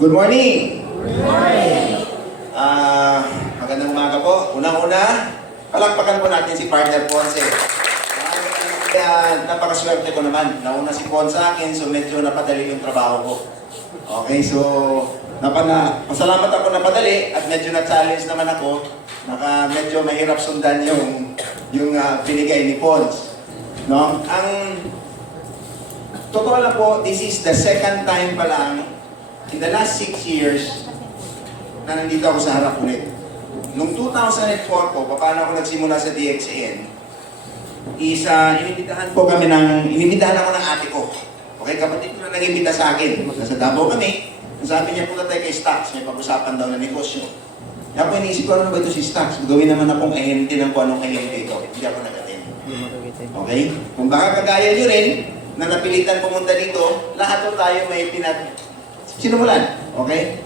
Good morning! Good morning! Magandang umaga po. Unang-una, palakpakan po natin si Partner Ponce. Kaya napakaswerte ko naman. Nauna si Ponce sa akin, so medyo napadali yung trabaho ko. Okay, so pasalamat ako napadali at medyo na-challenge naman ako. Medyo mahirap sundan yung binigay ni Ponce. No? Ang totoo lang po, this is the second time pa lang in the last 6 years na nandito ako sa harap ulit. Noong 2004 po, paano ako nagsimula sa DXN, inimbitahan ako ng ate ko. Okay, kapatid ko na nag-imbita sa akin. Nasa Davao kami, sabi niya, punta tayo kay Stax, may pag-usapan daw na negosyo. Kaya po iniisip ko, ano ba ito si Stax? Gawin naman akong ahente ng kung anong ahente ito. Hindi ako nag-attend. Okay? Kung baka kagaya nyo rin, na napilitan pumunta dito, lahat po tayo may sinumulan. Okay?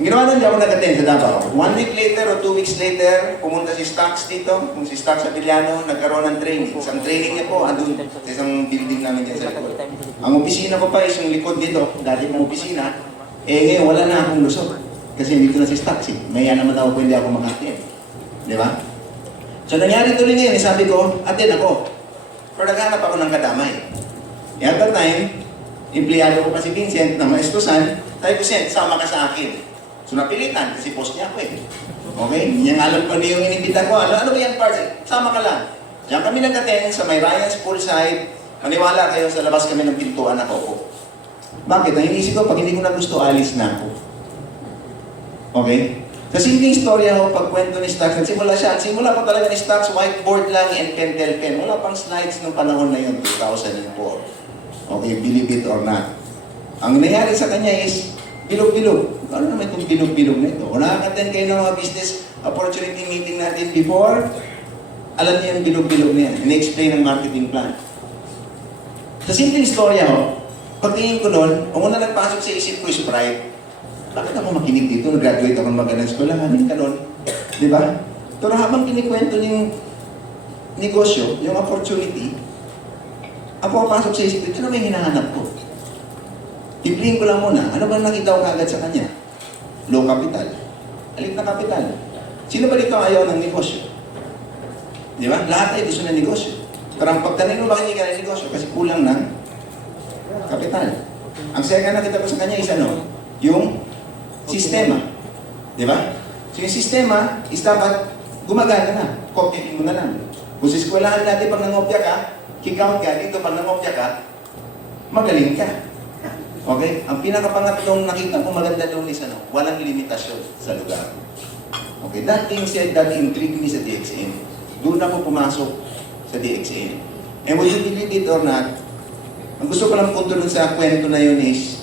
Ang ginawa nun, hindi ako nag-attend sa Davao. 1 week later o 2 weeks later, pumunta si Stax dito, kung si Stax Abiliano, nagkaroon ng training. Isang training niya po, andun sa isang building namin dyan sa likod. Ang opisina ko pa is yung likod dito, dati mong opisina, ngayon wala na akong lusot. Kasi dito na si Stax Maya naman ako kung hindi ako mag-attend. Di ba? So nangyari tuloy ngayon, sabi ko, attend ako. Pero naghanap ako ng kadamay. At that time, empleyado ko pa si Vincent na maestusan, sabi ko, Vincent, sama ka sa akin. So napilitan, kasi post niya ako Okay? Hindi niya alam pa niyo yung inibita ko. Ano ba yan, Parsi? Sama ka lang. Diyan kami nag-attend sa may Ryan's poolside. Maniwala kayo, sa labas kami ng pintuan na ko. Bakit? Ang inisip ko, pag hindi ko na gusto, alis na ako. Okay? Sa simpleng istorya ko, pagkwento ni Stax, simula pa talaga ni Stax, whiteboard lang and pentel pen. Wala pang slides nung panahon na yun, 2004. Okay, believe it or not. Ang nangyari sa kanya is, bilog-bilog. Ano naman itong bilog-bilog na ito? Kung nakaka-attend kayo ng mga business opportunity meeting natin before, alam niyo yung bilog-bilog na yan. Ina-explain ang marketing plan. Sa simpleng istorya ho, pagtingin ko noon, ang una nagpasok sa isip ko is pride. Bakit ako makinig dito? Nag-graduate ako ng magandang eskwelahan, ka nun. Di ba? Pero habang kinikwento yung negosyo, yung opportunity, ako pasok sa isip, ito na may hinahanap ko. Iblihin ko lang muna, ano ba nakita ko kagad sa kanya? Low capital. Alit na capital. Sino ba dito ayaw ng negosyo? Di ba? Lahat ay gusto ng negosyo. Pero ang pagtanong mo bakit hindi ka ng negosyo? Kasi kulang ng capital. Ang second nakita ko sa kanya is ano? Yung sistema. Di ba? So yung sistema is dapat gumagana na. Kopyahin mo na lang. Kung sa eskwelahan natin pag nangopya ka, kick-out ka, dito pag nangopya ka, magaling ka. Okay? Ang pinakapangatlong nakita ko maganda doon is ano, walang limitasyon sa lugar. Okay? That being said, that intrigued me sa DXN. Doon ako pumasok sa DXN. And would you believe it or not, ang gusto ko lang punto doon sa kwento na yun is,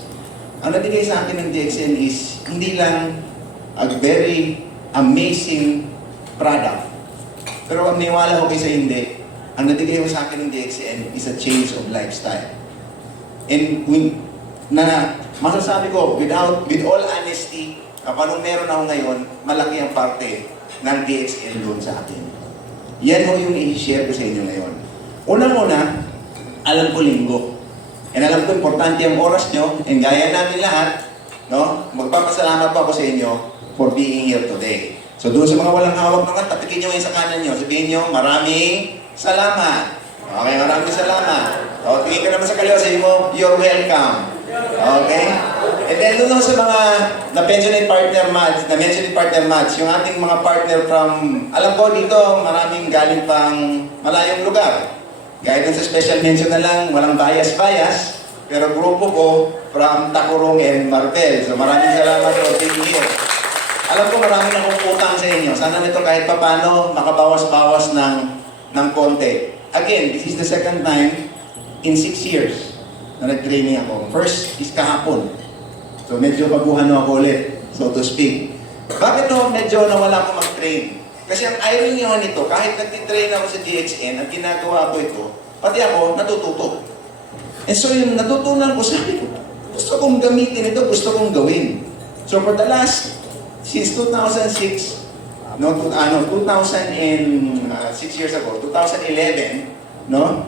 ang nabigay sa akin ng DXN is, hindi lang a very amazing product. Pero ang niwala ko kaysa hindi, ang nabigay ko sa akin ng DXN is a change of lifestyle. And masasabi ko, with all honesty, kapag meron ako ngayon, malaki ang parte ng DXN doon sa akin. Yan ho yung i-share ko sa inyo ngayon. Unang-una, alam ko linggo. And alam ko importante ang oras nyo, and gaya namin lahat, no? Magpapasalamat po ako sa inyo for being here today. So doon sa mga walang hawak ng kanta, tapikin nyo ngayon sa kanan nyo, sabihin nyo, maraming salamat. Okay, maraming salamat. O, tingin ka naman sa kaliwa, sabihin mo, you're welcome. Okay? And then doon sa mga na-mention partner match, yung ating mga partner from, alam ko dito, maraming galing pang malayong lugar. Gaya dun sa special mention na lang, walang bias, pero grupo ko from Takurong and Marvel. So maraming salamat for being here. Alam ko maraming akong utang sa inyo. Sana nito kahit papano makabawas-bawas ng konti. Again, this is the second time in 6 years na nag-training ako. First is kahapon. So medyo baguhan ako ulit, so to speak. Bakit no, medyo nawala ako mag-train? Kasi ang irony naman nito, kahit nag-train ako sa DXN, ang ginagawa ko ito, pati ako natututo. And so yung natutunan ko, sabi ko, gusto kong gamitin ito, gusto kong gawin. So for the last, since 2006, 6 years ago, 2011, no?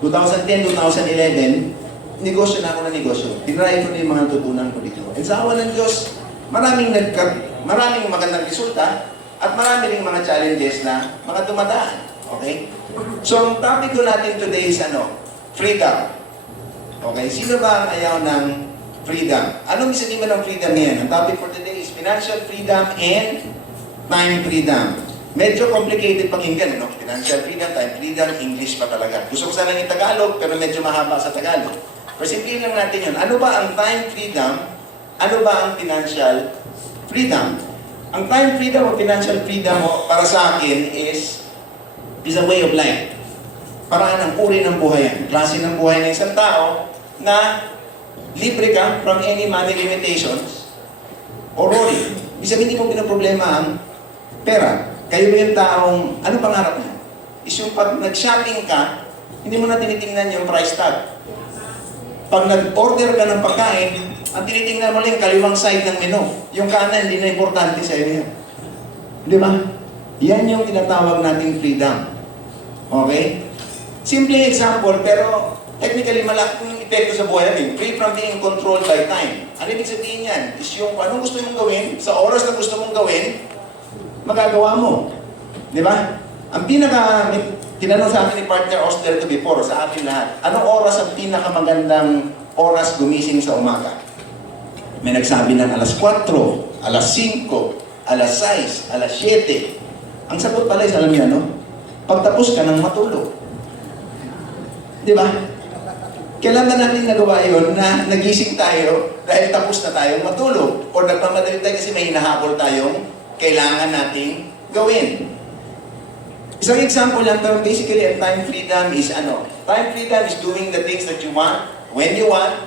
2010, 2011, negosyo na ako na negosyo. Tinry ko na yung mga tutunan ko dito. And sa awa ng Diyos, maraming magandang resulta at marami ring mga challenges na mga dumadaan. Okay? So, ang topic ko natin today is freedom. Okay? Sino ba ang ayaw ng freedom? Anong ibig sabihin ba ng freedom yan? Ang topic for today is financial freedom and time freedom. Medyo complicated pakinggan, no? Financial freedom, time freedom, English pa talaga. Gusto ko sana yung Tagalog, pero medyo mahaba sa Tagalog. Pero simplihin lang natin yun. Ano ba ang time freedom? Ano ba ang financial freedom? Ang time freedom o financial freedom para sa akin is a way of life. Paraan ang uri ng buhay yan. Klase ng buhay ng isang tao na libre ka from any money limitations or worry. Ibig sabihin, hindi mo pinaproblema ang pera. Kayo ba yung taong, ano pangarap niya? Is yung pag nag-shopping ka, hindi mo na tinitingnan yung price tag. Pag nag-order ka ng pagkain, ang tinitingnan mo lang yung kaliwang side ng menu. Yung kanan, hindi na importante sa iyo. Di ba? Yan yung tinatawag nating freedom. Okay? Simple example, pero technically malaking epekto sa buhay natin. Free from being controlled by time. Ano ibig sabihin yan? Is yung anong gusto mong gawin, sa oras na gusto mong gawin, magagawa mo. Di ba? Ang tinanong sa akin ni partner Osler to before, sa atin lahat, anong oras ang pinakamagandang oras gumising sa umaga? May nagsabi ng alas 4, alas 5, alas 6, alas 7. Ang sagot pala is, alam niyo ano? Pagtapos ka ng matulog. Di ba? Kailan ba natin nagawa yun na nagising tayo dahil tapos na tayong matulog? O nagmamadali tayo kasi may hinahabol tayong kailangan nating gawin. Isang example lang, pero basically, ang time freedom is Time freedom is doing the things that you want, when you want.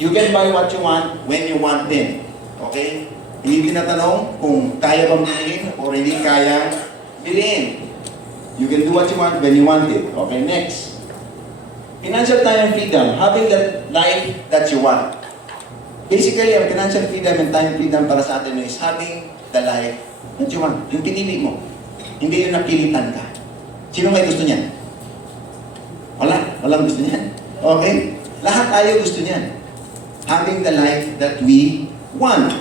You can buy what you want, when you want them. Okay? Hindi tinatanong kung kaya bang bilhin o hindi kaya bilhin. You can do what you want, when you want it. Okay, next. Financial time freedom, having the life that you want. Basically, ang financial freedom and time freedom para sa atin is having the life that you want. Yung pinili mo. Hindi yung napilitan ka. Sino may gusto niyan? Walang gusto niyan. Okay? Lahat tayo gusto niyan. Having the life that we want.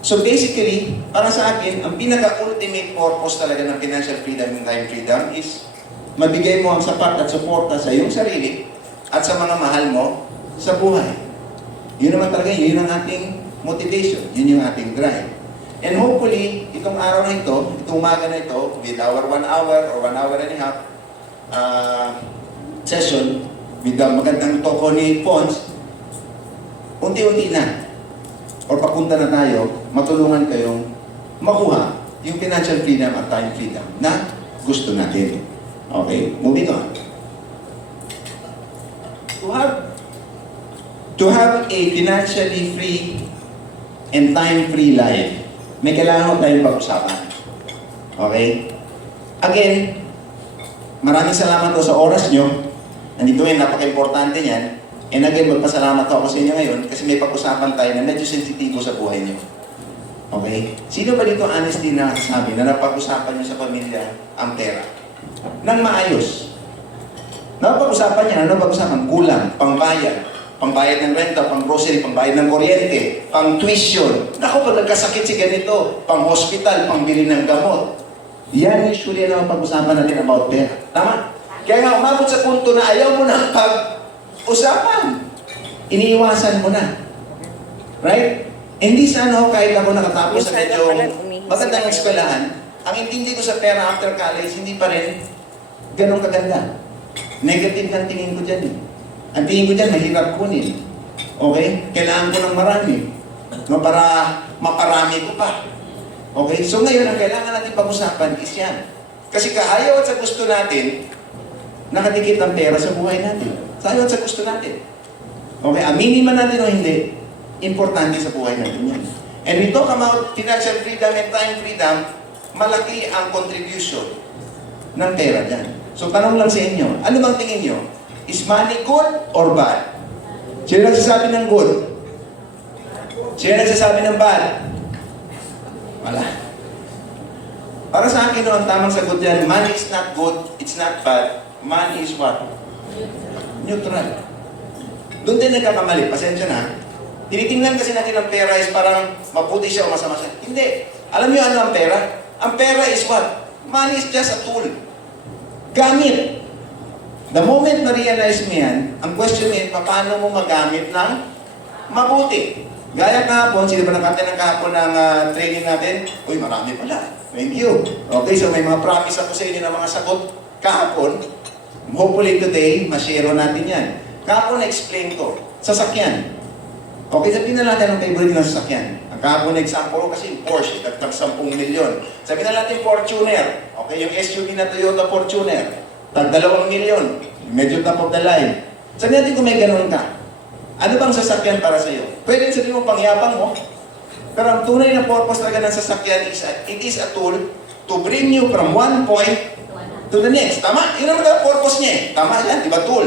So basically, para sa akin, ang pinaka-ultimate purpose talaga ng financial freedom and time freedom is mabigay mo ang sapat at suporta sa iyong sarili at sa mga mahal mo sa buhay. Yun naman talaga, yun ang ating motivation. Yun yung ating drive. And hopefully, itong araw na ito, itong umaga na ito, with our 1 hour or 1 hour and a half session, with the magandang toko ni Pons, unti-unti na, or papunta na tayo, matulungan kayong makuha yung financial freedom at time freedom na gusto natin. Okay, moving on. To have a financially free and time-free life, may kailangan tayong pag-usapan. Okay? Again, maraming salamat po sa oras nyo. Nandito yung napaka-importante niyan. And again, magpasalamat ako sa inyo ngayon kasi may pag-usapan tayo na medyo sensitibo sa buhay nyo. Okay? Sino ba dito honestly na sabi na napag-usapan nyo sa pamilya ang pera? Nang maayos. Napag-usapan niya, ano pag-usapan? Kulang, pangbayad ng renta, pang grocery, pangbayad ng kuryente, pang tuition. Naku, pag nagkasakit si ganito, pang hospital, pang bili ng gamot. Yan usually ang pag-usapan natin about pera. Tama? Kaya nga umabot sa punto na ayaw mo na pag-usapan. Iniiwasan mo na. Right? Hindi sana ako kahit ako nakatapos sa medyo magandang eskwelahan, ang intindi ko sa pera after college, hindi pa rin ganun kaganda. Negative ang tingin ko dyan eh. Ang tingin ko dyan, mahirap kunin. Okay? Kailangan ko ng marami. No, para maparami ko pa. Okay? So ngayon, ang kailangan natin pag-usapan is yan. Kasi kaayaw at sa gusto natin, nakadikit ang pera sa buhay natin. Sa ayaw at sa gusto natin. Okay? Aminin man natin o hindi, importante sa buhay natin yan. And we talk about financial freedom and time freedom, malaki ang contribution ng pera dyan. So tanong lang sa inyo, ano bang tingin nyo? Is money good or bad? Sino nagsasabi ng good? Sino nagsasabi ng bad? Wala. Para sa akin, ang tamang sagot dyan, money is not good, it's not bad. Money is what? Neutral. Doon din nagkakamali, pasensya na. Tinitingnan kasi natin ang pera is parang mabuti siya o masama siya. Hindi. Alam niyo ano ang pera? Ang pera is what? Money is just a tool. Gamit. The moment na-realize mo yan, ang question is, paano mo magamit ng mabuti? Gaya kahapon, sino ba nakatay ng kahapon ng training natin? Uy, marami pala. Thank you. Okay, so may mga promise ako sa inyo ng mga sagot kahapon. Hopefully today, ma-share natin yan. Kahapon na-explain ko. Sasakyan. Okay, sabihin na natin ang favorite ng sasakyan. Ang kahapon na-example ko kasi Porsche, dagdag 10 milyon. Sabihin na natin Fortuner. Okay, yung SUV na Toyota Fortuner. Tag 2 milyon. Medyo top of the line. Sabihin natin kung may ganun ka. Ano bang sasakyan para sa iyo? Pwede sabihin mo pangyabang mo. Pero ang tunay na purpose talaga ng sasakyan is it is a tool to bring you from one point to the next. Tama? Yun ang purpose niya eh. Tama yan, di ba? Tool.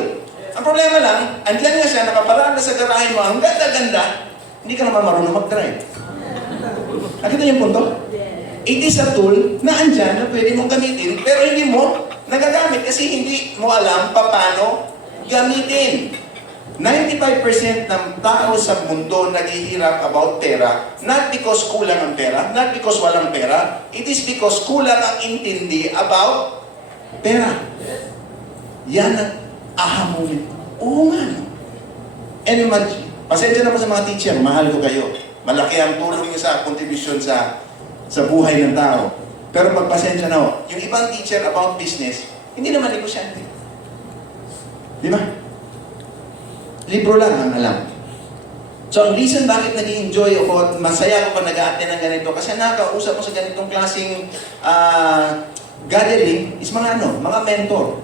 Ang problema lang, andyan nga siya, nakaparada sa garahe mo, ang ganda-ganda, hindi ka naman marunong mag-drive. Nakita niyo yung punto? It is a tool na andyan na pwede mong gamitin, pero hindi mo nagagamit kasi hindi mo alam paano gamitin. 95% ng tao sa mundo naghihirap about pera, not because kulang ang pera, not because walang pera, it is because kulang ang intindi about pera. Yan ang aha moment. Oo nga, no? And imagine, pasensya na po sa mga teacher, mahal ko kayo. Malaki ang tulong niyo sa contribution sa buhay ng tao. Pero pagpasensya na ho, yung ibang teacher about business, hindi naman negosyante. Di ba? Libro lang ang alam. So, ang reason bakit nag-enjoy ako, masaya ako pag nag-a-attend ng ganito, kasi nakakausap ko sa ganitong klaseng gathering is mga mga mentor.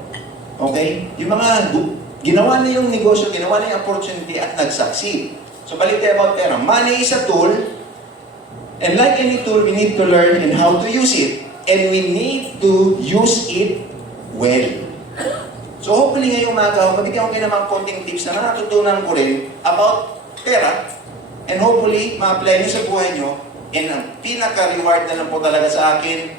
Okay? Yung mga ginawa na yung negosyo, ginawa na yung opportunity at nag-succeed. So, balik tayo about pera. Money is a tool, and like any tool, we need to learn and how to use it. And we need to use it well. So hopefully ngayong umaga, mabigyan ko kayo ng mga konting tips na natutunan ko rin about pera, and hopefully ma-apply nyo sa buhay nyo, and ang pinaka-reward na lang po talaga sa akin,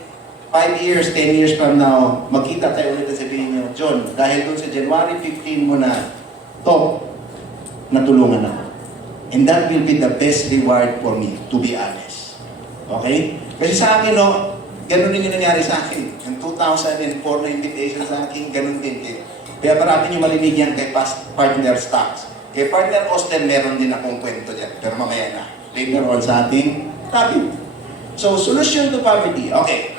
5 years, 10 years from now, magkita tayo ulit at sabihin nyo, John, dahil dun sa January 15 mo na to, natulungan ako. And that will be the best reward for me, to be honest. Okay? Kasi sa akin, ganun din yung nangyari sa akin. Yung 2004 na invitation sa akin, ganun din. Kaya marami nyo marinig yan kay partner stocks. Kay partner Austin, meron din akong kwento dyan. Pero mamaya na. Later on sa ating topic. So, solution to poverty. Okay.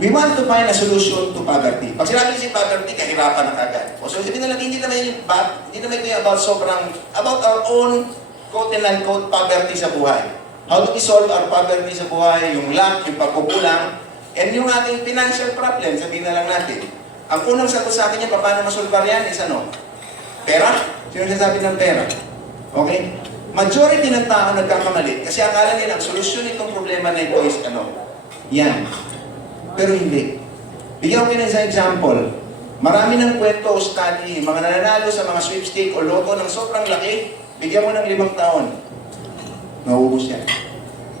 We want to find a solution to poverty. Pag sinabi si poverty, kahirapan na kagad. So, sabihin na natin, hindi naman ito about our own quote-and-unquote poverty sa buhay. How do we solve our poverty sa buhay, yung lack, yung pagkukulang, and yung ating financial problem, sabihin na lang natin. Ang unang sagot sa akin yan, paano masolvar yan, is pera? Sino sasabi ng pera? Okay? Majority ng tao nagkakamali kasi akala nila ang solusyon nitong problema na ito is yan. Pero hindi. Bigyan ko kayo ng isang example. Marami ng kwento o study, mga nananalo sa mga sweepstake o loto ng sobrang laki, bigyan mo ng 5 taon. Nauubos yan.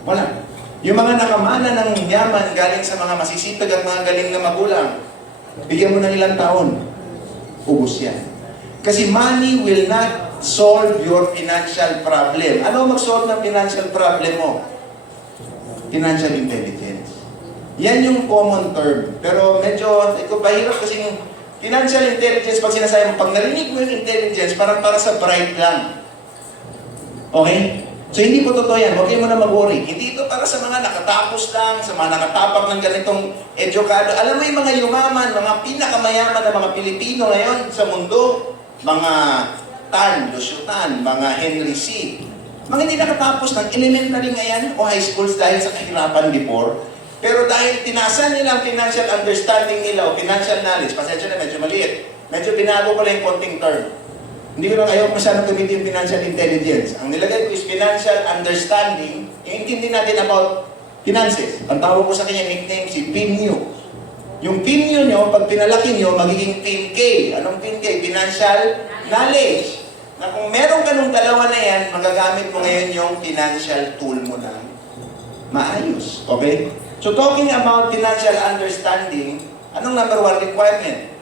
Wala. Yung mga nakamana ng yaman galing sa mga masisipag at mga galing na magulang, bigyan mo ng ilang taon. Ubos yan. Kasi money will not solve your financial problem. Ano mag-solve ng financial problem mo? Financial intelligence. Yan yung common term. Pero medyo, bahirap kasi yung financial intelligence, pag sinasabi mo, pag narinig mo yung intelligence, parang para sa bright lang. Okay? So hindi po totoo yan. Huwag kayo mo na mag-worry. Hindi ito para sa mga nakatapos lang, sa mga nakatapak ng ganitong edukado. Alam mo yung mga yumaman, mga pinakamayaman na mga Pilipino ngayon sa mundo, mga Tan, Lusyutan, mga Henry C. Mga hindi nakatapos ng elementary ngayon o high schools dahil sa kahirapan before. Pero dahil tinasan nila ang financial understanding nila o financial knowledge, pasensya na medyo maliit. Medyo binago ko lang yung konting term. Hindi ko lang ayaw masyadong gamitin yung financial intelligence. Ang nilagay ko is financial understanding. Iintindi natin about finances. Ang tawag ko sa kanya nickname si PINU. Yung PINU nyo, pag pinalaki nyo, magiging PINK. Anong PINK? Financial knowledge. Na kung meron ka nung dalawa na yan, magagamit mo ngayon yung financial tool mo na maayos. Okay? So talking about financial understanding, anong number 1 requirement?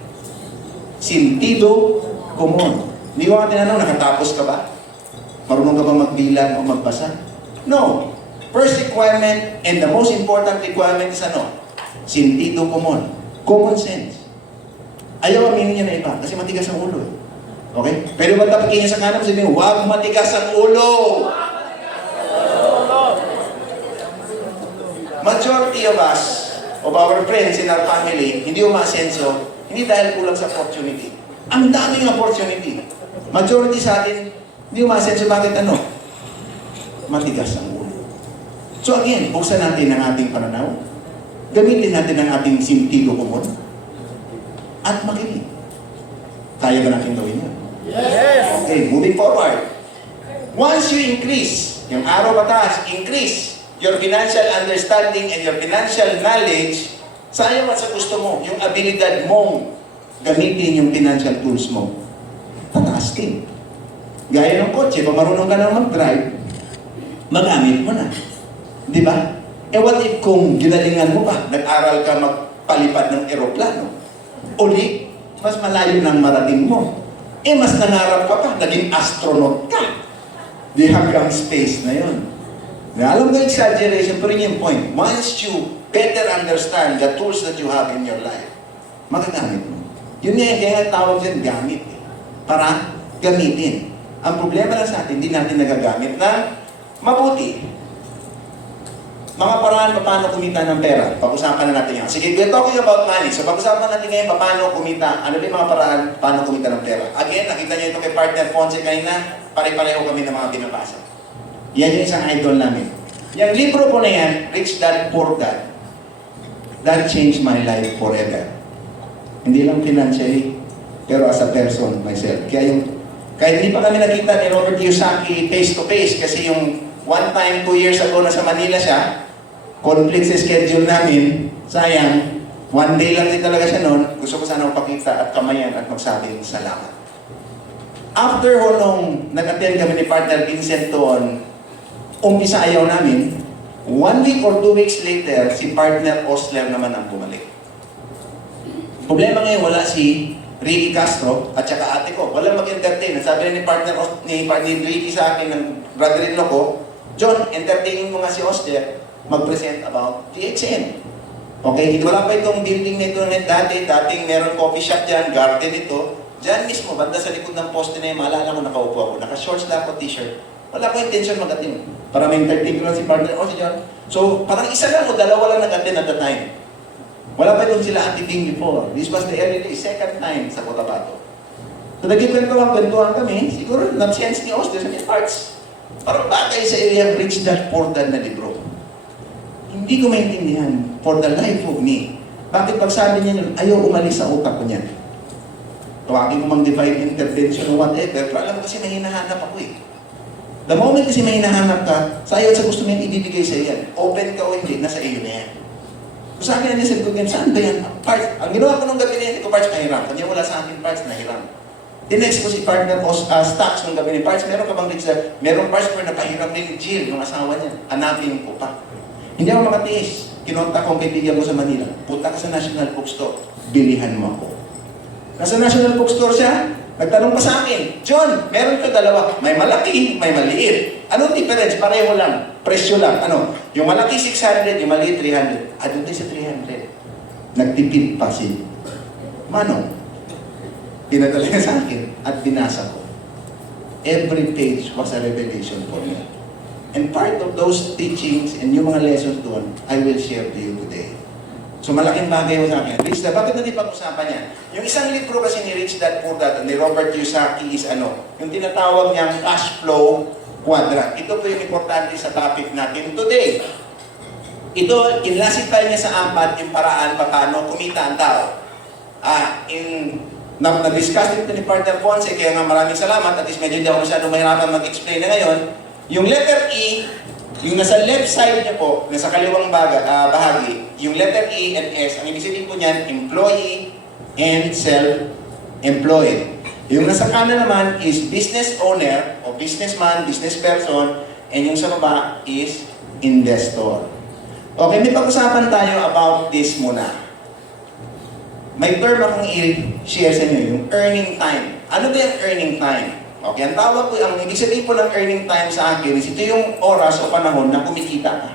Sentido común. Hindi ko nga tinanong, nakatapos ka ba? Marunong ka ba magbilang o magbasa? No. First requirement and the most important requirement is ano? Sentido común. Common sense. Ayaw aminin niya na iba kasi matigas ang ulo. Okay? Pero ba't tapakin niya sa kanan, sabihin, huwag matigas ang ulo! Majority of us, of our friends in our family, hindi umaasenso, hindi dahil kulang sa opportunity. Ang daming opportunity. Majority sa atin, hindi umaasenso, bakit ano? Matigas ang ulo. So again, buksan natin ang ating pananaw, gamitin natin ang ating sentido común, at makinig. Kaya ba natin gawin yun? Yes! Okay, moving forward. Once you increase, yung araw batas, increase your financial understanding and your financial knowledge, sayang at sa gusto mo, yung abilidad mong gamitin yung financial tools mo, pataas din. Gaya ng kotse, kung marunong ka na mag-drive, magamit mo na. Di ba? Eh what if kung ginalingan mo pa, nag-aral ka magpalipad ng eroplano, uli, mas malayo ng marating mo. Eh mas nangarap ka pa, naging astronaut ka. Di hanggang space na yun. Alam ko exaggeration, pero yun yung point. Once you better understand the tools that you have in your life, magagamit mo. Yun nga, kaya tawag dyan, gamit. Para gamitin. Ang problema lang sa atin, hindi natin nagagamit na mabuti. Mga paraan paano kumita ng pera. Pag-usapan na natin yan. Sige, we're talking about money. So pag-usapan natin ngayon paano kumita. Ano ba yung mga paraan paano kumita ng pera? Again, nakita niyo ito kay partner Fonse kanina. Pare-pareho kami ng mga binabasa. Yan yung isang idol namin. Yung libro ko na yan, Rich Dad, Poor Dad, that changed my life forever. Hindi lang financially, pero as a person, myself. Kaya yung, kahit hindi pa kami nakita ni Robert Kiyosaki face-to-face, kasi yung one time, 2 years ago, nasa Manila siya, conflict sa schedule namin, sayang, one day lang din talaga siya noon, gusto ko sana magpakita at kamayan at magsabing salamat. After ho nung nag-attend kami ni partner Vincent doon, umpisa ayaw namin, 1 week or 2 weeks later, si partner Osler naman ang bumalik. Problema ngayon, wala si Ricky Castro at saka ate ko. Wala mag-entertain. Sabi na ni Ricky sa akin, ng brother-in-law ko, John, entertaining mo nga si Osler, mag-present about TXN. Okay, wala pa itong building na ito dati. Dating meron coffee shop dyan, garden ito. Diyan mismo, banda sa likod ng poste na yung maalala ko, nakaupo ako. Naka-shorts lang ako, t-shirt. Wala ko intention mag-attend. Para may entertain ko lang si partner o si John. So, parang isa lang o dalawa lang nag-attend at the time. Wala pa doon sila Ate before. This was the early days, second time sa Cotabato. So, nagkikwentuhan kami. Siguro, nag-sense ni Osler sa his parts. Parang bagay sa area Rich Dad, Poor Dad na libro. Hindi ko maintindihan, for the life of me, bakit pag sabi niya yun, ayaw umalis sa utak ko niyan. Tawagin mo mang divine intervention o whatever, pero alam mo kasi may hinahanap ako eh. The moment kasi may hinahanap ka, sa ayaw at sa gusto mo yan, ibibigay sa yan. Open ka o hindi, nasa iyo na yan. So sa akin, nanisip ko yan, saan ba yan? Parts. Ang ginawa ko nung gabi na yan, ko parts nahiram. Kanya wala sa akin parts, nahiram. Tinext ko si partner ko, stocks nung gabi ni parts, meron ka bang Rich Dad? Meron parts pero napahiram din ni Jill, yung asawa niya. Hanapin ko pa. Hindi ako makatiis. Kinontak ko ang kaibigan ko sa Manila. Punta ka sa National Bookstore. Bilihan mo ako. Nasa National Bookstore siya, nagtanong pa sa akin, John, meron ka dalawa. May malaki, may maliit. Anong difference? Pareho lang. Presyo lang. Ano? Yung malaki 600, yung maliit 300. Doon din sa 300. Nagtipid pa si Manong. Pinadala niya sa akin at binasa ko. Every page was a revelation for me. And part of those teachings and yung mga lessons doon, I will share to you today. So malaking bagay mo sa akin. Rich Dad, bakit natin pag-usapan yan? Yung isang libro kasi ni Rich Dad, Poor Dad, ni Robert Kiyosaki is ano, yung tinatawag niyang cash flow quadrant. Ito po yung importante sa topic natin today. Ito, inlasify niya sa apat yung paraan paano kumita ang tao. Na-discuss din ito ni partner Fonse, kaya nga maraming salamat, at least medyo hindi ako masyadong mahirapan mag-explain na ngayon. Yung letter E, yung nasa left side niya po, nasa kaliwang bahagi, yung letter E and S, ang ibig sabihin po niyan, employee and self-employed. Yung nasa kanan naman is business owner o businessman, business person, and yung sa baba is investor. Okay, may pag-usapan tayo about this muna. May term akong i-share sa inyo, yung earning time. Ano ba yung earning time? Okay, ang tawag ko, ang ibig sabihin po ng earning time sa akin is ito yung oras o panahon na kumikita ka.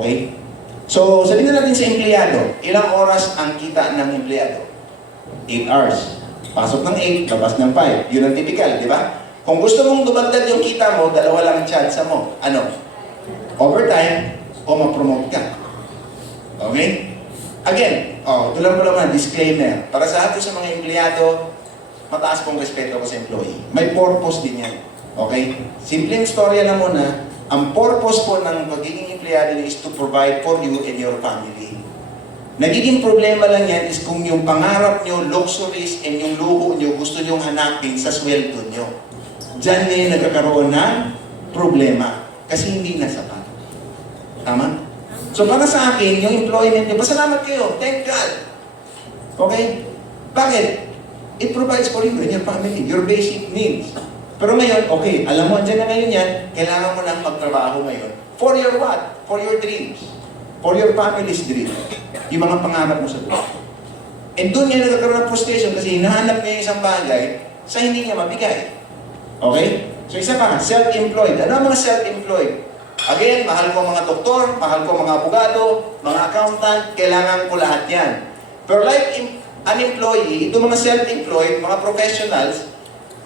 Okay? So, sabihin na natin sa empleyado, ilang oras ang kita ng empleyado? 8 hours. Pasok ng 8, labas ng 5. Yun ang typical, di ba? Kung gusto mong dumagdag yung kita mo, dalawa lang ang chance mo. Ano? Overtime o ma-promote ka. Okay? Again, ito lang po naman, disclaimer. Para sa ato sa mga empleyado, mataas pong respeto ko sa employee. May purpose din yan. Okay? Simpleng storya na muna, ang purpose po ng pagiging empleyado is to provide for you and your family. Nagiging problema lang yan is kung yung pangarap nyo, luxuries, and yung luho nyo, gusto nyong hanapin sa sweldo nyo. Diyan na yung nagkakaroon ng problema. Kasi hindi na sapat. Tama? So para sa akin, yung employment nyo, pasalamat kayo. Thank God. Okay? Bakit? It provides for you and your family, your basic needs. Pero ngayon, okay, alam mo, andyan na ngayon yan, kailangan mo nang magtrabaho ngayon. For your what? For your dreams. For your family's dreams. Yung mga pangarap mo sa buhay. And doon niya nagkakaroon ng frustration kasi hinahanap niya yung isang bagay sa hindi niya mabigay. Okay? So isa pa, self-employed. Ano ang mga self-employed? Again, mahal ko mga doktor, mahal ko mga abogado, mga accountant, kailangan ko lahat yan. Pero like an employee, itong mga self-employed, mga professionals,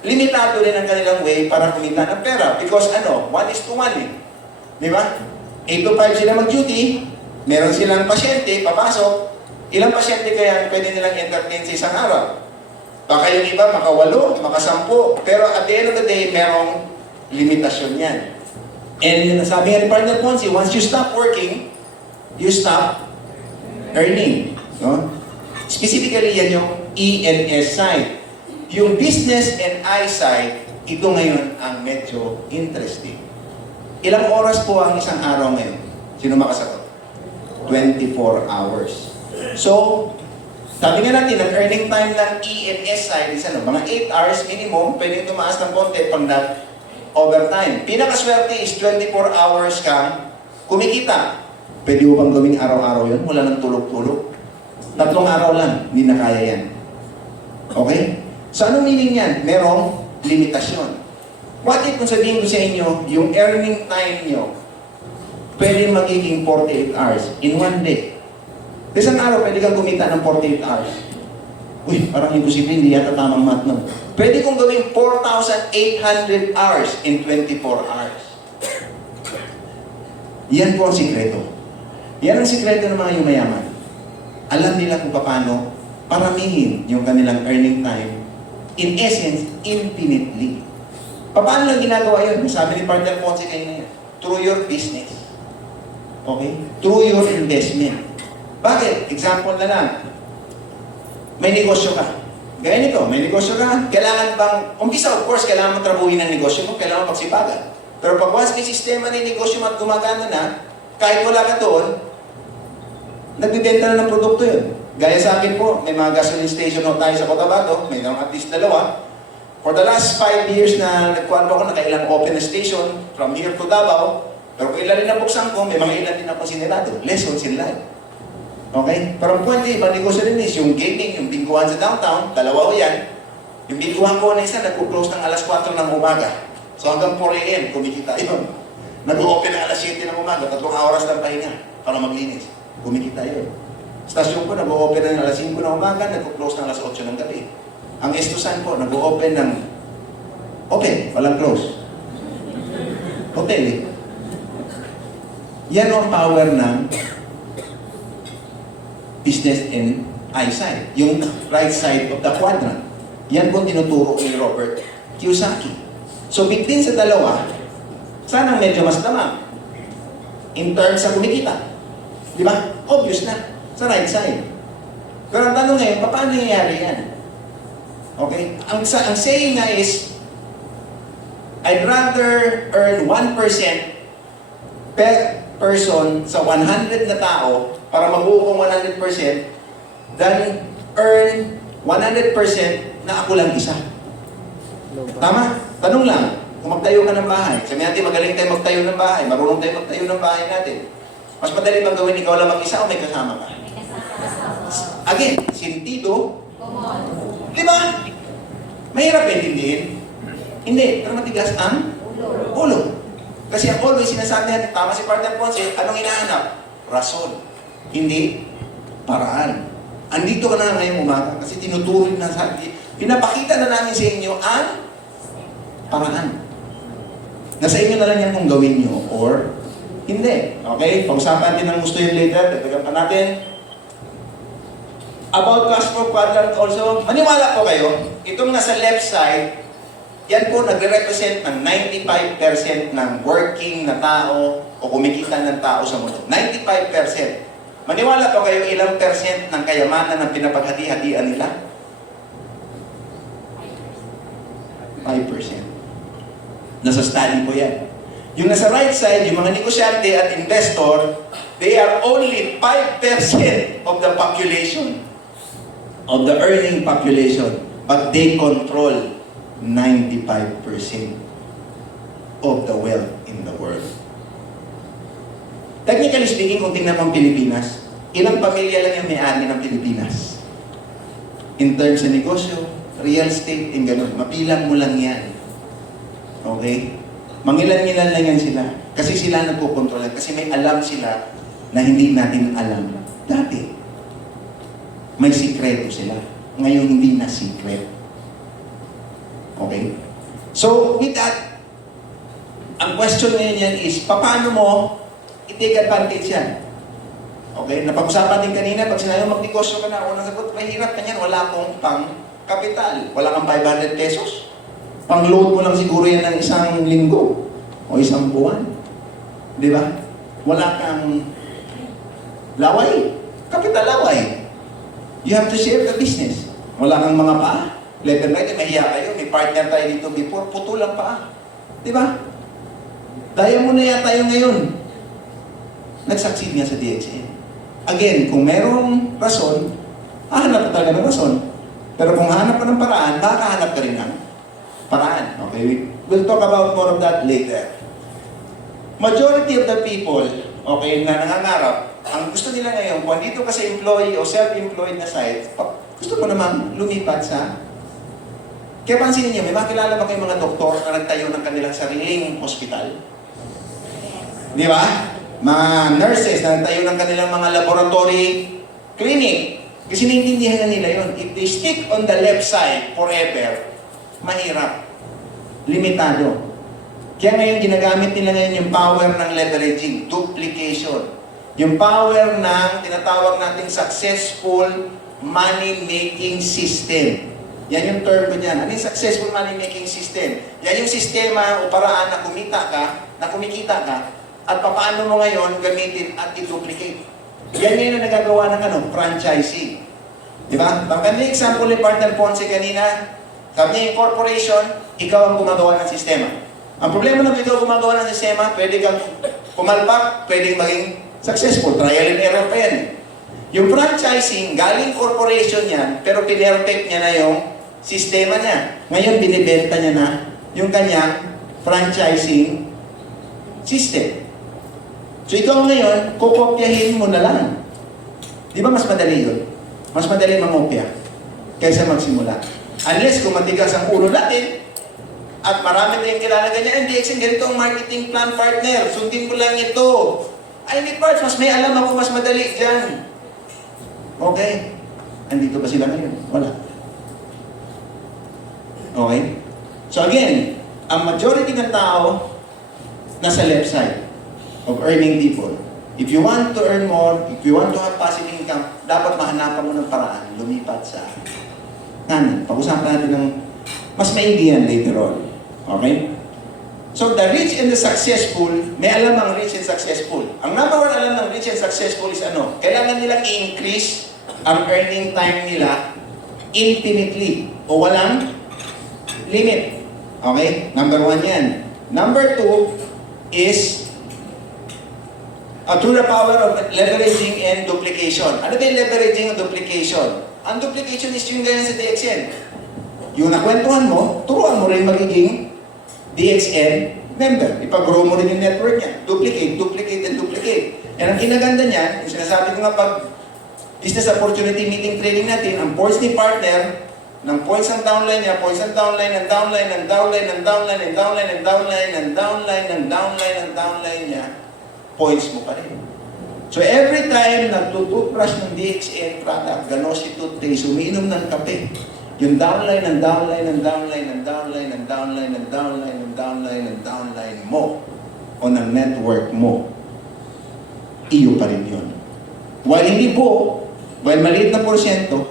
limitado rin ang kanilang way para kumita ng pera. Because 1:1 eh. Di ba? 8 to 5 sila mag-duty, meron silang pasyente, papasok, ilang pasyente kaya pwede nilang entertain sa isang araw? Baka yung iba, maka 8, maka 10, pero at the end of the day, merong limitasyon yan. And sabi nga ni Partner Ponzi, once you stop working, you stop earning. No? Specifically, yan yung E and S side. Yung business and I side, ito ngayon ang medyo interesting. Ilang oras po ang isang araw ngayon? Sino makasagot? 24 hours. So, sabi nga natin, ang earning time ng E and S side is mga 8 hours minimum, pwedeng tumaas ng konti pag overtime. Pinakaswerte is 24 hours kang kumikita. Pwede mo bang gawing araw-araw yun? Wala nang tulog-tulog. 3 araw lang, hindi na kaya yan. Okay? So, anong meaning yan? Merong limitasyon. What if kung sabihin ko sa inyo, yung earning time nyo, pwede magiging 48 hours in one day. Isang araw, pwede kang kumita ng 48 hours. Uy, parang imposible, hindi yata tamang math nun. Pwede kong gawing 4,800 hours in 24 hours. Yan po ang sikreto. Yan ang sikreto ng mga yumayaman. Alam nila kung paano paramihin yung kanilang earning time. In essence, infinitely. Paano lang ginagawa yun? Sabi ni Partner Ponzi kayo na yan. Through your business. Okay? Through your investment. Bakit? Example na lang. May negosyo ka. Gaya nito, may negosyo ka. Kailangan bang, umpisa of course, kailangan mo trabuhin ang negosyo mo, kailangan magsipagan. Pero pag once may sistema ng negosyo mo at gumagana na, kahit wala ka doon, nagbibenta na ng produkto yun. Gaya sa akin po, may mga gasoline station ho tayo sa Cotabato, may at least 2. For the last 5 years na nagkuhan po ako, nakailang open na station from here to Davao, pero kung ilan rin nabuksan ko, may mga ilan din ako sinirado. Lessons in life. Okay? Pero ang point ibang negosyo rin is yung gaming, yung bingguhan sa downtown, 2 o yan. Yung bingguhan ko na isa, nag-close ng alas 4 ng umaga. So hanggang 4 a.m. kumikita yun. Nag-open ng alas 7 ng umaga, 3 oras ng pahinga para maglinis. Kumikita yun. Stasyon ko, nag-open ng alas 5 ng umaga, nag-close ng alas 8 ng gabi. Ang Estusan po, nag-open ng open, walang close. Hotel eh. Yan ang power ng business and eyesight. Yung right side of the quadrant. Yan po tinuturo ni Robert Kiyosaki. So between sa dalawa, sana medyo mas tamang in terms sa kumikita. Di ba? Obvious na. Sa right side. Pero ang tanong ngayon, paano nangyayari yan? Okay? Ang saying na is, I'd rather earn 1% per person sa 100 na tao para mabuo kong 100% than earn 100% na ako lang isa. Tama? Tanong lang, kung magtayo ka ng bahay, sabi natin magaling tayo magtayo ng bahay, marunong tayo magtayo ng bahay natin. Mas madali bang gawin ikaw lang mag-isa o may kasama ka? Again, sentido. Di ba? Mahirap intindihin? Hindi, pero matigas ang ulo. Kasi ang always sinasabi natin, tama si Partner Ponce, anong hinahanap? Rason. Hindi paraan. Andito ka na ngayong umaga kasi tinuturo na sa atin, pinapakita na namin sa inyo ang paraan. Nasa inyo na lang yan kung gawin nyo or hindi. Okay? Pag-usapan din ang gusto yun later. Dagdagan pa natin. About Castro quadrant also, maniwala po kayo, itong nasa left side, yan po nagre-represent ng 95% ng working na tao o kumikita ng tao sa mundo. 95%. Maniwala po kayo ilang percent ng kayamanan ng pinapaghati-hatian nila? 5%. Nasa study po yan. Yung nasa right side, yung mga negosyante at investor, they are only 5% of the population, of the earning population, but they control 95% of the wealth in the world. Technically speaking, kung tingnan mo ang Pilipinas, ilang pamilya lang yung may-ari ng Pilipinas? In terms sa negosyo, real estate, and gano'n, mapilang mo lang yan. Okay? Mangilan-ngilan lang yan sila. Kasi sila nagkukontrolan. Kasi may alam sila na hindi natin alam. Dati, may sikreto sila. Ngayon, hindi na secret. Okay? So, with that, ang question ngayon yan is, paano mo i-take advantage yan? Okay? Napag-usapan din kanina, pag sinabi mo magnegosyo ka na, unang sagot, mahirap na yan, wala akong pang-kapital. Wala kang 500 pesos. Pang-load mo lang siguro yan ng isang linggo o isang buwan. Di ba? Wala kang laway. Kapital laway. You have to share the business. Wala kang mga paa. Left and right, mahiya kayo. May partner tayo dito before, putulang paa. Di ba? Daya mo na yata yung ngayon. Nag-succeed nga sa DXN. Again, kung merong rason, hahanap ka talaga ng rason. Pero kung hanap ka ng paraan, makakahanap ka rin ng paraan. Okay? We'll talk about more of that later. Majority of the people, okay, na nangangarap, ang gusto nila ngayon, kung dito ka sa employee o self-employed na site, gusto mo naman lumipat sa... Kaya pansinin niyo, may makilala ba kayong mga doktor na nagtayo ng kanilang sariling ospital? Di ba? Mga nurses na nagtayo ng kanilang mga laboratory clinic. Kasi naiintindihan na nila yun. If they stick on the left side forever, mahirap. Limitado. Kaya ngayon, ginagamit nila ngayon yung power ng leveraging, duplication. Yung power ng tinatawag nating successful money-making system. Yan yung term ko dyan. Ano yung successful money-making system? Yan yung sistema o paraan na kumikita ka, at paano mo ngayon gamitin at i-duplicate. Yan ngayon ang nagagawa ng franchising. Di ba? Ang example ni Partner Ponce kanina, sabi niya yung corporation, ikaw ang gumagawa ng sistema. Ang problema na ikaw gumagawa ng sistema, pwede kang kumalpak, pwedeng maging successful. Trial and error pa yan. Yung franchising, galing corporation yan, pero pinerfect niya na yung sistema niya. Ngayon, binibenta niya na yung kanyang franchising system. So ikaw ngayon, kukopyahin mo na lang. Di ba mas madali yun? Mas madali mangopya kaysa magsimula. Unless kung matigas ang ulo natin, at marami tayong kilala ganyan, DXN, ganito ang marketing plan partner, sundin mo lang ito. Ay, may parts, mas may alam ako, mas madali dyan. Okay? Andito ba sila ngayon? Wala. Okay? So again, ang majority ng tao nasa left side of earning people. If you want to earn more, if you want to have passive income, dapat mahanapan mo ng paraan, lumipat sa kanan. Pag-usapan natin ng mas maigi yan later on. Okay? So the rich and the successful, may alam ang rich and successful. Ang number one alam ng rich and successful is ano? Kailangan nilang i-increase ang earning time nila infinitely o walang limit. Okay? Number one yan. Number two is through the power of leveraging and duplication. Ano ba yung leveraging and duplication? Ang duplication is yung ganyan sa DXN. Yung nakwentuhan mo, turuan mo rin magiging DXN member. Ipag-grow mo rin yung network niya. Duplicate, duplicate, and duplicate. Yan ang kinaganda niya, yung sinasabi ko nga pag business opportunity meeting training natin, ang boards ni partner, ng points ang downline niya, points ang downline, ang downline, ang downline, ang downline, ang downline, ang downline, ang downline, ang downline, ang downline niya, points mo pa rin. So every time nagtututbrush ng DXN product, Ganosi toothpaste, umiinom ng kape, yung downline, ang downline, ang downline, ang downline, ang downline, ang downline, ang downline, ang downline mo, o ng network mo, iyo pa rin yun. While hindi po, while maliit na porsyento,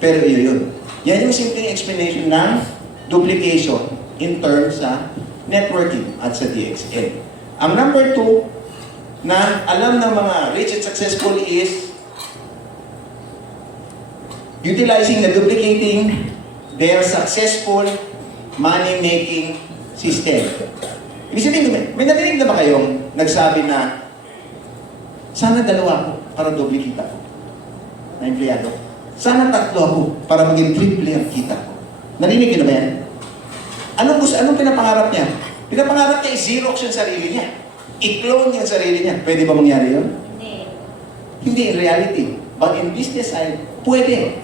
pero iyo yun. Yan yung simpleng explanation ng duplication in terms sa networking at sa DXN. Ang number 2 na alam ng mga rich and successful is utilizing the duplicating their successful money-making system. Ibig sabihin, may narinig na ba kayong nagsabi na sana dalawa ako para doble kita ko na empleyado? Sana tatlo ako para maging triple ang kita ko. Narinig niyo na ba yan? Anong pinapangarap niya? Pinapangarap niya i-xerox yung sarili niya. I-clone yung sarili niya. Pwede ba mangyari yun? Hindi. Hindi in reality. But in business side, pwede.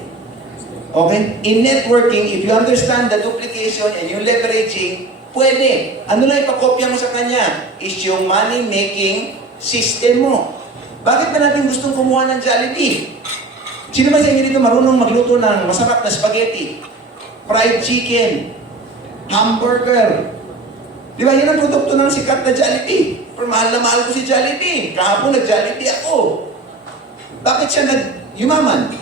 Okay? In networking, if you understand the duplication and yung leveraging, pwede. Ano lang ipakopya mo sa kanya? Is yung money-making system mo. Bakit ba natin gustong kumuha ng Jollibee? Sino ba sa inyo dito marunong magluto ng masarap na spaghetti? Fried chicken? Hamburger? Di ba, yun ang produkto ng sikat na Jollibee. Pero mahal na mahal ko si Jollibee. Kahapon nag-Jollibee ako. Bakit siya nag-yumaman?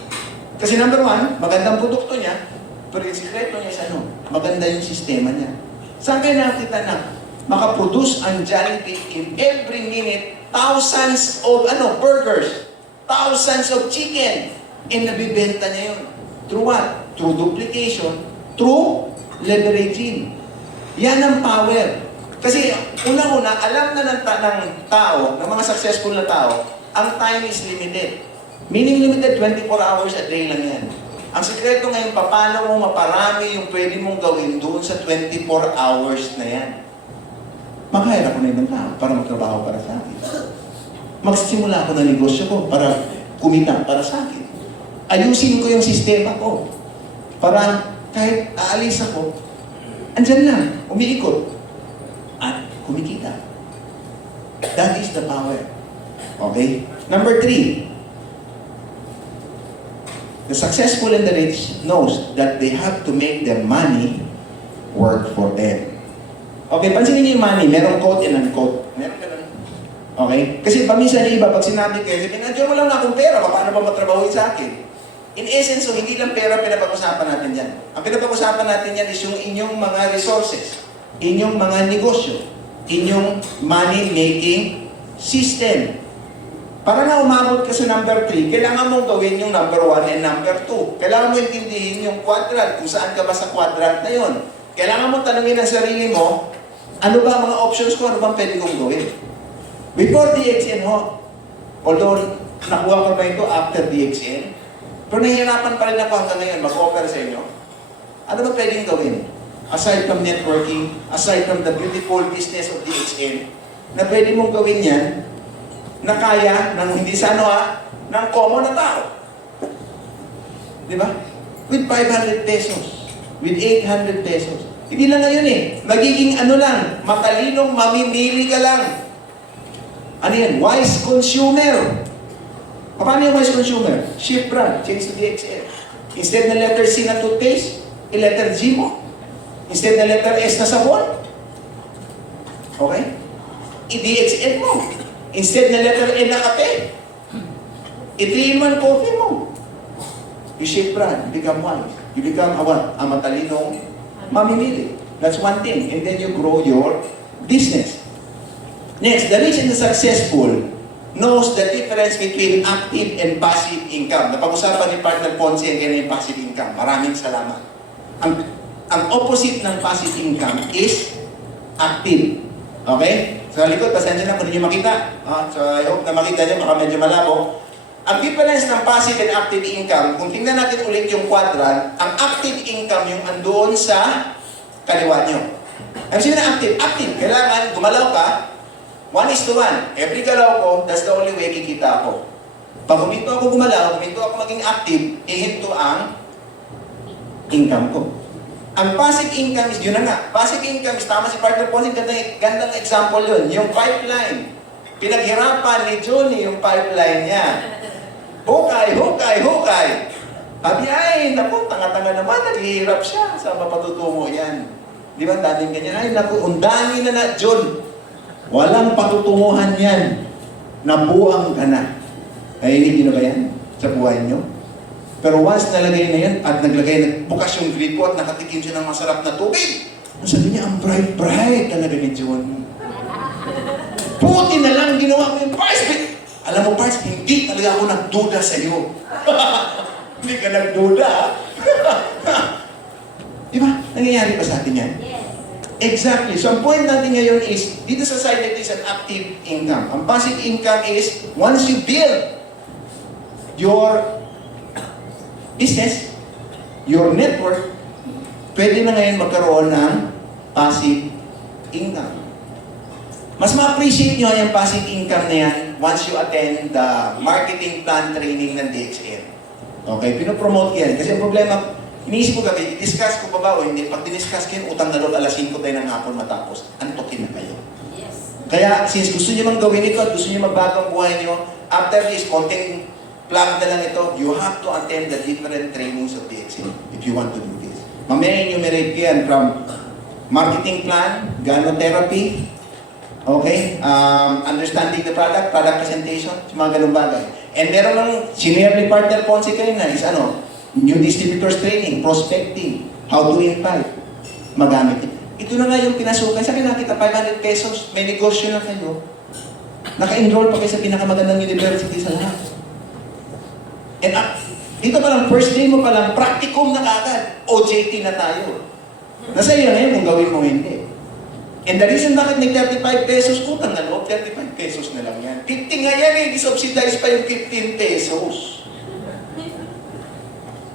Kasi number 1, magandang produkto niya. Pero yung sikreto niya sa maganda yung sistema niya. Saan kayo nakita na makaproduce ang Jollibee in every minute thousands of burgers, thousands of chicken, and nabibenta niya yun. Through what? Through duplication, through leveraging. Yan ang power. Kasi unang-una, alam na ng tao, ng mga successful na tao, ang time is limited. Meaning limited, 24 hours a day lang yan. Ang sekreto ngayon, paano mo maparami yung pwede mong gawin doon sa 24 hours na yan. Mag-hire ako na ibang tao para magtrabaho para sa akin. Magsisimula ako ng negosyo ko para kumita para sa akin. Ayusin ko yung sistema ko para kahit aalis ako, andyan lang, umiikot at kumikita. That is the power. Okay? Number 3, the successful and the rich knows that they have to make their money work for them. Okay, pansinin niyo yung money. Merong quote and unquote. Meron ganun. Okay? Kasi paminsan yung iba, pag sinabi kayo, sabihin, nandiyan mo lang na akong pera, paano ba matrabaho sa akin? In essence, so, hindi lang pera pinapag-usapan natin yan. Ang pinapag-usapan natin yan is yung inyong mga resources, inyong mga negosyo, inyong money-making system. Para na umabot ka sa number 3, kailangan mong gawin yung number 1 and number 2. Kailangan mo intindihin yung quadrant, kung saan ka ba sa quadrant na yun. Kailangan mo tanungin ang sarili mo, ano ba ang mga options ko, ano bang pwede kong gawin? Before DXN ho, although nakuha ko ba ito after DXN, pero nahihirapan pa rin ako hanggang ngayon mag-offer sa inyo. Ano ba pwedeng gawin? Aside from networking, aside from the beautiful business of DXN, na pwede mong gawin yan, na kaya ng hindi sa ng common na tao. Di ba? With 500 pesos, with 800 pesos. Hindi lang ngayon magiging matalinong mamimili ka lang. Ano yan? Wise consumer. Paano yung wise consumer? Shift brand, change to DXN. Instead na letter C na toothpaste, letter G mo. Instead na letter S na sabon. Okay? I-DXN mo. Instead na letter N na kape, i-3-in-1 coffee mo. You shift brand, you become wise. You become a matalinong mamimili. That's one thing. And then you grow your business. Next, the rich and the successful knows the difference between active and passive income. Napag-usapan ni Partner Ponce ang passive income. Maraming salamat. Ang opposite ng passive income is active. Okay? Sa likod, pasensya na kung hindi nyo makita. So I hope na makita nyo, baka medyo malabo. Ang difference ng passive and active income, kung tingnan natin ulit yung quadrant, ang active income yung andoon sa kaliwa nyo. Ang sabi na active, kailangan gumalaw ka, 1:1. Every galaw ko, that's the only way kikita ako. Pag huminto ako gumalaw, huminto ako maging active, ihinto ang income ko. Ang passive income is, yun na nga, passive income is, tama si partner Ponce, gandang example yun. Yung pipeline, pinaghirapan ni Johnny yung pipeline niya. Hukay, hukay, hukay. Sabi, ay, naku, tanga-tanga naman, naghihirap siya. Saan mapatutungo yan? Di ba, daming ganyan, ay, naku, undangin na John. Walang patutunguhan yan. Nabuang ka na. Nahilig nyo na ba yan sa buhay nyo? Pero once nalagay na yan at nagbukas yung gripo at nakatikim siya ng masarap na tubig, ang sabi niya, ang bright-bright talaga ni John. Puti na lang ginawa ko yung Pars. Alam mo, Pars, hindi talaga ako nagduda sa iyo. Hindi ka nagduda. Di ba? Nangyayari pa sa atin yan? Yes. Exactly. So, ang point natin ngayon is, dito sa side it is an active income. Ang passive income is, once you build your business, your network, pwede na ngayon magkaroon ng passive income. Mas ma-appreciate nyo yung passive income na yan once you attend the marketing plan training ng DXN. Okay, pinopromote yan. Kasi ang problema, iniisip ko gabi, discuss ko pa ba o hindi? Pag diniscuss ko yun, utang na loob, alas 5 tayo ng hapon matapos. Antokin na kayo. Yes. Kaya, since gusto nyo mang gawin ito at gusto nyo magbago ang buhay nyo, after this, konting plug na lang ito, you have to attend the different trainings of DXN if you want to do this. Mamaya enumerate ko yan from marketing plan, gynotherapy, okay, understanding the product presentation, mga ganun bagay. And meron lang, senior ni partner Ponce kayo na is new distributors training, prospecting, how to invite, magamit. Ito na nga yung pinasukan. Sabi na kita, 500 pesos, may negosyo na kayo. Naka-enroll pa kayo sa pinakamagandang university sa lahat. And dito pa lang, first day mo pa lang, practicum na kagad. OJT na tayo. Nasa iyo na yun kung gawin mo hindi. And the reason bakit may 35 pesos, utang na loob, 35 pesos na lang yan. 50 nga yan eh, disubsidize pa yung 15 pesos.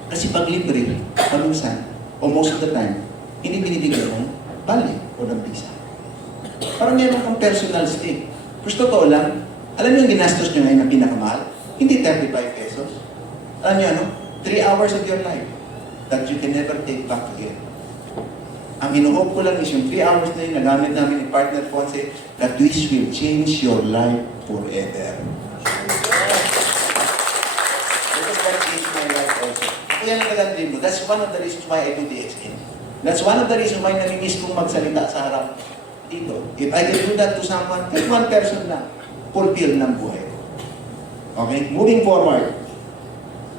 Kasi pag libre, paminsan, o most of the time, hindi binibigay ng bali o ng visa. Parang meron kang personal stake. Pero totoo lang, alam niyo yung ginastos nyo ngayon na pinakamahal? Hindi 35 pesos. Alam niyo 3 hours of your life that you can never take back again. Ang inuhope ko lang is yung 3 hours na yun, nagamit namin ni partner Ponce, that this will change your life forever. Because that changed my life also. Kaya lang talagang dream mo. That's one of the reasons why I do DXN. That's one of the reasons why namimiss kong magsalita sa harap dito. If I can do that to someone, kahit one person lang, fulfill ng buhay ko. Okay? Moving forward.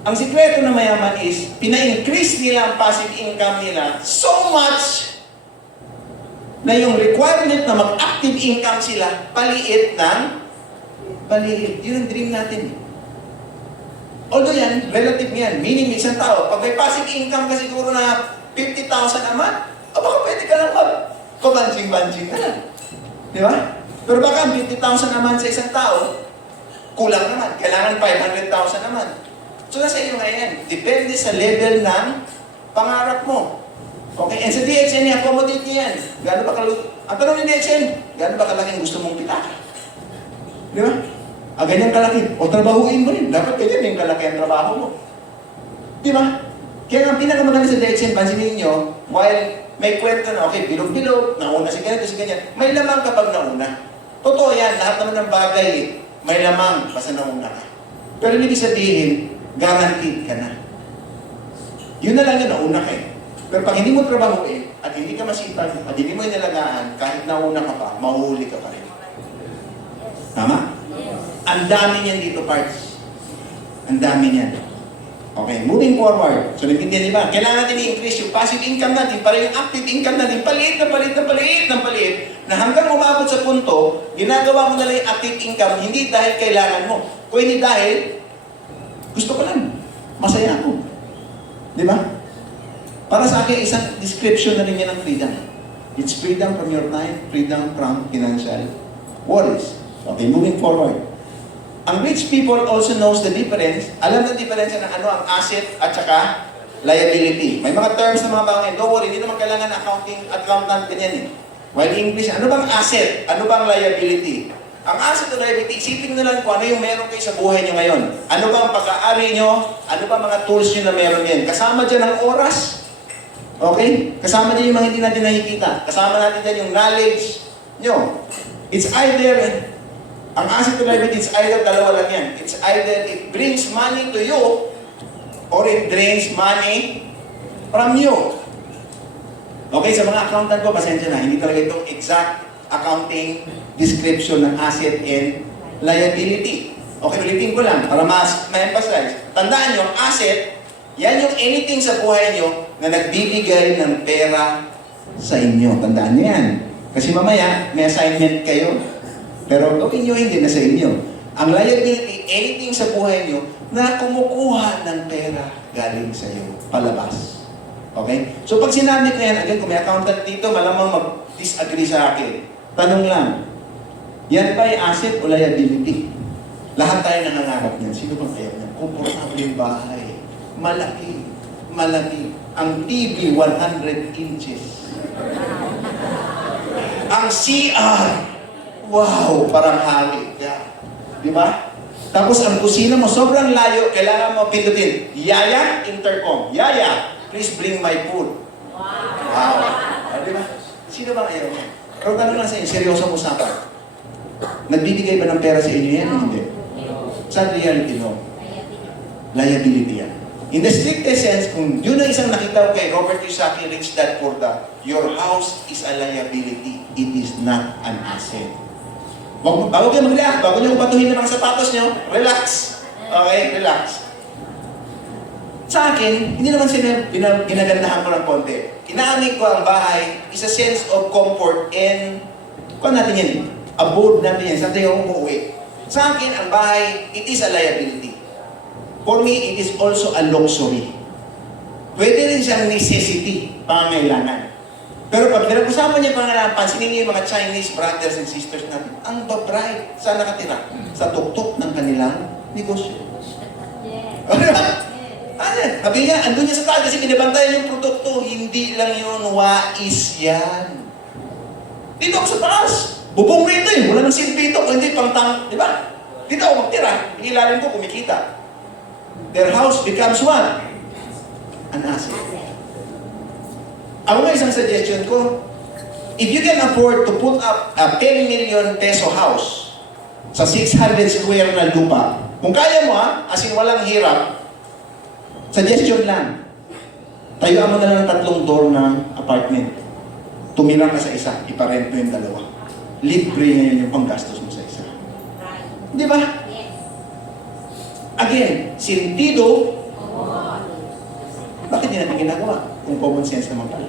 Ang sikreto ng mayaman is, pina-increase nila ang passive income nila so much na yung requirement na mag-active income sila, paliit ng paliit. Yun ang dream natin. Although yan, relative yan. Meaning, isang tao, pag may passive income ka siguro na 50,000 a month, o baka pwede ka lang pabanjing-banjing na lang. Di ba? Pero baka 50,000 a month sa isang tao, kulang naman. Kailangan 500,000 a month. So, nasa iyo nga yan. Depende sa level ng pangarap mo. Okay? And sa DXN, i-accommodate niya yan. Gaano ba ang tanong ni DXN, gaano ba kalaking gusto mong pitaka? Di ba? Ganyan kalaki. O trabahuin mo rin. Dapat ganyan yung kalaki ang trabaho mo. Di ba? Kaya ang pinakamaganda sa DXN, pansinin niyo, while may kwento na, okay, bilog-bilog, nauna si ganito, si ganyan, may lamang kapag nauna. Totoo yan, lahat naman ng bagay, may lamang basta nauna ka. Pero ibig sabihin, guaranteed ka na. Yun na lang yun, nauna ka eh. Pero pag hindi mo trabahuin, at hindi ka masipag, at hindi mo inalagaan, kahit nauna ka pa, mahuhuli ka pa rin. Tama? Ang dami niyan dito, parts. Ang dami niyan. Okay, moving forward. So, nagtindihan ba? Kailangan natin i-increase yung passive income natin para yung active income natin, paliit na paliit na paliit na paliit, na hanggang umabot sa punto, ginagawa mo na lang yung active income, hindi dahil kailangan mo, kundi dahil gusto ko lang. Masaya ako. Di ba? Para sa akin, isang description na rin yan ng freedom. It's freedom from your time, freedom from financial worries. Okay, moving forward. Ang rich people also knows the difference. Alam ng difference ng ano ang asset at saka liability. May mga terms na mga bangin. Don't worry, hindi naman kailangan accountant ganyan eh. While English, ano bang asset? Ano bang liability? Ang asset o liability, isipin nyo lang kung ano yung meron kayo sa buhay nyo ngayon. Ano bang pag-aari nyo? Ano bang mga tools nyo na meron yan? Kasama dyan ang oras, Okay? Kasama din yung mga hindi natin nakikita. Kasama natin din yung knowledge nyo. It's either, ang asset to liability, it's either dalawa lang yan. It's either it brings money to you or it drains money from you. Okay, sa mga accountant ko, pasensya na, hindi talaga itong exact accounting description ng asset and liability. Okay, ulitin ko lang para ma-emphasize. Tandaan nyo, asset, yan yung anything sa buhay nyo na nagbibigay ng pera sa inyo. Tandaan nyo yan. Kasi mamaya, may assignment kayo, pero gawin nyo hindi na sa inyo. Ang liability, anything sa buhay nyo na kumukuha ng pera galing sa iyo, palabas. Okay? So pag sinabi ko yan, again, kung may accountant dito, malamang mag-disagree sa akin. Tanong lang, yan ba ay asset o liability? Lahat tayo nangangarap niyan. Sino bang ayaw niyan? Komportable yung bahay. Malaki. Malaki. Ang TV, 100 inches. Ang CR, wow, parang hangin. Yeah. Di ba? Tapos ang kusina mo, sobrang layo, kailangan mo pindutin. Yaya, intercom. Yaya, please bring my food. Wow. Di ba? Sino bang ayaw niyan? Pero tanong lang sa inyo, seryosong usapan. Nagbibigay ba ng pera sa inyo yan? Hindi. Sa reality, no? Liability yan. In the strictest sense, kung yun ang isang nakita ko kay Robert Kiyosaki, Rich Dad Poor Dad, your house is a liability. It is not an asset. Bago kayo mag-react, bago nyo batuhin ng mga sapatos nyo, relax. Okay, relax. Sa akin, hindi naman sila ginagandahan ko ng konti. Inaamig ko ang bahay is a sense of comfort and kung natin yan, abode natin yan, saan tayo umuwi. Sa akin, ang bahay, it is a liability. For me, it is also a luxury. Pwede rin siyang necessity, pangangailangan. Pero pag pinag-usapan niya pangangailangan, pansinin niyo yung mga Chinese brothers and sisters natin, ang babright, saan nakatira? Sa tuktok ng kanilang negosyo. Ano? Sabi niya, andun niya sa taas kasi binabantayan yung produkto. Hindi lang yun, wais yan. Dito ako sa taas. Bubong rito eh. Wala nang silbi ito. Kung hindi, pangtang, di ba? Dito ako magtira. Ilalim ko, kumikita. Their house becomes what? An asset. Ako nga isang suggestion ko, if you can afford to put up a 10 million peso house sa 600 square na lupa, kung kaya mo as in walang hirap, suggestion lang, tayuan mo na lang 3 door ng apartment. Tumira ka sa isa, iparent mo yung 2. Libre ngayon yung panggastos mo sa isa. Di ba? Yes. Again, sentido, bakit di natin ginagawa? Kung common sense naman pala.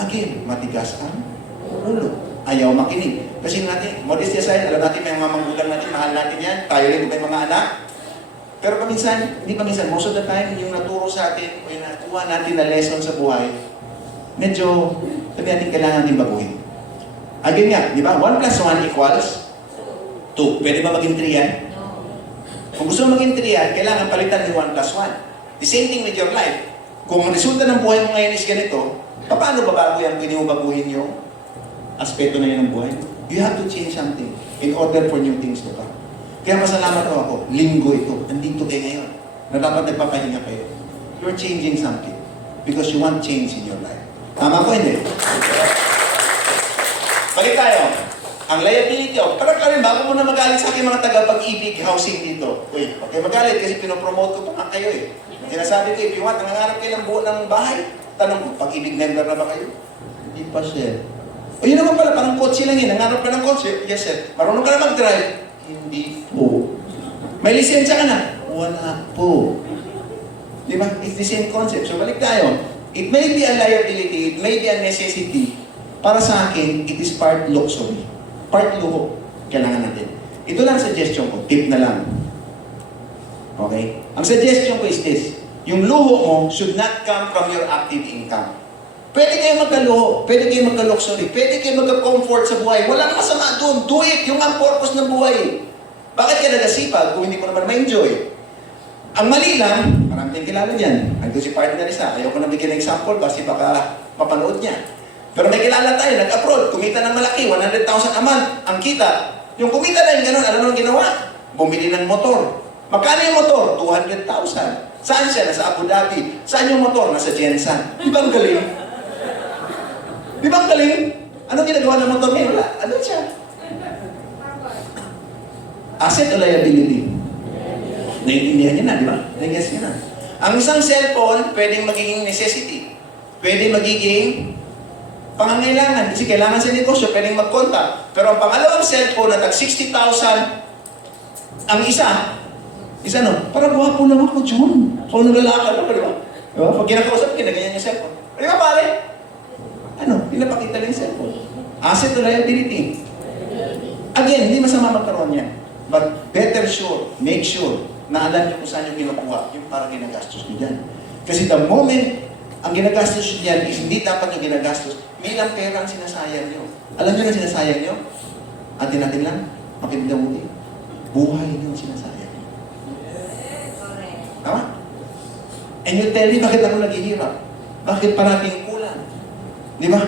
Again, matigas ang ulo. Ayaw makinig. Kasi natin, modesty aside, alam natin may mga magulang natin, mahal natin yan. Tayo rin kung may mga anak. Pero paminsan, hindi paminsan, most of the time, yung naturo sa atin, o yung nakuha natin na lesson sa buhay, medyo, sabi natin, kailangan natin baguhin. Again nga, di ba? 1 plus 1 equals 2. Pwede ba maging 3 yan? Kung gusto mo maging 3 yan, kailangan palitan yung 1 plus 1. The same thing with your life. Kung ang resulta ng buhay mo ngayon is ganito, paano babago yan? Pwede mo baguhin yung aspeto na yun ng buhay? You have to change something in order for new things to come. Kaya masalamat ako, linggo ito, nandito kayo ngayon, na dapat nagpapahinga kayo. You're changing something because you want change in your life. Tama ko, hindi? Balik tayo. Ang liability, parang ka rin, bago mo na magalit sa aking mga taga-pag-ibig housing dito. Uy, okay, magalit kasi pinopromote ko pa nga kayo eh. Sinasabi ko, if you want, nangangarap kayo ng buo ng bahay, tanong ko, pag-ibig member na ba kayo? Hindi pa, sir. O yun naman pala, parang kotse lang yun. Nangangarap ka ng kotse? Yes, sir. Marunong ka na mag-drive? Hindi po. May lisensya ka na? Wala po. Di ba? It's the same concept. So balik tayo. It may be a liability, it may be a necessity. Para sa akin, it is part luxury. Part luho. Kailangan natin. Ito lang suggestion ko. Tip na lang. Okay? Ang suggestion ko is this. Yung luho mo should not come from your active income. Pwede kayo magkaluho. Pwede kayo magka-luxury. Pwede kayo magka-comfort sa buhay. Walang masama doon. Do it. Yung ang purpose ng buhay. Bakit ka nagasipag kung hindi mo naman ma-enjoy? Ang mali lang, marami tayong kilala dyan. Ando si partner isa. Ayaw ko na bigyan ng example kasi baka mapanood niya. Pero may kilala tayo, nag-abroad, kumita ng malaki, 100,000 a month. Ang kita, yung kumita na yung gano'n, alam mo ang ginawa? Bumili ng motor. Magkano yung motor? 200,000. Saan siya? Nasa Abu Dhabi. Saan yung motor? Nasa Jensan. Di ba ang galing? Di ba ang galing? Anong ginagawa ng motor ngayon? Wala. Ano siya? Asset o liability? Naiintindihan niya na, di ba? Nai-guess niya na. Ang isang cellphone, pwedeng magiging necessity. Pwede magiging pangangailangan. Kasi kailangan sa negosyo, pwedeng mag-contact. Pero ang pangalawang cellphone na tag 60,000, ang isa no, parang buha po lang ako, John. Kung naglalakad ako, di ba? Di ba? Pag kinakausap, kinaganyan yung cellphone. Di ba, pare? Ano? Pinapakita lang yung cellphone. Asset o liability? Again, hindi masama magkaroon yan. But better sure, make sure, na alam niyo kung saan yung kinukuha, yung para ginagastos niyo dyan. Kasi the moment ang ginagastos niyo dyan is hindi dapat yung ginagastos, may ilang pera ang sinasayang niyo. Alam niyo na sinasayang niyo? Atin-atin lang, makidamuti. Buhay niyo ang sinasayang niyo. Tama? And you tell me, bakit ako naghihirap? Bakit parating kulang? Di ba?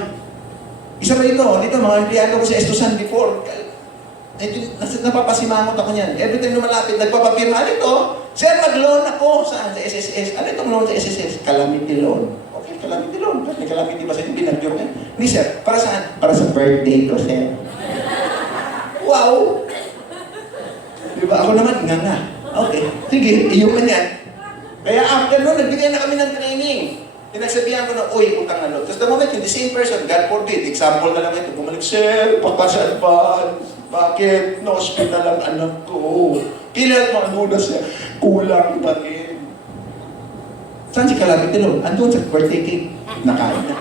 Isa pa ito, mga empleyado ko sa Estusan before, napapasimangot ako niyan. Every time na malapit, nagpapapirma. Ano ito? Sir, mag-loan ako. Saan? Sa SSS. Ano itong loan sa SSS? Calamity loan. Okay, calamity loan. May calamity ba sa inyo? Binagyo ko yan. Hindi, sir. Para saan? Para sa birthday ko, sir. Wow! Diba? Ako naman, nga. Okay. Sige, iyong man yan. Kaya after nun, nagbigay na kami ng training. Pinagsabihan ko na, uy, utang na loan. Tapos the moment, yung the same person, God forbid, example na lang ito, bumalik, sir, pagpasa advance. Bakit? Na-hospital ang anak ko. Kailan mo muna siya? Kulang pa rin. Saan si calamity loan? Andun sa birthday cake. Nakain na.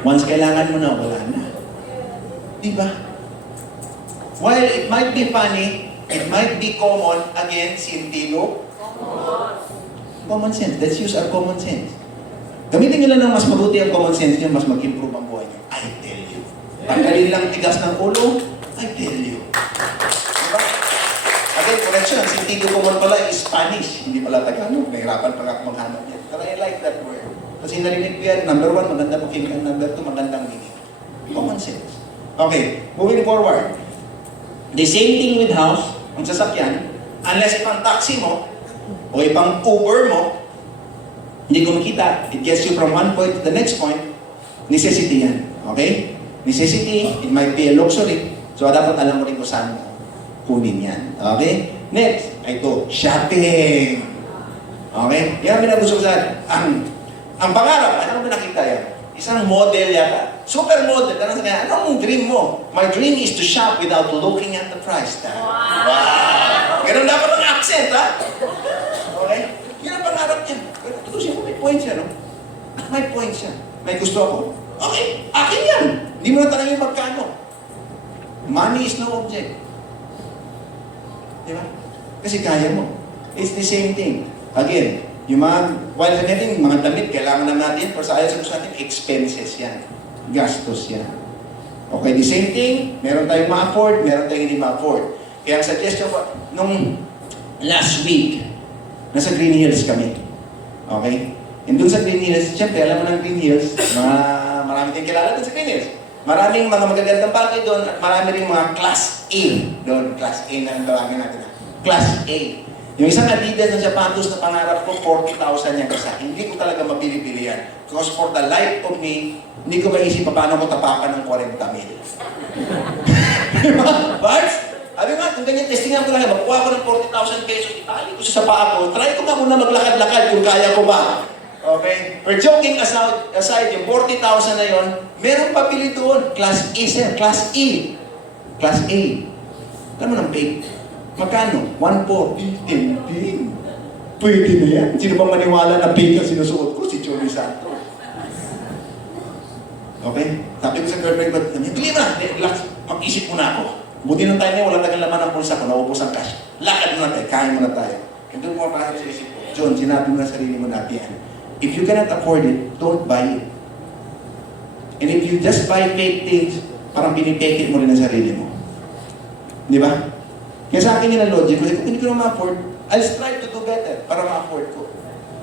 Once kailangan mo na, wala na. Diba? While it might be funny, it might be common, again, sentido. Common sense. Let's use our common sense. Gamitin nyo lang ng mas mabuti ang common sense nyo, mas mag-improve ang buhay nyo. I tell you. Pagkalin lang tigas ng ulo, I tell you. Diba? Again, correction, ang sentido common pala is Spanish. Hindi pala Tagalog. Nahirapan pa ako maghanap yan. But I like that word. Kasi narinig ko yan, number 1, maganda pakinggan. Number 2, magandang meaning. Common sense. Okay, moving forward. The same thing with house, ang sasakyan, unless ipang taxi mo, o ipang Uber mo, hindi kumikita. It gets you from one point to the next point. Necessity yan. Okay? Necessity, it might be a luxury. So, dapat alam mo rin kung saan mo kunin yan. Okay? Next, ito, shopping. Okay? Yan ang binagusto ko sa ang pangarap, ano ba nakita yan? Isang model yata. Super model. Anong dream mo? My dream is to shop without looking at the price tag. Wow! Ganun dapat ang accent, ha? Okay? Yan ang pangarap niya. Pero tutusin mo, may point siya, no? May point siya. May gusto ako. Okay, akin yan. Hindi mo na tanongin magkano. Money is no object. Di ba? Kasi kaya mo. It's the same thing. Again, yung while natin, mga damit, kailangan na natin, pero sa ayaw sa gusto natin, expenses yan. Gastos yan. Okay, the same thing, meron tayong ma-afford, meron tayong hindi ma-afford. Kaya ang suggestion ko, nung last week, nasa Green Hills kami. Okay? And doon sa Green Hills, siyempre, alam mo ng Green Hills, marami tayong kilala doon sa Green Hills. Maraming mga magagandang bagay doon at marami rin mga Class A doon. Class A na ang tawagin natin. Class A. Yung isang Adidas na sapatos na pangarap ko, 40,000 yan isa. Hindi ko talaga mabili-bili yan. Because for the life of me, hindi ko maisip pa paano ko tapakan ng 40 mil. But, sabi nga, kung ganyan, testingan ko lang, magkuha ko ng 40,000 pesos, itali ko sa paa ko, try ko nga muna maglakad-lakad kung kaya ko ba. Okay? For joking aside, yung 40,000 na yon, meron papili doon. Class A, sir. Class E. Class A. Alam mo ng pay? Magkano? 1,400. Ting. Pwede na yan. Sino bang maniwala na pay ang sinusuot ko? Si Joey Santos. Okay? Sabi ko sa girlfriend ko, bili mo na. Relax. Mag-isip mo na ako. Buti ng tayo niya, walang tagal laman ng pulsa ko. Naubos ang cash. Lakad mo na tayo. Kain mo na tayo. And doon mo pa sa isip ko. John, sinabi mo na sarili mo na yan. If you cannot afford it, don't buy it. And if you just buy fake things, parang pinipekit mo rin ang sarili mo. Di ba? Kaya sa akin yun ang logic. Kasi kung hindi ko na ma-afford, I'll strive to do better para ma-afford ko.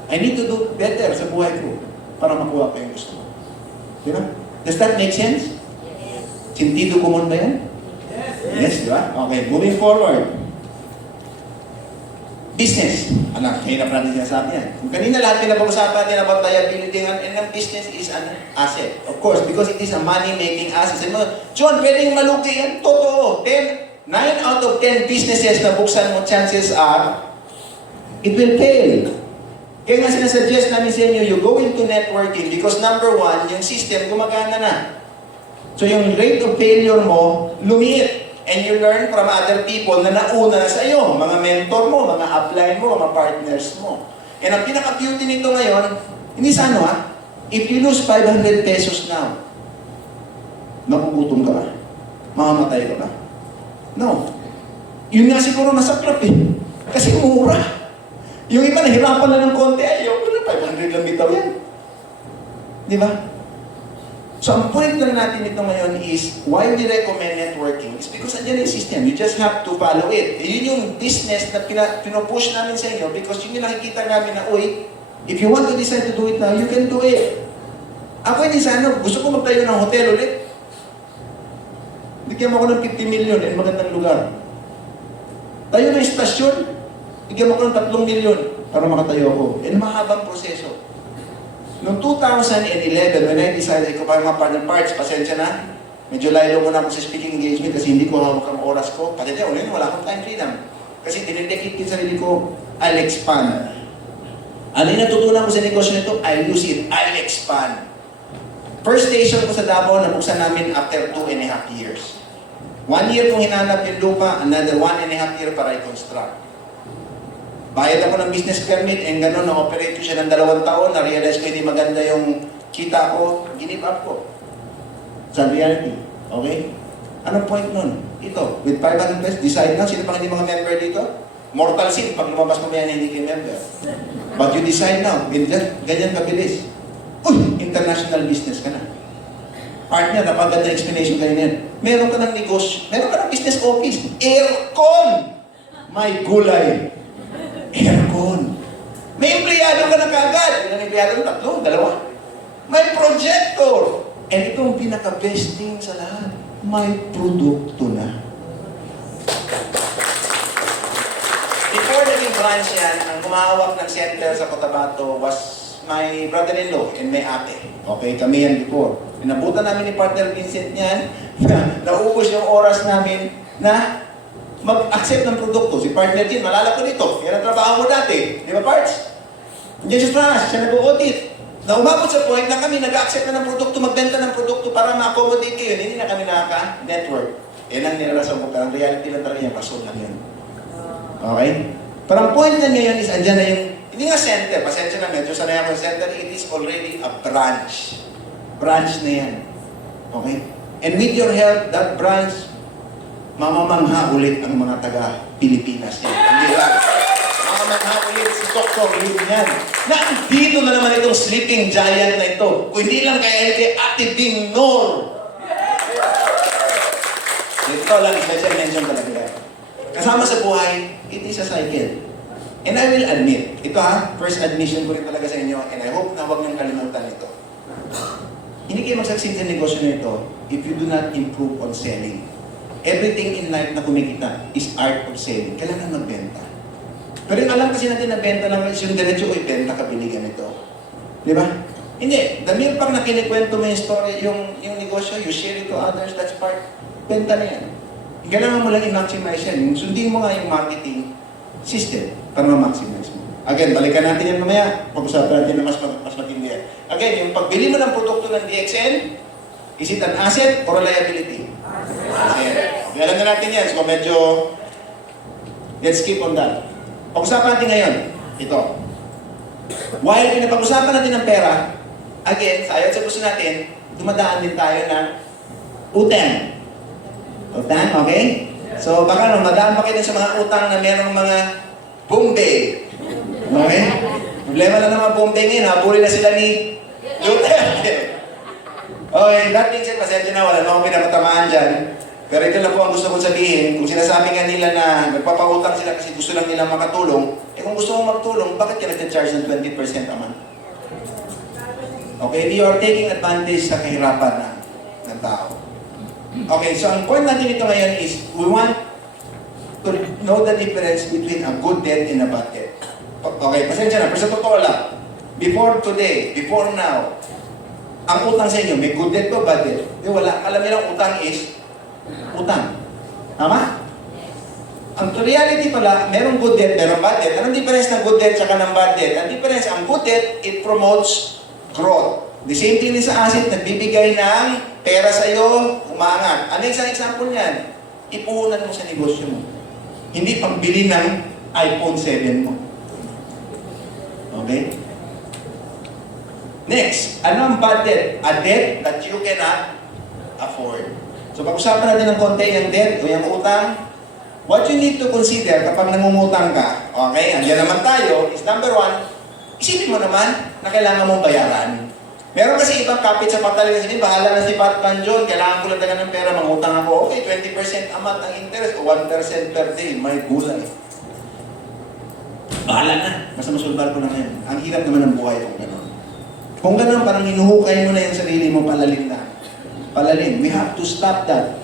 I need to do better sa buhay ko para makuha ko yung gusto ko. Di ba? Does that make sense? Yes. Sentido common ba yan? Yes, di ba? Okay, moving forward. Business. Anak, hirap natin sinasabi yan. Kung kanina lahat pinapag-usapan natin about liability and ang business is an asset. Of course, because it is a money-making asset. Sabi mo, John, pwedeng malugi yan. Totoo. 9 out of 10 businesses na buksan mo, chances are, it will fail. Kaya nga sinasuggest namin sa inyo, you go into networking because number one, yung system gumagana na. So yung rate of failure mo, lumiit. And you learn from other people na nauna na sa iyo, mga mentor mo, mga upline mo, mga partners mo. And ang pinaka-beauty nito ngayon, hindi sa ano ha, if you lose 500 pesos now, napugutom ka ba? Mamamatay ka ba? No. Yun nga siguro masaklap eh. Kasi mura. Yung iba nahirapan na ng konti, ayaw, 500 lang bitaw yan. Di ba? So, ang point lang natin ito ngayon is why we recommend networking is because andyan yung system. You just have to follow it. Yun yung business na pinupush namin sa inyo because yun yung nakikita namin na, uy, if you want to decide to do it now, you can do it. Ako hindi sana, gusto ko magtayo ng hotel ulit. Bigyan mo ako ng 50 million and magandang lugar. Tayo ng istasyon, bigyan mo ako ng 3 million para makatayo ako. And mahabang proseso. Noong 2011, when I decided ko pa mga partner parts, pasensya na. Medyo laylo muna ako sa speaking engagement kasi hindi ko hawak ang oras ko. Pasensya, wala akong time freedom. Kasi dinidikit ko sa sarili ko, I'll expand. Ano yung natutunan ko sa negosyo nito? I'll use it. I'll expand. First station ko sa Davao, nabuksan namin after 2.5 years. 1 year kong hinanap yung lupa, another 1.5 year para i-construct. Bayad ako ng business permit, and gano'n, na-operate ko siya ng 2 taon, na-realize ko hindi maganda yung kita ko, give up ko. Sa reality. Okay? Anong point nun? Ito, with 500 pesos, decide na, sino pang hindi mga member dito? Mortal sin, pag lumabas mo yan, hindi kayo member. But you decide now, ganyan kabilis. Uy, international business ka na. Partner, napaganda explanation kayo yan. Meron ka ng negosyo, meron ka ng business office, aircon! May gulay. Aircon. May empleyado ka na kagad. Ilang empleyado? 3, 2. May projector. And itong pinaka-best thing sa lahat, may produkto na. Before naging branch yan, ang kumahawak ng center sa Cotabato was my brother-in-law and my ate. Okay, kami yan before. Inabutan namin ni partner Vincent yan, na naubos yung oras namin na mag-accept ng produkto. Si partner din, malala ko dito. Yan ang trabaho mo dati. Di ba, parts? Diyan siya trash, siya nag-audit. Na umabot sa point na kami nag-accept na ng produkto, magbenta ng produkto para ma-accommodate kayo. Hindi na kami nakaka-network. Yan ang nilalasan ko. Parang reality lang talaga yan. Pasol lang yun. Okay? Parang point na ngayon is, andyan na yung, hindi nga center, pasensya na medyo sanay ako sa center, it is already a branch. Branch na yan. Okay? And with your help, that branch, mamamangha ulit ang mga taga-Pilipinas yan. Hindi ba? Mamamangha ulit si Dr. Lim yan. Nandito na naman itong sleeping giant na ito. Kung hindi lang kaya kay Ate Bing Nor. Ito lang, special mention talaga yan. Kasama sa buhay, it is a cycle. And I will admit, ito first admission ko rin talaga sa inyo, and I hope na huwag niyong kalimutan ito. Hindi kayo mag-succeed sa negosyo nito if you do not improve on selling. Everything in life na kumikita is art of selling. Kailangan magbenta. Pero yung alam kasi natin na benta lang is yung diretso, uy, benta ka, biligan ito. Di ba? Hindi. Dahil pang nakinikwento mo yung story, yung negosyo, you share it to others, that's part. Benta na yan. Kailangan mo lang i-maximize yan. Sundin mo nga yung marketing system para ma-maximize mo. Again, balikan natin yan mamaya. Pag-usapan natin na mas matindi. Again, yung pagbili mo ng produkto ng DXN, is it an asset or a liability? Asset. Okay, alam na natin yan. So medyo, let's skip on that. Pag-usapan natin ngayon, ito. While pinapag-usapan natin ng pera, again, sayot sa gusto natin, dumadaan din tayo ng utang. Utang, okay? So baka madaan pa kayo sa mga utang na merong mga Bombay. Okay? Problema lang ng mga Bombay ngayon, habulin na sila ni Duterte. Okay, that being said, pasensya na, wala na akong pinapatamaan dyan. Pero ito lang po ang gusto kong sabihin. Kung sinasabi nga nila na nagpapautang sila kasi gusto lang nilang makatulong, eh kung gusto mong magtulong, bakit ka nag-charge ng 20% a month? Okay, you are taking advantage sa kahirapan ng tao. Okay, so ang point natin ito ngayon is, we want to to know the difference between a good debt and a bad debt. Okay, pasensya na, pero sa totoo lang, before today, before now, ang utang sa inyo, may good debt ba, bad debt? Di wala. Alam nilang utang is utang. Tama? Ang reality pala, merong good debt, merong bad debt. Anong difference ng good debt at ng bad debt? Ang difference, ang good debt, it promotes growth. The same thing din sa asset, nagbibigay ng pera sa iyo, umaangat. Ano isang example niyan? Ipuhunan mo sa negosyo mo. Hindi pambili ng iPhone 7 mo. Okay? Next, ano ang bad debt? A debt that you cannot afford. So pag-usapan natin ng konti yung debt o yung utang. What you need to consider kapag nangungutang ka, okay, andiyan naman tayo, is number one, isipin mo naman na kailangan mong bayaran. Meron kasi ibang kapit sa patal kasi bahala na si Pat Panjon, kailangan ko lang talaga ng pera, mangutang ako, okay, 20% a month ang interest o 1% per day, may gulay. Bahala na, basta masulbar ko na ngayon. Ang hirap naman ng buhay kung gano'n. Kung gano'n, parang hinuhukay mo na yung sarili mo, palalim na. Palalim. We have to stop that.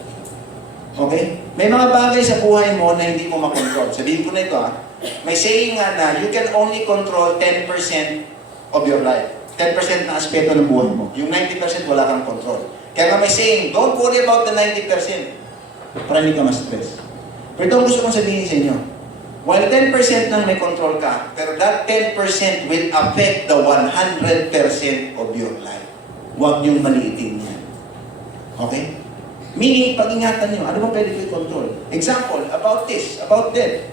Okay? May mga bagay sa buhay mo na hindi mo makontrol. Sabihin ko na ito may saying nga na you can only control 10% of your life. 10% na aspeto ng buhay mo. Yung 90% wala kang control. Kaya nga may saying, don't worry about the 90% para hindi ka ma-stress. Pero ito ang gusto kong sabihin sa inyo. While 10% lang may control ka, pero that 10% will affect the 100% of your life. Huwag niyong maliitin yan. Okay? Meaning, pag-ingatan nyo, ano ba pwede ko i-control? Example, about this, about that.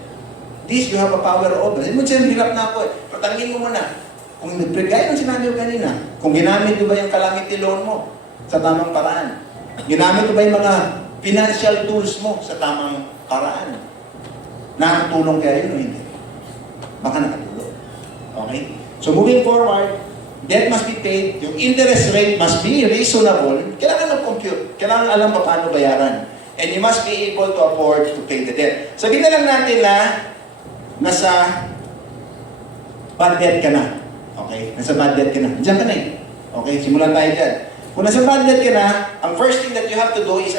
This, you have a power over. Hindi mo siya, hirap na ako eh. Patangin mo muna. Kung gaya ng sinabi ko kanina, kung ginamit mo ba yung calamity loan mo sa tamang paraan? Ginamit mo ba yung mga financial tools mo sa tamang paraan? Nakatulong kaya yun o hindi? Baka nakatulong. Okay? So moving forward, debt must be paid, yung interest rate must be reasonable, kailangan mag-compute, kailangan alam pa paano bayaran. And you must be able to afford to pay the debt. Sabihin na lang natin na nasa bad debt ka na. Okay? Nasa bad debt ka na. Diyan ka na eh. Okay? Simulan tayo dyan. Kung nasa bad debt ka na, ang first thing that you have to do is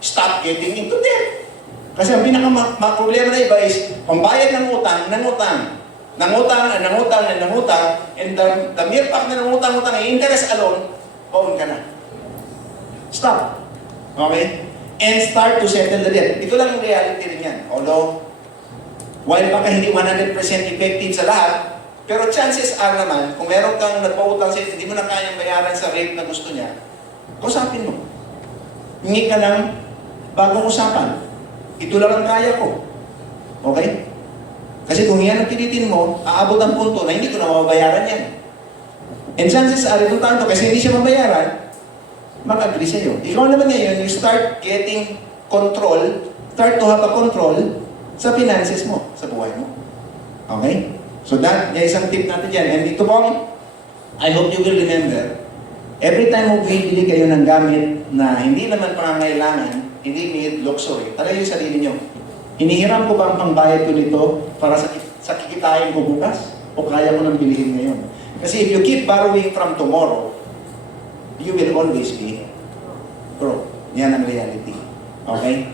stop getting into debt. Kasi ang pinaka-problema na iba is, pambayad ng utang, and the mere fact na nangutang, interest alone, paun ka na. Stop. Okay? And start to settle the debt. Ito lang yung reality rin yan. Although, while baka hindi 100% effective sa lahat, pero chances are naman, kung meron kang nagpautang sa'yo, hindi mo na kayang bayaran sa rate na gusto niya, kusapin mo. Hingi ka ng bagong usapan. Ito lang ang kaya ko. Okay? Kasi kung yan ang pilitin mo, aabot ang punto na hindi ko na mababayaran yan. And chances are, itong tanto, kasi hindi siya mabayaran, mag-agree sa'yo. Ikaw naman ngayon, you start getting control, start to have a control sa finances mo, sa buhay mo. Okay? So that, yan isang tip natin dyan. And ito po, I hope you will remember, every time mo bibili kayo ng gamit na hindi naman pangangailangan, hindi need luxury, talaga yung sarili nyo. Hinihiram ko ba ang pangbayad ko nito para sa kikitain ko bukas? O kaya ko nang bilihin ngayon? Kasi if you keep borrowing from tomorrow, you will always be broke. Yan ang reality. Okay?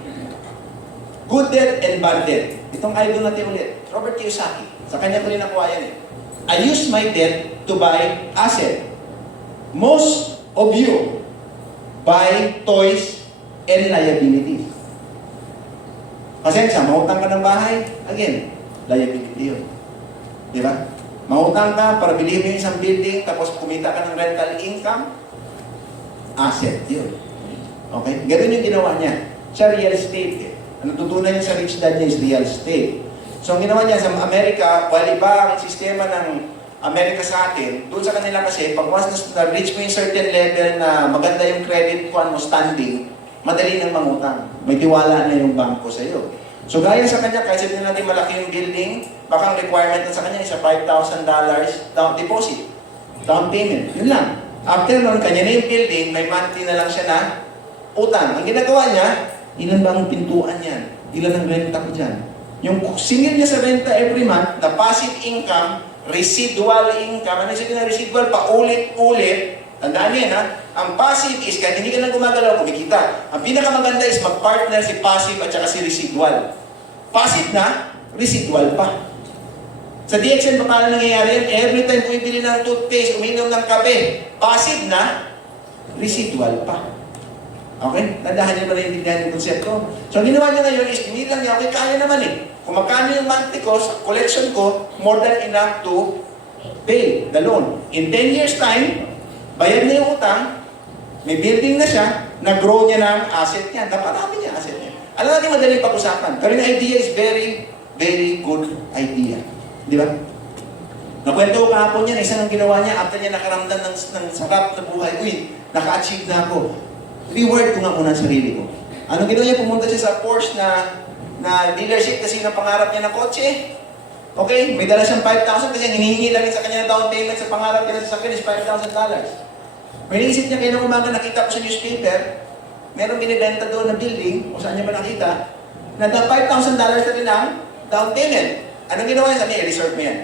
Good debt and bad debt. Itong idol natin ulit. Robert Kiyosaki. Sa kanya ko rin nakuha yan eh. I use my debt to buy asset. Most of you buy toys and liabilities. Pasensya, mautang ka ng bahay, again, liability yun. Di ba? Mautang ka para bilhin mo yung isang building, tapos kumita ka ng rental income, asset yun. Okay? Ganun yung ginawa niya. Siya real estate eh. Ang natutunan niya sa rich dad niya is real estate. So ang ginawa niya sa Amerika, while iba ang sistema ng Amerika sa atin, doon sa kanila kasi, pag once na-reach mo yung certain level na maganda yung credit mo standing, madali nang mangutang. May tiwala na yung bangko sa iyo. So gaya sa kanya, kahit sabihin natin malaki yung building, baka ang requirement na sa kanya is $5,000 down deposit, down payment. Yun lang. After nun, kanya na yung building, may monthly na lang siya na utang. Ang ginagawa niya, ilan ba ang pintuan yan? Ilan ang renta ko dyan? Yung singil niya sa renta every month, the passive income, residual income, ano sabihin na residual, paulit-ulit. Tandaan niyo yan, ang passive is kahit hindi ka nang gumagalaw, kumikita. Ang pinakamaganda is mag-partner si passive at saka si residual. Passive na, residual pa. Sa DXN, paano nangyayari yan? Every time bumibili ng toothpaste, uminom ng kape, passive na, residual pa. Okay? Nandahan niyo ba naiintindihan yung konsepto? So, ang ginawa niya ngayon is, lang niya, okay, kaya naman eh. Kung magkano yung monthly ko, sa collection ko, more than enough to pay the loan. In 10 years time, bayad na yung utang, may building na siya, nag-grow niya ng asset niya. Naparami niya asset niya. Alam natin madaling pag-usapan. Pero yung idea is very, very good idea. Di ba? Nakwento ko kahapon yan, isang ang ginawa niya, after niya nakaramdam ng sarap na buhay, uy, naka-achieve na ako. Reward ko nga muna ang sarili ko. Anong ginawa niya? Pumunta siya sa Porsche na dealership kasi yung pangarap niya na kotse. Okay? May dala siyang 5,000 kasi ang hinihingi lang sa kanya na down payment sa pangarap niya na sasakyan is $5,000. May naisip niya kayo ng umaga, nakita ko sa newspaper, merong binibenta doon na building, o saan niya ba nakita, na $5,000 na rin ang down payment. Anong ginawa niya? Sabi niya, i-reserve mo yan.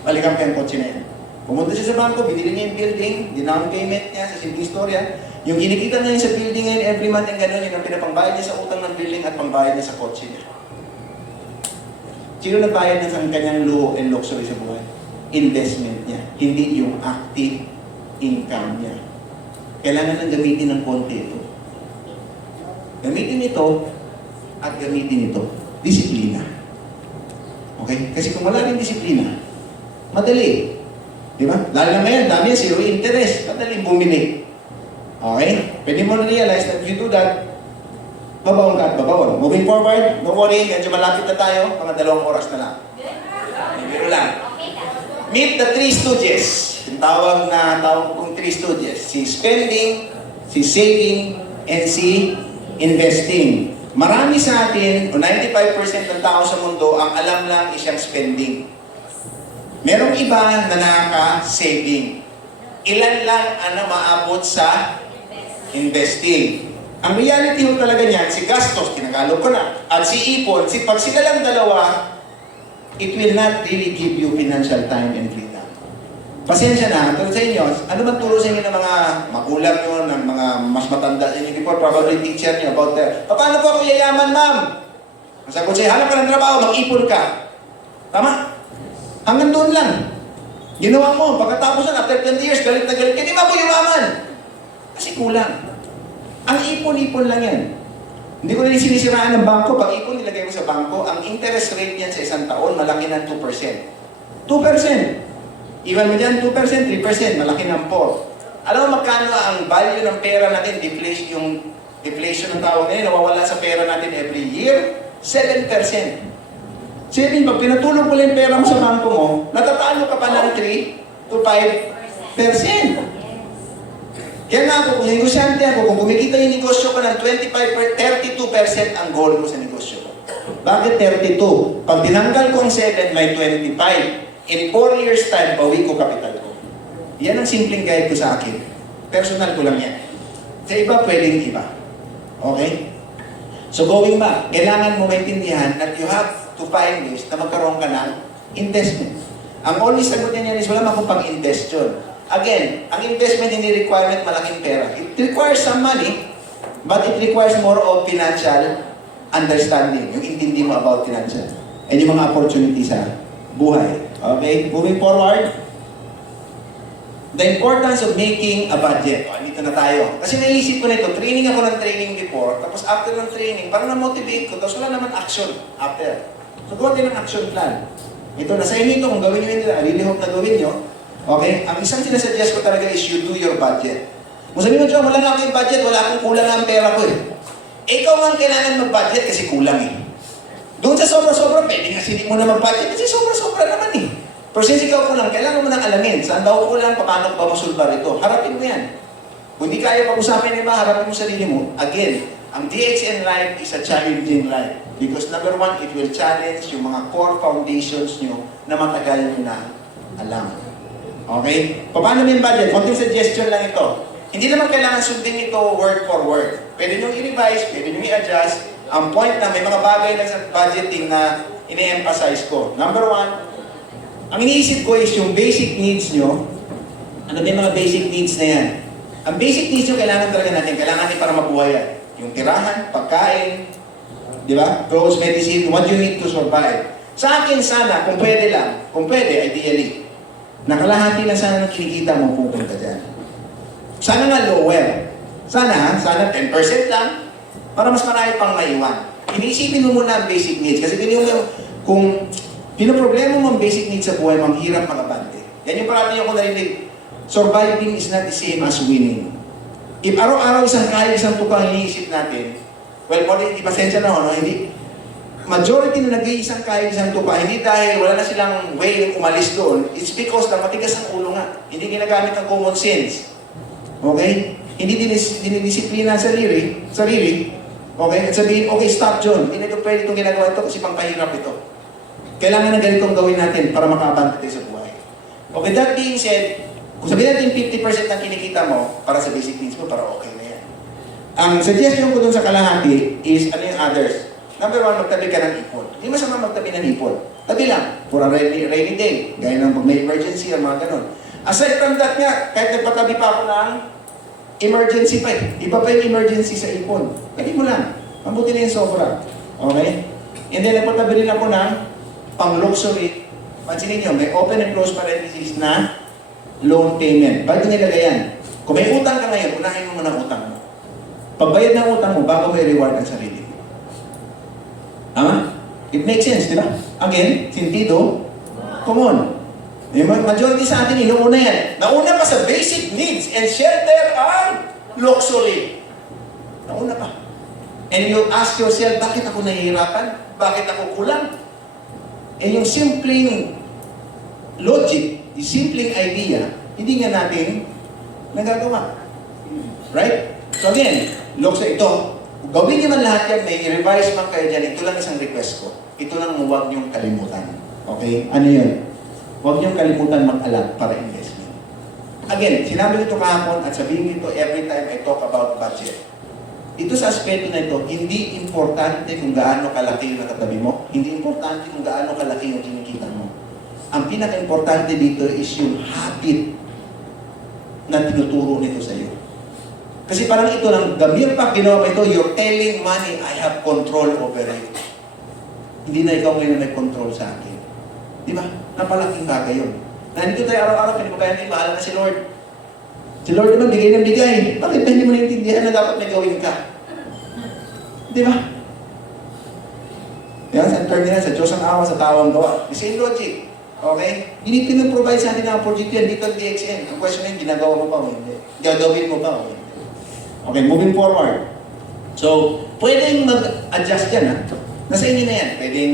Balikan pa yung kotse na yan. Pumunta siya sa bangko, binili niya yung building, down payment niya sa simple istorya. Yung kinikita niya sa building ngayon every month and gano'n, yun ang pinapangbayad niya sa utang ng building at pangbayad niya sa kotse niya. Sino nagbayad niya sa kanyang luho and luxury sa buhay? Investment niya, hindi yung active income niya. Kailangan nang gamitin ng konti ito. Gamitin ito at gamitin ito. Disiplina. Okay? Kasi kung wala rin disiplina, madali. Di ba? Lalo na ngayon, dami yan, zero interest. Madaling bumili. Okay? Pwede mo na-realize that if you do that, babaon ka at babaon. Moving forward, no worry, medyo malapit na tayo, mga 2 oras na lang. Biro lang. Meet the 3 stooges. Yung tawag kong 3 stooges. Si spending, si saving, and si investing. Marami sa atin, o 95% ng tao sa mundo, ang alam lang is yung spending. Merong iba na nakaka-saving. Ilan lang ang maabot sa investing. Ang reality ho talaga niyan, si gastos, kinagalog ko na, at si ipon, pag sila lang dalawa, it will not really give you financial time and freedom. Pasensya na, tulad sa inyo, ano bang turo sa inyo ng mga magulang nyo, ng mga mas matanda sa inyo before, probably teacher nyo about paano po ako yayaman, ma'am? Ang sagot sa'yo, hanap ka ng trabaho, mag-ipon ka. Tama? Hanggang doon lang. Ginawa mo, pagkatapos na, after 20 years, galit na galit ka, di ba po yumaman? Kasi kulang. Ang ipon-ipon lang yan. Hindi ko rin sinisiraan ng bangko. Pag ipon nilagay mo sa bangko, ang interest rate niyan sa isang taon, malaki ng 2%. 2%. Iwan mo dyan, 2%, 3%, malaki ng 4%. Alam mo magkano ang value ng pera natin, yung deflation ng tawag ngayon, nawawala sa pera natin every year? 7%. Saving, pag pinatulog mo lang yung pera mo sa bangko mo, natatalo ka pa ng 3 to 5%. Kaya nga ako, kung negosyante ako, kung kumikita yung negosyo ko ng 32% ang goal ko sa negosyo ko. Bakit 32? Pag tinanggal ko ang 7, may 25. In 4 years time, bawi ko kapital ko. Yan ang simpleng guide ko sa akin. Personal ko lang yan. Sa iba, pwedeng iba. Okay? So going back, kailangan mo maintindihan that you have to find ways na magkaroon ka ng investment. Ang only sagot niya is wala akong pang-invest yun. Again, ang investment hindi requirement malaking pera. It requires some money, but it requires more of financial understanding. Yung intindi mo about financial. And yung mga opportunity sa buhay. Okay? Moving forward. The importance of making a budget. O, dito na tayo. Kasi naisip ko nito, training ako ng training before, tapos after ng training, parang na-motivate ko, tapos wala naman action after. So, gawa din ng action plan. Ito, nasa inyo ito, kung gawin nyo yun, I really hope na gawin nyo. Okay? Ang isang sinasuggest ko talaga is you do your budget. Kung sabihin mo, John, wala na akong budget, wala akong kulang ang pera ko eh. Ikaw nga ang kailangan mag-budget kasi kulang eh. Doon sa sobra-sobra, pwede nga hindi mo na mag-budget kasi sobra-sobra naman eh. Pero since ikaw kulang, kailangan mo nang alamin. Saan daw kulang, paano ba masulbar ito? Harapin mo yan. Kung hindi kaya pag-usapin na iba, harapin mo sarili mo. Again, ang DXN life is a challenging life. Because number 1, it will challenge yung mga core foundations nyo na matagal nyo na alam. Okay? Paano may budget? Konting suggestion lang ito. Hindi naman kailangan sundin ito word for word. Pwede nyo i-revise, pwede nyo i-adjust. Ang point na may mga bagay na sa budgeting na ini-emphasize ko. Number 1, ang iniisip ko is yung basic needs nyo. Ano ba yung mga basic needs na yan? Ang basic needs nyo kailangan talaga natin. Kailangan natin para mabuhay yan. Yung tirahan, pagkain, Di ba? Clothes, medicine, what you need to survive. Sa akin sana, kung pwede lang, kung pwede, ideally, nakalahati na sana ng kinikita mo pupunta dyan. Sana nga lower. Sana 10% lang, para mas marami pang maiwan. Iniisipin mo muna ang basic needs. Kasi kung pinoproblema mo ang basic needs sa buhay, manghirap mag-abante. Yan yung parati yung ko narinig. Surviving is not the same as winning. If araw-araw isang kaya, isang tukang iniisip natin, well, di pasensya na ho, no? Hindi. Majority na nag-iisang kaya, isang tuka, hindi dahil wala na silang way ng umalis doon, it's because na matigas ang ulo nga. Hindi ginagamit ang common sense. Okay? Hindi dinidisiplina ang sarili. Okay? At sabihin, okay, stop John. Hindi na pwede itong ginagawa ito kasi pangpahirap ito. Kailangan na ganitong gawin natin para makabante tayo sa buhay. Okay, that being said, kung sabihin natin 50% ng kinikita mo para sa basic needs mo, para okay na yan. Ang suggestion ko dun sa kalahati is, ano yung others? Number 1, magtabi ka ng ipon. Hindi masama magtabi ng ipon. Tabi lang, for a rainy day. Gaya ng pag may emergency, ang mga ganun. Aside from that nga, kahit nagpatabi pa ako ng emergency pa eh. Iba pa yung emergency sa ipon. Tabi mo lang. Mabuti na yung sobra. Okay? And then nagpatabi rin ako ng pang-luxury. Pansinin nyo, may open and close parenthesis na loan payment. Bago nilagay yan. Kung may utang ka ngayon, unahin mo muna utang mo. Pagbayad ng utang mo, bago may reward ang sarili mo. It makes sense, di ba? Again, sentido, common. Majority sa atin, inuuna yan. Nauna pa sa basic needs and shelter ang luxury. Nauna pa. And you ask yourself, bakit ako nahihirapan? Bakit ako kulang? And yung simpleng logic, yung simpleng idea, hindi nga natin nagagawa. Right? So again, luxury ito. Gawin niyo man lahat yan, may i-revise man kayo dyan, ito lang isang request ko. Ito lang huwag niyong kalimutan. Okay? Ano yun? Huwag niyong kalimutan mag-alat para investment. Again, sinabi ko ito kahapon at sabihin ko ito every time I talk about budget. Ito sa aspeto na ito, hindi importante kung gaano kalaki yung nakatabi mo. Hindi importante kung gaano kalaki yung kinikita mo. Ang pinaka-importante dito is yung habit na tinuturo nito sa iyo. Kasi parang ito lang, the mere fact ginawa mo ito, you're telling money, I have control over it. Hindi na ikaw ngayon may control sa akin. Di ba? Napalaking bagay yun. Nandito tayo araw-araw, pinipabayan natin, mahal na si Lord. Si Lord naman, bigay ng bigay. Bakit hindi mo naintindihan na dapat may gawin ka? Di ba? Yan, sa term nila, sa Diyos ang awa, sa tao ang gawa. The same logic. Okay? You need to provide sa atin ng opportunity yan dito ang DXN. Ang question na ginagawa mo pa o hindi? Gagawin mo pa o hindi? Okay, moving forward. So, pwedeng mag-adjust yan, ha? Nasa inyo na yan. Pwedeng,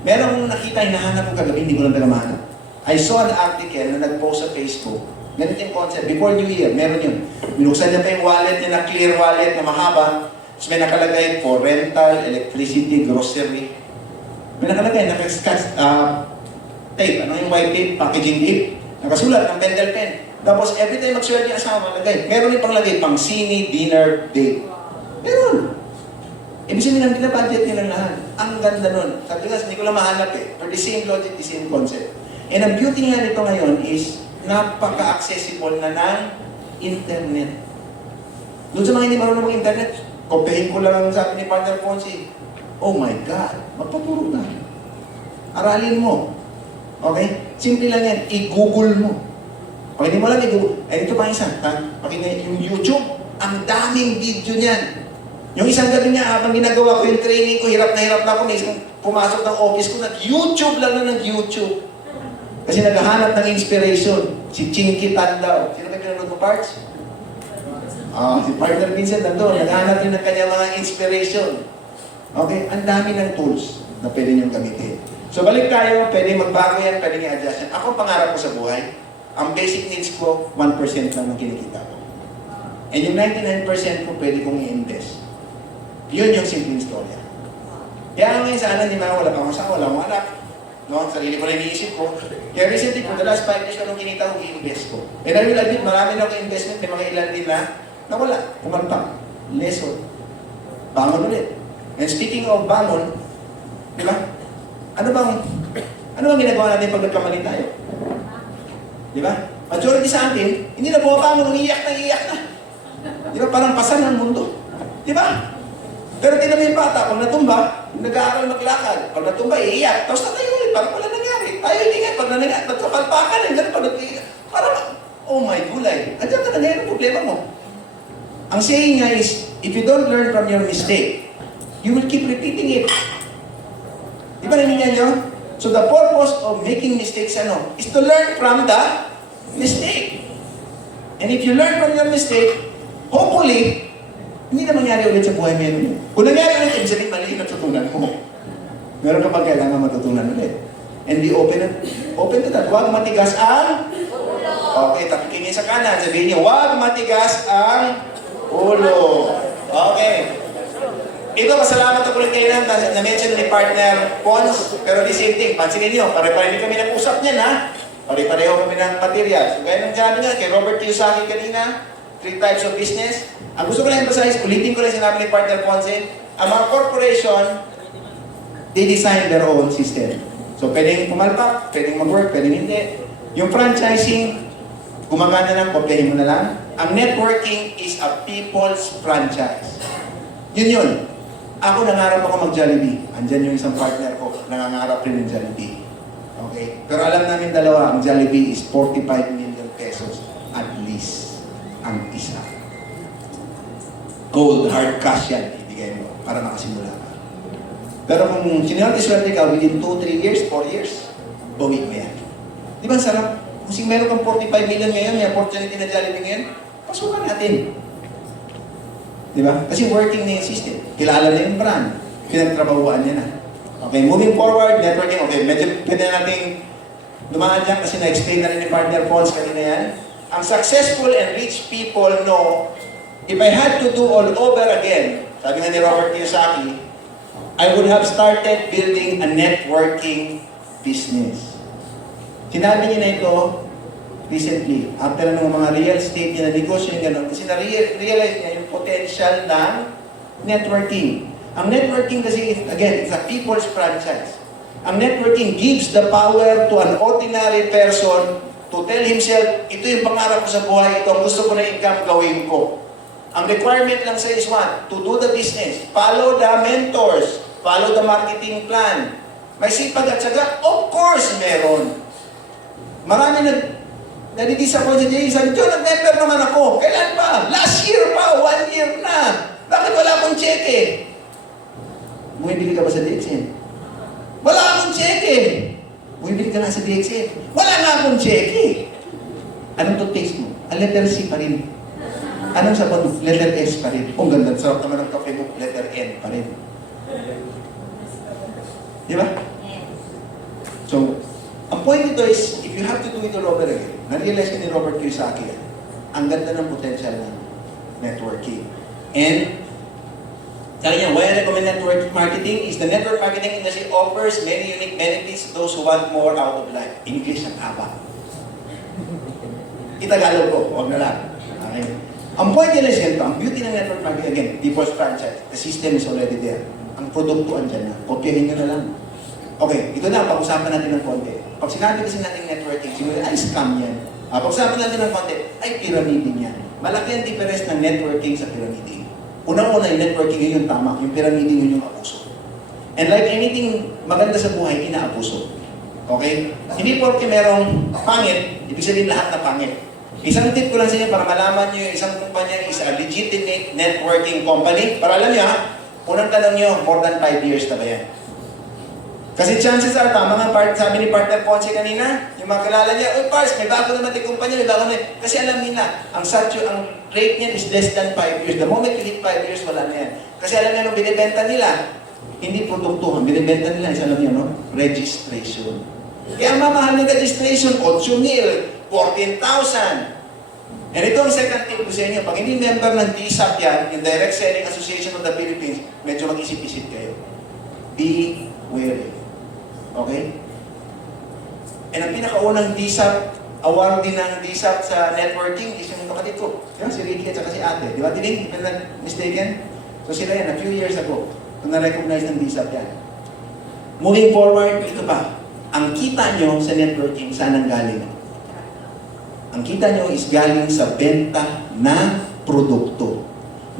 merong nakita, hinahanap ko kagabi, hindi ko lang talaga mahanap. I saw an article na nag-post sa Facebook. Ganito yung concept. Before New Year, meron yun. Binuksan niya pa yung wallet niya na clear wallet na mahaba. Tapos may nakalagay for rental, electricity, grocery. May nakalagay, naka-scotch tape. Ano yung white tape? Packaging tape. Nakasulat ng pentel pen. Tapos every time mag-swerte yung asawa, lagay. Meron yung panglagay, pang sini, dinner, date. Meron. Ibig sabihin lang, pinabudget niya lang lahat. Ang ganda nun. Sabi nga, hindi ko lang mahanap eh. For the same logic, the same concept. And ang beauty nga nito ngayon is, napaka-accessible na ng internet. Doon sa mga hindi marunong mag-internet, kopyahin ko lang ang sabi ni Partner Ponzi. Oh my God, magpaturo na. Aralin mo. Okay? Simple lang yan. I-google mo. Pag hindi mo lang i-google, ito pa isa. Pakinggan yung YouTube, ang daming video niyan. Yung isang gabi niya, habang ginagawa ko yung training ko, hirap na ako, may isang pumasok ng office ko, nag-YouTube lang na nag-YouTube. Kasi naghahanap ng inspiration. Si Chinky Tandao. Sino ba pinanood mo, Parts? Si Partner Vincent nandun. Naghahanap din ng kanyang mga inspiration. Okay? Ang dami ng tools na pwede niyong gamitin. So balik tayo, pwede magbago yan, pwede i-adjust yan. Ako, pangarap ko sa buhay, ang basic needs ko, 1% lang ng kinikita ko. And yung 99% ko, pwede kong i-invest. Yun yung simple storya. Kaya ngayon sana, hindi man wala pang asawa, wala akong anak. No? Sarili ko na iniisip ko. Kaya recently, for the last 5 years ko nung kinita ko, i-invest ko. And I will admit, marami na akong investment, may mga ilan din na nawala, kumalpak. Lesson. Bangon ulit. And speaking of bangon, di ba? Ano bang ginagawa natin pag nagkamali tayo? Di ba? Majority sa atin, hindi na bumabangon, iiyak na. Di ba? Parang pasan ng mundo. Di ba? Pero tinan mo yung bata, pag natumba, nag-aaral maglakad. Pag natumba, iiyak. Tapos tatayo ulit, parang wala nangyari. Tayo hindi nga, pag nangyari, nagkapalpakan, hanggang pag nag-iiyak. Parang, oh my gulay. Andiyan ka na ngayon ang problema mo. Ang saying nga is, if you don't learn from your mistake, you will keep repeating it. Di ba naninyan nyo? So the purpose of making mistakes, is to learn from the mistake. And if you learn from your mistake, hopefully, hindi na mangyari ulit sa buhay mo yun. Kung nangyari ulit, ibig sabihin mali yung natutunan mo. Meron ka pa kailangan matutunan ulit. And be open to that. Huwag matigas ang okay, tapikingin sa kanan. Sabihin niyo, huwag matigas ang ulo. Okay. Ito, pasalamat ako ulit kayo na-mention ni partner Pons. Pero the same thing, pansinin niyo, pare-pareho kami nag-usap niyan, ha? Pare-pareho kami ng material. So, gaya ng sabi nga, kay Robert Kiyosaki kanina, 3 types of business. Ang gusto ko lang emphasize, ulitin ko lang sinabi ni partner Ponce, ang mga corporation, they design their own system. So, pwedeng pumalpak, pwedeng mag-work, pwedeng hindi. Yung franchising, gumagana lang, kopyahin mo na lang. Ang networking is a people's franchise. Yun. Ako nangarap ako mag-Jollibee. Andyan yung isang partner ko, nangangarap rin ng Jollibee. Okay? Pero alam namin dalawa, ang Jollibee is 45 million pesos at least ang isa. Gold, hard cash yan, ibigay mo para makasimula ka. Pero kung sinwerte ka, within 2, 3 years, 4 years, bawin mo yan. Di ba sarap? Kung meron kang 45 million ngayon, may opportunity na Jollibee ngayon, pasukan natin. Di ba? Kasi working na yung system. Kilala na yung brand. Pinagtrabahuan niya na. Okay, moving forward, networking. Okay, medyo pwede na nating dumaan dyan kasi na-explain na rin ni partner Pons kanina yan. Ang successful and rich people know, if I had to do all over again, sabi nga ni Robert Kiyosaki, I would have started building a networking business. Sinabi niya na ito recently, after ng mga real estate niya na negosyo yung gano'n, kasi na-realize niya yung potential ng networking. Ang networking kasi, again, it's a people's franchise. Ang networking gives the power to an ordinary person to tell himself, ito yung pangarap ko sa buhay, ito ang gusto ko na income, gawin ko. Ang requirement lang sa is one, to do the business, follow the mentors, follow the marketing plan. May sipag at syaga? Of course, meron. Marami nadidisappoint sa Jay, sabi, John, nag-member naman ako. Kailan pa? Last year pa, 1 year na. Bakit wala akong cheque? Bumibili ka ba sa DXN? Wala akong cheque. Bumibili ka na sa DXN. Wala nga akong cheque. Anong toothpaste mo? Ang letter C pa rin. Anong sabon mo? Letter S pa rin. Ang ganda, sarap naman ng kape mo. Letter N pa rin. Di ba? So, ang point nito is, if you have to do it all over again, na-realize ko ni Robert Kiyosaki, ang ganda ng potential ng networking. And, sabi niya, why I recommend network marketing is the network marketing industry offers many unique benefits to those who want more out of life. English ang haba. Itagalog ko, huwag na lang. Okay. Ang point nila is ganito, ang beauty ng network marketing, again, people's franchise, the system is already there. Ang produkto andyan na, kopyahin nyo na lang. Okay, ito na, pag-usapan natin ng konti. Pag sinabi kasi natin networking, siguro, ay scam yan. Pag-usapan natin ng konti, ay pyramiding yan. Malaki ang difference ng networking sa pyramiding. Unang-una, yung networking yun yung tama, yung pyramiding yun yung abuso. And like anything maganda sa buhay, inaabuso. Okay? Hindi porke merong pangit, ibig sabihin lahat na pangit. Isang tip ko lang sa inyo para malaman nyo yung isang kumpanya is a legitimate networking company. Para alam nyo ha, unang tanong nyo, more than 5 years na ba yan? Kasi chances are, tama nga, sabi ni partner Ponce kanina, yung mga kilala niya, uy Pars, may bago naman yung kumpanya, may bago naman. Kasi alam nila, ang rate niyan is less than 5 years. The moment you hit 5 years, wala na yan. Kasi alam niya, nung binibenta nila, hindi produkto, ang binibenta nila, is alam niyo, no? Registration. Kaya ang mamahal ng registration, 8,000, 14,000. And ito ang second tip ko sa inyo, pag hindi member ng DSAP yan, yung Direct Selling Association of the Philippines, medyo mag-isip-isip kayo. Be wary. Okay? And ang pinakaunang DSAP, awardee ng DSAP sa networking is yung kapatid ko. Diba? Si Ricky at saka si ate. Di ba, Tining? If I'm not mistaken? So sila yan, a few years ago, kung na-recognize ng DSAP yan. Moving forward, ito pa. Ang kita nyo sa networking, saan ang galing? Ang kita nyo is galing sa benta ng produkto.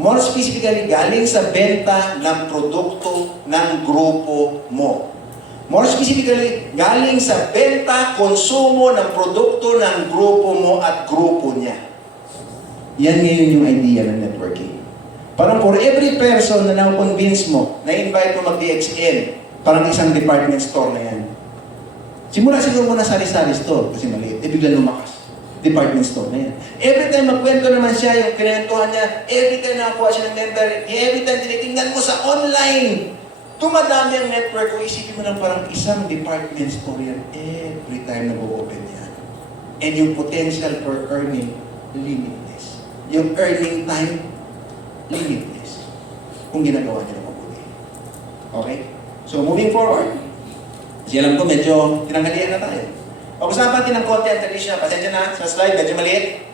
More specifically, galing sa benta ng produkto ng grupo mo. More specifically, galing sa benta, konsumo ng produkto ng grupo mo at grupo niya. Yan ngayon yung idea ng networking. Parang for every person na na-convince mo, na-invite mo mag-DXN, parang isang department store na yan. Simula siguro muna sari-sari store, kasi maliit, biglang lumakas. Department store na yan. Every time magkwento naman siya, yung kinentuhan niya, every time nakakuha siya ng member, every time tinitingnan mo sa online, tumadami ang network ko, isipin mo lang parang isang department store yan, every time nag-open yan. And yung potential for earning, limitless. Yung earning time, limitless. Kung ginagawa niya na mabuti. Okay? So, moving forward, kasi alam ko medyo tinanggalian na tayo. Pag-usapan natin ng content traditional. Pasensya na sa slide, medyo maliit.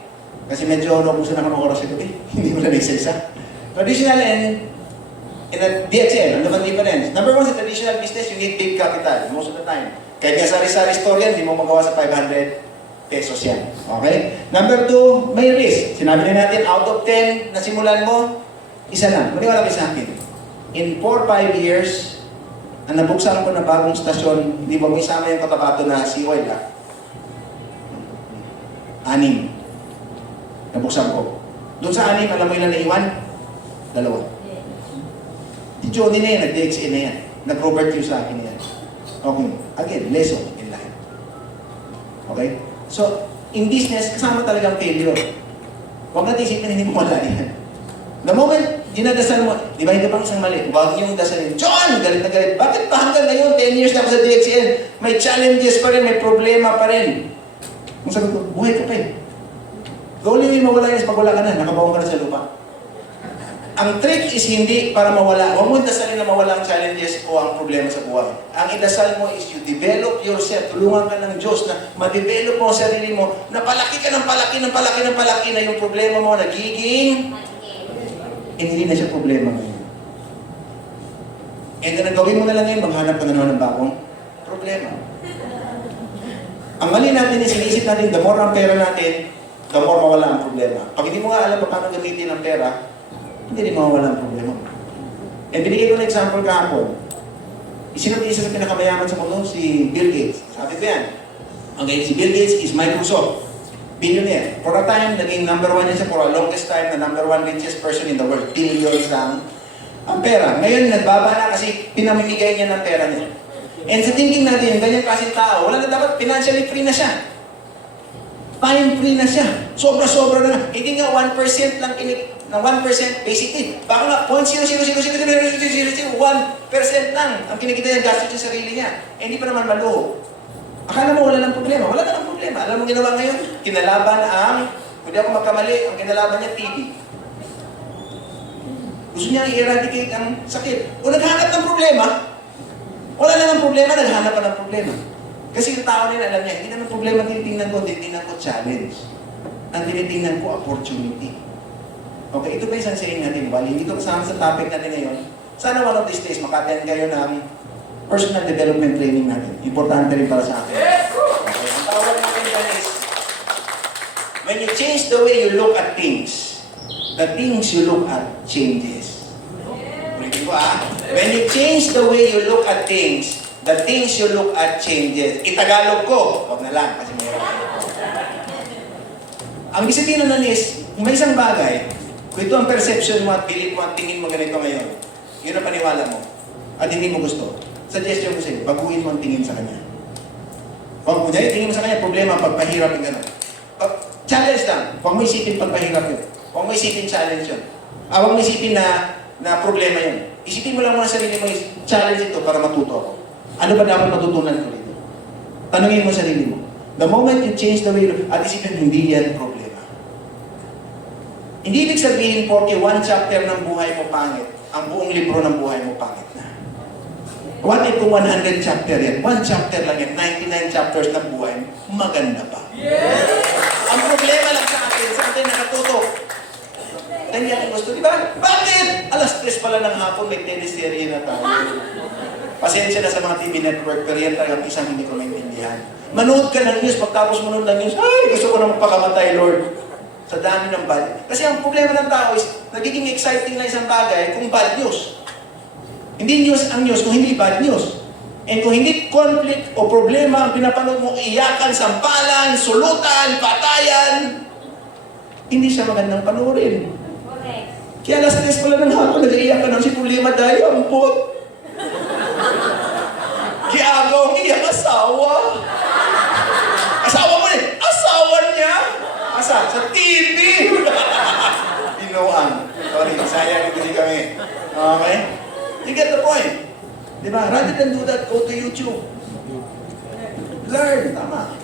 Kasi medyo naubusan na kami oras ito. Hindi mo na isa-isa. Traditional and a DXL, ano ba difference? Number one, sa traditional business, you need big capital most of the time. Kahit nga sari-sari store yan, hindi mo magawa sa 500 pesos yan. Okay? Number two, may risk. Sinabi na natin, out of 10 na simulan mo, isa lang. Maniwala kayo sa akin. In 4-5 years, ang nabuksan ko na bagong stasyon, hindi ba mo isama yung Cotabato na Seaoil, ha? 6. Nabuksan ko. Doon sa 6, alam mo ilan na iwan? 2. Si Johnny na yan, nag-DXA na yan. Nag-Robert Hughes sa akin na yan. Okay. Again, lesson in life. Okay? So, in business, kasama talagang failure. Huwag natin isipin hindi mo wala yan. The moment, dinadasal mo, di ba hindi pang isang mali? Huwag niyong dasalin, John! Galit na galit. Bakit pa hanggang ngayon, 10 years na ako sa DXN, may challenges pa rin, may problema pa rin. Kung sabi ko, buhay ka pa eh. The only way mawala is pag wala ka na, nakabaong ka na sa lupa. Ang trick is hindi para mawala. Huwag mo dasalin na mawala ang challenges o ang problema sa buhay. Ang idasal mo is you develop yourself. Tulungan ka ng Diyos na ma-develop mo ang sarili mo, na palaki ka ng palaki, ng palaki, ng palaki na yung problema mo nagiging hindi na siya problema ngayon. And then, ang gawin mo na lang ngayon, maghanap ka na naman ng bagong problema. Ang mali natin is sinisip natin, the more ang pera natin, the more mawala ang problema. Pag hindi mo nga alam paano gamitin ang pera, hindi rin mawala ang problema. And binigay ko na example kahapon. Isa sa pinakamayaman sa mundo, si Bill Gates. Sabi ko yan. Okay, si Bill Gates is Microsoft. Billionaire. For a time, naging number 1 yan siya for a longest time, na number 1 richest person in the world. Billions lang ang pera. Ngayon, nagbaba na kasi pinamimigay niya ng pera niya. And sa thinking natin, ganyan klaseng tao, wala na dapat financially free na siya. Time free na siya. Sobra-sobra na. Hindi nga 1% lang ng 1% basically. Baka nga 0.0000001% lang ang kinikita niya, gastos sa sarili niya. Eh, hindi pa naman maluho. Akala mo wala ng problema. Wala na ng problema. Alam mo ginawa ngayon? Kinalaban ang, kung di ako magkamali, ang kinalaban niya TB. Gusto niya i-eradicate ang sakit. O naghanap ng problema, wala na ng problema, naghanap pa ng problema. Kasi yung tao nila, alam niya, hindi naman problema tinitingnan ko, tinitingnan ko challenge. Ang tinitingnan ko, opportunity. Okay, ito ba isang saying natin, bali, hindi ko kasama sa topic natin ngayon. Sana one of these days, maka-attend kayo ng personal development training natin. Importante rin para sa akin. Okay, ang tawag natin dyan is, when you change the way you look at things, the things you look at changes. Ulitin ko when you change the way you look at things, the things you look at changes. Itagalog ko, wag na lang, kasi mayroon. Ang disiplina nun is, kung may isang bagay, kung ito ang perception mo at belief mo at tingin mo ganito ngayon, yun ang paniwala mo, at hindi mo gusto, suggestion ko sa'yo, baguhin mo ang tingin sa kanya. Huwag mo dahil tingin mo sa kanya, problema, pagpahirap yung gano'n. Challenge lang, huwag mo isipin pagpahirap yun. Huwag mo isipin challenge yun. Huwag mo isipin na problema yun. Isipin mo lang muna sa sarili mo, challenge ito para matuto ako. Ano ba dapat matutunan ko dito? Tanungin mo sa sarili mo. The moment you change the way you look, at isipin, hindi yan problema. Hindi ibig sabihin, porque one chapter ng buhay mo pangit, ang buong libro ng buhay mo pangit na. What if kung 100 chapter yan? One chapter lang yan, 99 chapters ng buhay, maganda pa. Yes! Ang problema lang sa atin, sa atin nakatutok. Hindi natin gusto, di ba? Bakit? Alas 3 pala ng hapon, may teleserye na tayo. Pasensya na sa mga TV network, pero yan talagang isang hindi ko maintindihan. Manood ka ng news, pagtapos manood ng news, ay, gusto ko na magpakamatay, Lord. Sa dami ng budget. Kasi ang problema ng tao is, nagiging exciting na isang bagay kung bad news. Hindi news ang news kung hindi bad news. And kung hindi conflict o problema ang pinapanood mo, iyakan, sampalan, sulutan, patayan, hindi siya magandang panoorin. Correct. Kaya alas 3 pala ng hapon, nag-iiyakan ng si problema dahil ang pot. Kaya agaw iyak asawa. Asawa mo eh! Asawa niya! Asa? Sa TV! Binuang. Sorry, sayang hindi kami. Okay? You get the point. Diba? Rather than do that, go to YouTube. Learn. Tama.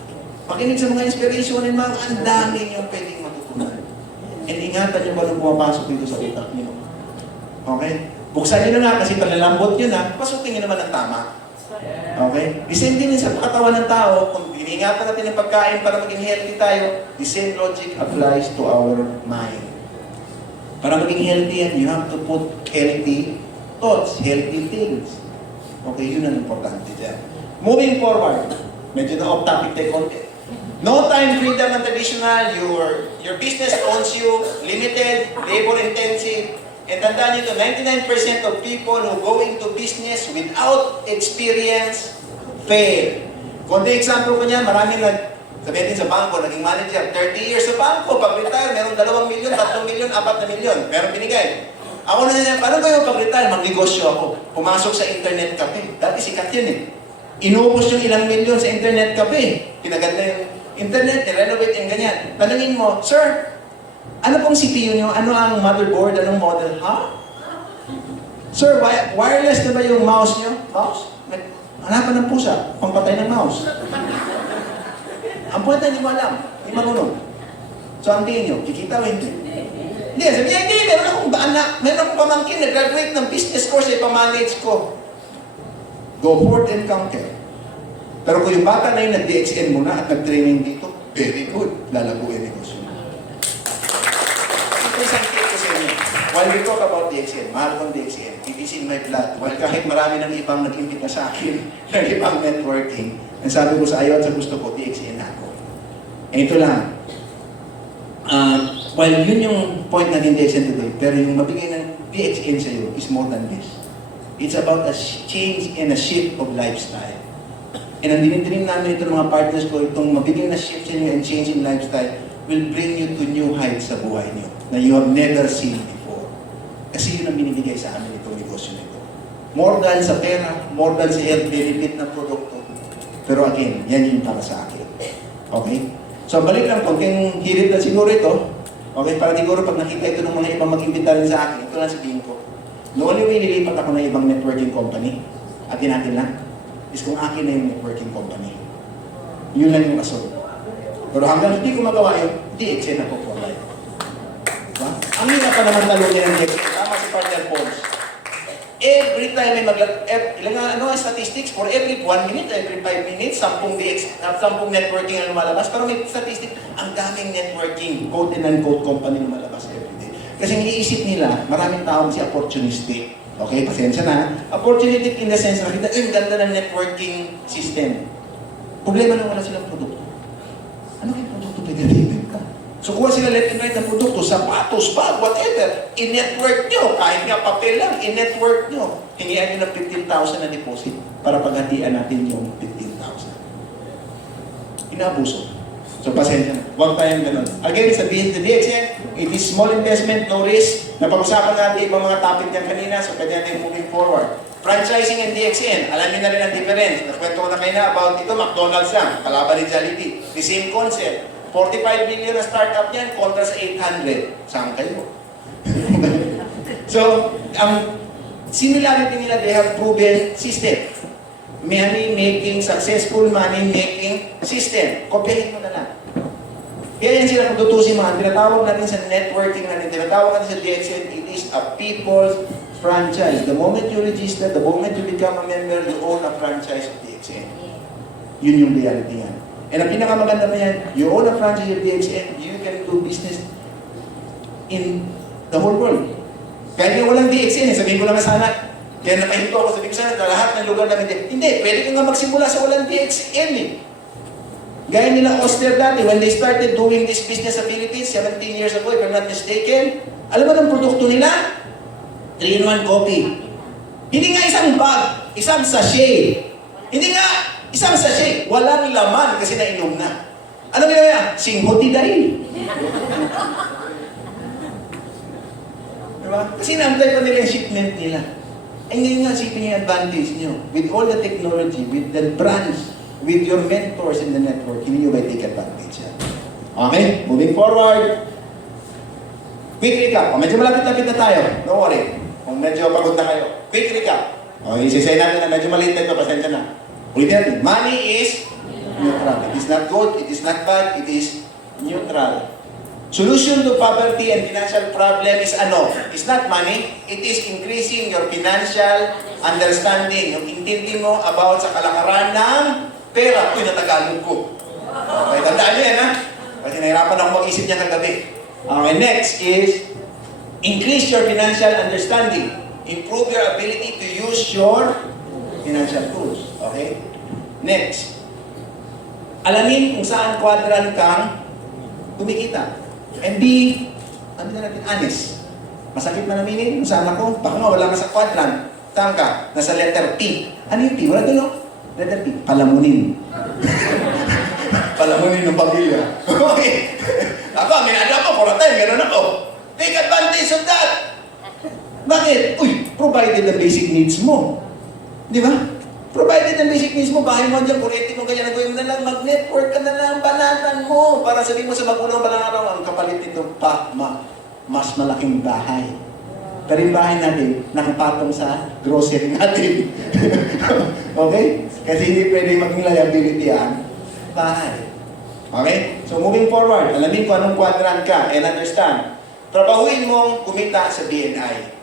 Makinig sa mga inspiration and mga ang dami yung pwedeng matutunan. And ingatan nyo ba nung pumapasok dito sa utak nyo? Okay? Buksan nyo na nga kasi palalambot nyo na, pasukin nyo naman ang tama. Okay? The same din sa katawan ng tao, kung iningatan natin yung pagkain para maging healthy tayo, the same logic applies to our mind. Para maging healthy yan, you have to put healthy thoughts, healthy things. Okay, yun ang importante dyan. Moving forward, medyo na off-topic tayo konti. No time freedom and traditional, your business owns you, limited, labor-intensive, and tandaan nyo ito, 99% of people who go into business without experience fail. Konti example ko niyan, maraming sabihin din sa bangko, naging manager, 30 years sa bangko, pag-retire, meron 2 milyon, 3 milyon, 4 milyon, meron binigay. Ako na niya, paano kayo pag-retire? Magnegosyo ako. Pumasok sa internet cafe. Dati sikat yun eh. Inubos yung ilang milyon sa internet cafe. Pinaganda yung internet, i-renovate yung ganyan. Tanungin mo, sir, ano pong CPU nyo? Ano ang motherboard? Anong model? Ha? Sir, wireless na ba yung mouse nyo? Mouse? Hanapan ng pusa. Pampatay ng mouse. Ang puweta, hindi mo alam. Hindi marunong. So, ang tingin nyo, kikita o hindi? Hindi, sabi niya, hindi, meron akong anak, meron akong pamangkin, nag-graduate ng business course, ay pamanage ko. Go forth and conquer. Pero kung yung bata na yun, nag-DXN mo na at nag-training dito, very good. Lalago yung negosyo mo. Ito isang tip ko sa inyo. While we talk about DXN, mahal kong DXN, it is in my blood. While kahit marami ng ibang nag-imbita sa akin, ng ibang networking, ang sabi ko sa ayaw at sa gusto ko, DXN ako. Eh, ito lang. While yun yung point natin DXN today, pero yung mabigay ng DXN sa'yo is more than this. It's about a change and a shift of lifestyle. And ang dinidream namin ito ng mga partners ko, itong mabigay na shift sa inyo and change in lifestyle will bring you to new heights sa buhay niyo na you have never seen before. Kasi yun ang binibigay sa amin itong negosyo nito. More than sa pera, more than sa health benefit na produkto. Pero again, yan yung para sa akin. Okay? So balik lang, konting hirit na siguro ito. Okay, para siguro pag nakita ito ng mga ibang mag-imbita rin sa akin, ito lang sabihin ko. No only way nilipat ako ng ibang networking company, atin lang, is kung akin na yung networking company. Yun lang yung kasunod. Pero hanggang hindi ko magawa yun, hindi extend ako for life. Diba? Ang hirap pa naman talunin ng DXN. Tama si partner Pauls. Every time may ilang statistics, for every 1 minute, every 5 minutes, 10 networking ang lumalabas. Pero may statistics, ang daming networking, quote and unquote company lumalabas every day. Kasi iniisip nila, maraming tao kasi opportunistic. Okay, pasensya na. Opportunistic in the sense na nakita, ang ganda ng networking system. Problema lang wala silang produkto. Ano kayong produkto pwede ka? So kuha sila left and right ng produkto, sapatos, bag, whatever. I-network nyo, kahit nga papel lang, i-network nyo. Hingian nyo ng 15,000 na deposit para paghatian natin yung 15,000. Inabuso. So pasensya na. Huwag tayong ganun. Again, sabihin sa DXN, it is small investment, no risk. Napag-usapan natin ibang mga topic niyan kanina, so pwede natin moving forward. Franchising and DXN, alam niyo na rin ang difference. Nakwento ko na kayo na about ito, McDonald's lang, kalaban ni Jollibee. The same concept. 45 million na startup niyan, kontra sa 800. Saan kayo? So, ang similarity nila, they have proven system. Money-making, successful money-making system. Kopyahin mo na lang. Kaya yan sila kung tutusin mga, tinatawag natin sa networking natin, tinatawag natin sa DXN, it is a people's franchise. The moment you register, the moment you become a member, you own a franchise of DXN. Yun yung reality yan. And ang pinakamaganda pa yan, you own a franchise of DXN, you can do business in the whole world. Kahit yung walang DXN, sabihin ko naman sana, kaya napahinto ako, sabihin ko sana, lahat ng lugar namin, hindi, pwede ka nga magsimula sa walang DXN eh. Gaya nila Oster dati, when they started doing this business sa Philippines, 17 years ago, if I'm not mistaken, alam mo ng produkto nila? 3-in-1 coffee. Hindi nga isang bag, isang sachet. Hindi nga isang sachet, walang laman kasi nainom na. Ano ginawa niya? Singhuti dahil. Diba? Kasi naantay pa nila yung shipment nila. Ay ngayon nga, sipin yung advantage nyo. With all the technology, with the brands, with your mentors in the network, hindi nyo ba take advantage yan? Okay? Moving forward. Quick recap. O, medyo malapit-lapit na tayo. Don't worry. Kung medyo pagod na kayo. Quick recap. O, isisay natin na medyo maliit na ito. Pasensya na. Ulitin natin. Money is neutral. It is not good. It is not bad. It is neutral. Solution to poverty and financial problem is ano? It's not money. It is increasing your financial understanding. Yung intindi mo about sa kalakaran ng pera. Uy, natagalog ko. Okay, tandaan nyo yan ha? Kasi nahirapan ako mag-isip niya kagabi. Okay, next is increase your financial understanding. Improve your ability to use your financial tools. Okay? Next. Alamin kung saan quadrant kang kumikita. And be, ano na natin, honest. Masakit man aminin kung saan ako. Baka nga wala ka sa quadrant. Saan ka? Nasa letter P. Ano yung P? Wala doon, no? Letter P. Palamunin. Palamunin ng pamilya. Okay. Ako, aminado ako, for a time, gano'n ako. Take advantage of that. Bakit? Uy, provided the basic needs mo. Di ba? Provided the basic needs mo, bahay mo dyan, kurete mo kanya, nagawin mo na lang, mag-network ka na lang, banatan mo. Para sabihin mo sa magulang balang araw, ang kapalit nito pa, mas malaking bahay. Pero yung bahay natin, nakapatong sa grocery natin. Okay? Kasi hindi pwede maging liability ang bahay. Okay? So moving forward, alamin ko anong quadrant ka and understand. Trabahuin mong kumita sa BNI.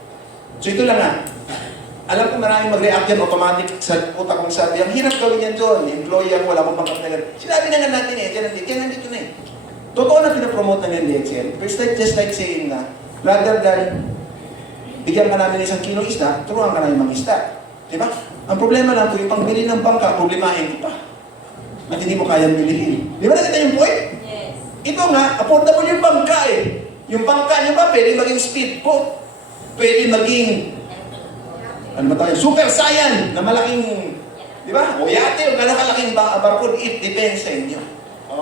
So ito lang nga. Alam ko maraming mag-react yan automatic sa utak kong sabi, ang hirap gawin yan doon. Employee ako, wala akong pangkapalan. Sinabi na nga natin eh, kaya nandito na eh. Totoo na pinapromote ng NDXL. First like, just like saying na, rather than bigyan ka namin isang kilo isda, turuan ka namin mag-isda. Diba? Ang problema lang, kung yung pangbili ng bangka, problemahin ko pa. At hindi mo kayang bilihin. Di ba nakita yung point? Yes. Ito nga, affordable yung bangka eh. Yung bangka nyo ba, pwede maging speedboat. Pwede maging, ano ba tayo, super saiyan na malaking, di ba? O yate, o gano'ng kalaking barko, it depends sa inyo.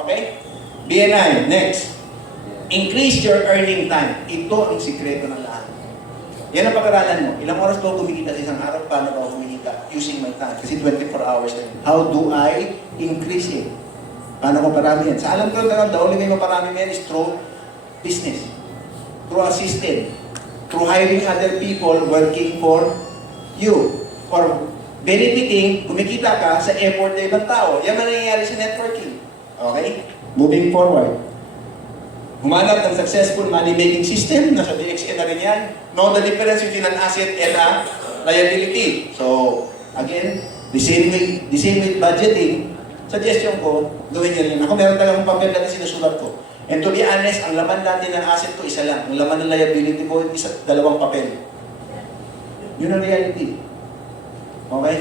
Okay? BNI, next. Increase your earning time. Ito ang sikreto ng lahat. Yan ang pag-aralan mo. Ilang oras ba ako kumikita sa isang araw? Paano ba ako kumikita? Using my time. Kasi 24 hours na yun. How do I increase it? Paano ko parami yan? Sa alam ko lang, the only way maparami yan is through business. Through a system. Through hiring other people working for you. Or benefiting, kumikita ka sa effort ng ibang tao. Yan ang nangyayari sa networking. Okay? Moving forward. Humanap ng successful money-making system. Nasa DXN na rin yan. Know the difference between an asset and a liability. So, again, the same with budgeting. Suggestion ko, gawin niyo rin yan. Ako meron talagang papel na sinusulat ko. And to be honest, ang laman natin ng asset ko, isa lang. Ang laman ng liability ko, dalawang papel. Yun ang reality. Okay?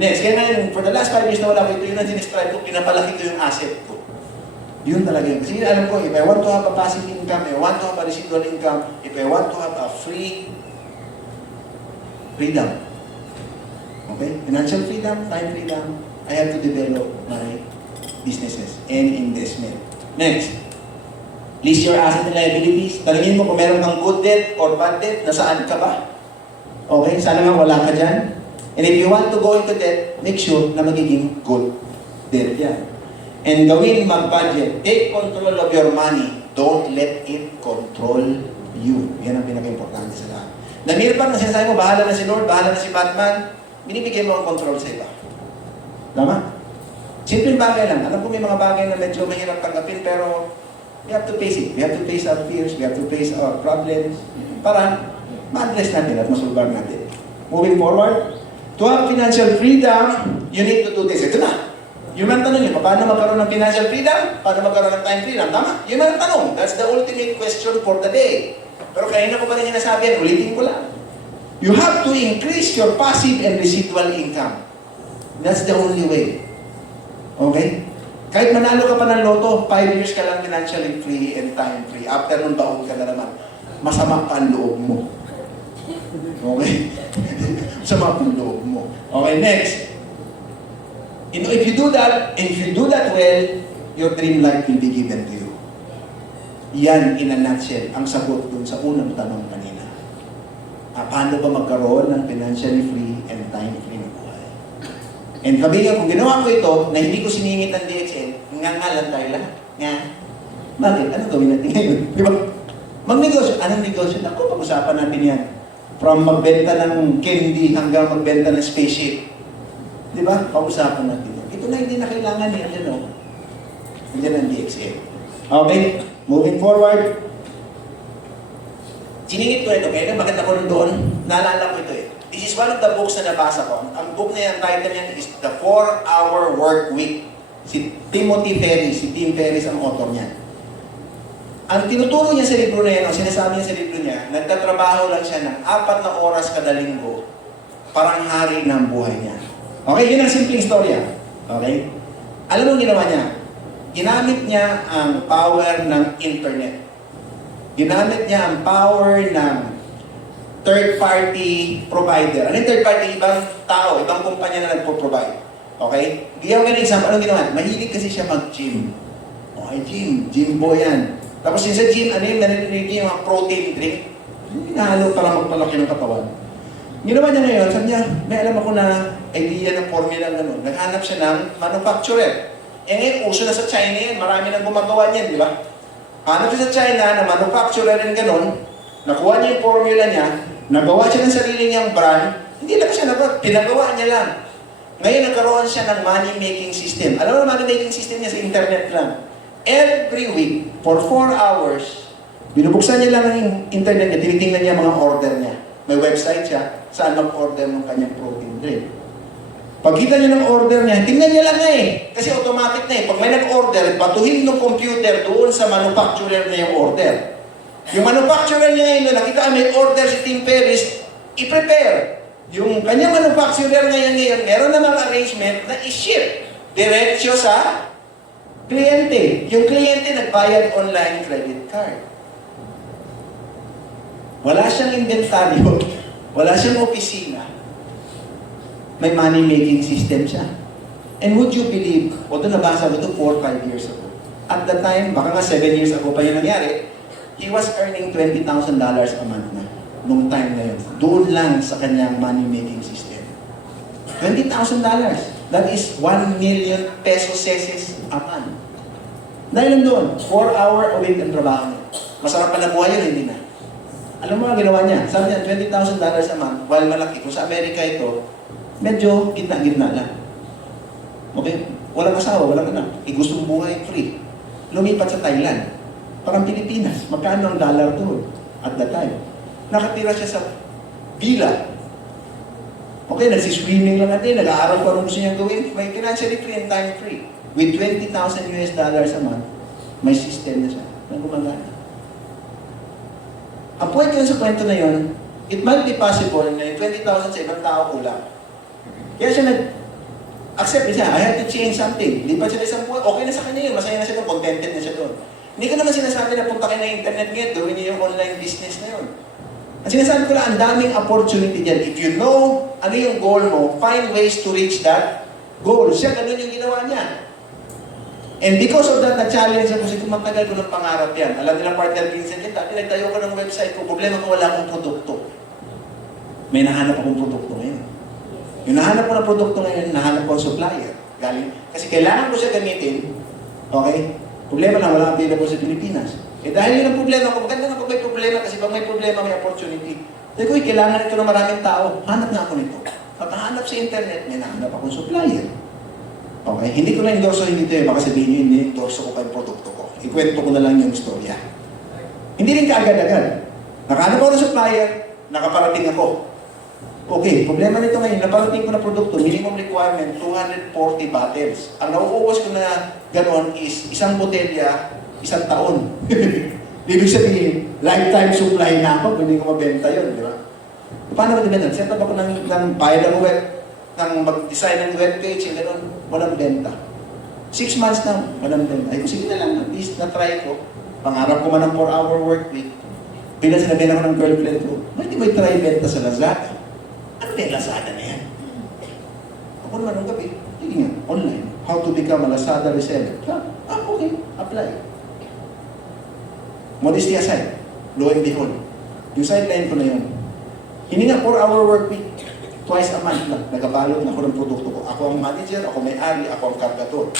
Next, kaya ngayon, for the last 5 years na wala ko, ito yun ang sinescribe ko, pinapalaki ko yung asset ko. Yun talaga yun. Kasi alam ko, if I want to have a passive income, if I want to have a residual income, if I want to have a freedom. Okay? Financial freedom, time freedom, I have to develop my businesses and investment. Next. List your assets and liabilities. Talangin mo kung meron kang good debt or bad debt, nasaan ka ba? Okay? Sana nga wala ka dyan. And if you want to go into debt, make sure na magiging good debt yan. And gawin mag-budget. Take control of your money. Don't let it control you. Yan ang pinaka-importante sa lahat. Nanirpan na sinasabi mo, bahala na si Lord, bahala na si Batman, binibigay mo ang control sa iba. Tama? Simpleng bagay lang. Alam ko may mga bagay na medyo mahirap tanggapin, pero we have to face it. We have to face our fears. We have to face our problems para ma-address natin at masulbar natin. Moving forward, to have financial freedom, you need to do this. Ito na. Yun ang tanong yun. Paano magkaroon ng financial freedom? Paano magkaroon ng time freedom? Tama? Yun ang tanong. That's the ultimate question for the day. Pero kanina ko pa rin sinasabi yan, ulitin ko lang. You have to increase your passive and residual income. That's the only way. Okay? Kahit manalo ka pa ng loto, 5 years ka lang financially free and time free. After nung taon ka na naman, masama pa ang loob mo. Okay? Masama pa ang loob mo. Okay, next. You know, if you do that well, your dream life will be given to you. Yan, in a nutshell, ang sagot dun sa unang tanong kanina. Paano ba magkaroon ng financially free and time free na buhay? And kabilang, kung ginawa ko ito, na hindi ko siningit ng DXL, nga lang tayo lahat. Nga. Bakit? Ano gawin natin ngayon? Di ba? Magnegosyo. Anong negosyo? Ako, pag-usapan natin yan. From magbenta ng candy hanggang magbenta ng spaceship. Di ba? Pag-usapan natin yan. Ito na hindi na kailangan yan. Yan o. Yan ang DXL. Okay? Moving forward. Siningit ko ito. Kaya bakit ako doon? Naalala ko ito eh. This is one of the books na nabasa ko. Ang book na yan, title niyan is The 4-Hour Work Week. Si Timothy Ferris. Si Tim Ferris ang author niya. Ang tinuturo niya sa libro na yan, o sinasabi niya sa libro niya, nagtatrabaho lang siya ng 4 na oras kada linggo, parang hari ng buhay niya. Okay, yun ang simpleng istorya. Okay? Alam mo ang ginawa niya? Ginamit niya ang power ng internet. Ginamit niya ang power ng third-party provider. Ano yung third-party? Ibang tao, ibang kumpanya na nagpo-provide. Okay? Bigyan ko ng example. Anong ginawa? Mahilig kasi siya mag-gym. Okay, gym boy yan. Tapos yung sa gym, ano yung narinig niya yung mga protein drink? Hinahalo para magpalaki ng katawan. Ginawa niya ngayon, sabi niya, may alam ako na idea ng formula ng gano'n. Naghanap siya ng manufacturer. Eh, uso na sa China yan. Marami nang gumagawa niyan, di ba? Hanap siya sa China na manufacturer ng gano'n. Nakuha niya yung formula niya. Nagawa siya ng sarili niyang brand. Hindi lang siya nagawa. Pinagawa niya lang. Ngayon, nagkaroon siya ng money-making system. Alam mo, money-making system niya sa internet lang. Every week, for 4 hours, binubuksan niya lang ang internet niya, tinitingnan niya mga order niya. May website siya, saan mag-order ng kanyang protein drink. Pagkita niya ng order niya, tingnan niya lang na eh. Kasi automatic na eh. Pag may nag-order, batuhin ng computer doon sa manufacturer na yung order. Yung manufacturer niya ngayon, nakita may order si Tim Ferris, i-prepare. Yung kanyang manufacturer ngayon, meron namang arrangement na i-ship diretso sa kliyente. Yung kliyente nagbayad online credit card. Wala siyang inventaryo, wala siyang opisina. May money-making system siya. And would you believe, although nabasa ko ito 4 or 5 years ago, at the time, baka nga 7 years ago pa yun nangyari, he was earning $20,000 a month na, nung time na yun. Doon lang sa kanyang money-making system. $20,000. That is 1 million pesos a month. Dahil doon, 4-hour a week ang trabaho niya. Masarap pa na buhay yun, hindi na. Alam mo ang ginawa niya? Sabi niya, $20,000 a month, while malaki. Kung sa Amerika ito, medyo gitna-gitna lang. Okay? Walang asawa, walang anak. Gustong buhay, free. Lumipat sa Thailand. Parang Pilipinas. Magkano ang dollar doon at that time? Nakatira siya sa villa. Okay, nagsiswimming lang natin, nag-aaral ko anong gusto niyang gawin. May financially free and time free. With $20,000 a month, may system na siya na gumagana. Ang point yun sa kwento na yun, it might be possible na yung 20,000 sa ibang tao kulang. Kaya siya accept siya, I have to change something. Lipat siya na isang buwan, okay na sa kanya yun, masaya na siya doon, contented na siya doon. Hindi ko naman sinasabi na punta kayo na internet ngayon, gawin niyo yung online business na yun. Ang sinasabi ko lang, ang daming opportunity dyan. If you know ano yung goal mo, find ways to reach that goal. Siya, ganun yung ginawa niya. And because of that, na-challenge ako kasi matagal ko ng pangarap yan. Alam nilang partner Vincent, dati nagtayo ko ng website ko, problema ko wala akong produkto. May nahanap akong produkto ngayon. Yung nahanap ko ng produkto ngayon, nahanap ko ang supplier. Galing. Kasi kailangan ko siya gamitin, okay? Problema lang, wala available sa Pilipinas. Eh dahil yun ang problema ko, maganda nga pag may problema, kasi pag may problema, may opportunity. Sabi ko, kailangan ito ng maraming tao, hanap na ako nito. Pagkahanap sa internet, may nahanap akong supplier. Okay, hindi ko na-endorso yung dito eh, baka sabihin nyo, hindi-endorso ko pa yung produkto ko. Ikwento ko na lang yung istorya. Hindi rin kaagad-agad. Nakahanap ako ng supplier, nakaparating ako. Okay, problema nito ngayon, naparating ko na produkto, minimum requirement, 240 bottles. Ang nauubos ko na gano'n is isang botelya, isang taon. Ibig sabihin, lifetime supply na ako, hindi ko mabenta yun, di ba? Paano ba din? Set up ako ng bayad ng web, ng mag-design ng webpage, yung gano'n, walang benta. 6 months na, walang benta. Ay, sige na lang, at least na-try ko. Pangarap ko man ng 4-hour work week. Bila sinabihan ako ng girlfriend ko, hindi mo try benta sa Lazada. Ano ba yung Lazada na yan? Ako naman nung gabi, sige nga, online. How to become a Lazada reseller. Okay, apply. Modesty aside, lo and behold, yung sideline ko na yun, hindi nga 4-hour work week, twice a month lang, nagabalot na ako ng produkto ko. Ako ang manager, ako may-ari, ako ang kargador.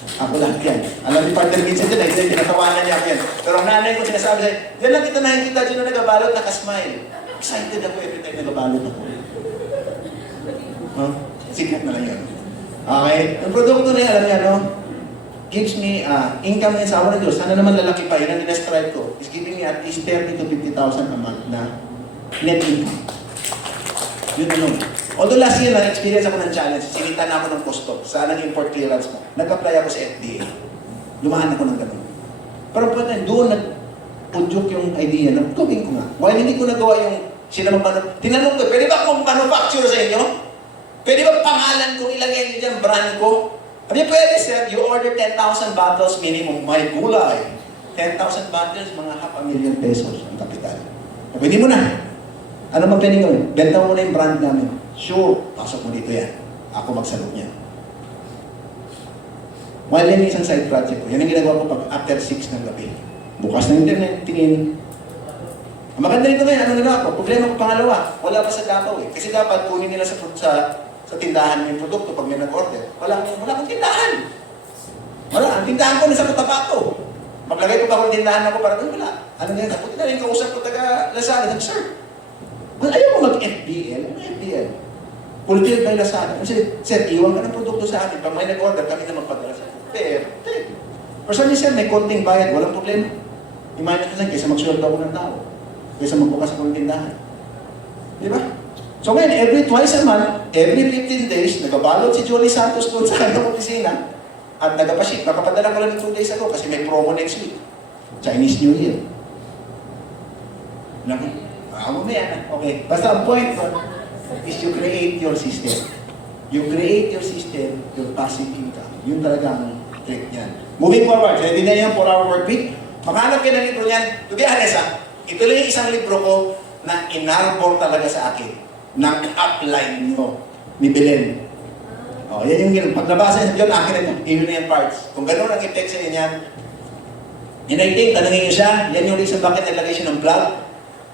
Ako lahat yan. Alam ni Partner Vincent dyan, ay pinatawanan niya ako yan. Pero ang nanay ko sinasabi sa'yo, yan lang kita nakikita dyan na nagabalot, nakasmile. Excited ako every time nagabalot ako. Huh? Secret na lang yan. Okay? Yung produkto na yan, alam niya, no? Gives me income na yun sa awa ng Diyos. Sana naman lalaki pa, yun ang dinascribe ko. Is giving me at least 30 to 50,000 a month na net income. Yun ano. Although last year, na-experience ako ng challenge. Sinita na ako ng custom. Saan ang import clearance mo? Nag-apply ako sa FDA. Lumahan ako ng ganun. Pero doon nag-pudyok yung idea na gawin ko nga. While hindi ko nagawa yung tinanong ko, pwede ba akong manufacture sa inyo? Pwede ba pangalan kong ilagay niyo dyan, brand ko? Sabi, pwede sir, you order 10,000 bottles minimum, may gulay. 10,000 bottles, mga ₱500,000 pesos ang kapital. Pwede mo na. Ano man pwede gawin? Benta mo na yung brand namin. Sure, pasok mo dito yan. Ako magsalog niya. While yan isang side project ko, yan ang ginagawa ko pag after 6 ng gabi. Bukas ng internet, tingin. Ang maganda nito ngayon, ano na ako? Problema ko pangalawa, wala pa sa Davao eh. Kasi dapat kunin nila sa tindahan yung produkto pag may nag-order. Wala akong tindahan. Wala, ang tindahan ko nasa Cotabato. Maglagay ko pa akong tindahan ako para wala. Ano nga, buti na rin kausap ko taga Lazada. Sir, well, ayaw mo mag-FBL? Ano FBL? Fulfilled by Lazada. Kasi, sir, iwan ka ng produkto sa akin. Pag may nag-order, kami na magpadala sa akin. Pero sabi sir, may konting bayad, walang problema. Imagine ko sir, kaysa magsuweldo ako ng tao. Kaysa magbukas ako ng tindahan. Di ba? So ngayon, every twice a month, every 15 days, nagabalot si Johnny Santos doon sa kanyang opisina at nagapaship. Nakapadala ko lang 2 days ago kasi may promo next week. Chinese New Year. Lang, mo na yan. Okay. Basta ang point ko is you create your system. You create your system, your passive income. Yun talaga ang trick niyan. Moving forward, hindi na yan 4-hour work week. Makahanap kayo ng libro niyan. To be honest, ito lang yung isang libro ko na inarbor talaga sa akin ng upline nyo ni Belen. O, yan yung pag nabasa niyo, yun, akin na yun na yung parts. Kung gano'n ang effect sa inyo yan, in-I-think, tanongin niyo siya, yan yung reason bakit naglagay siya ng blog.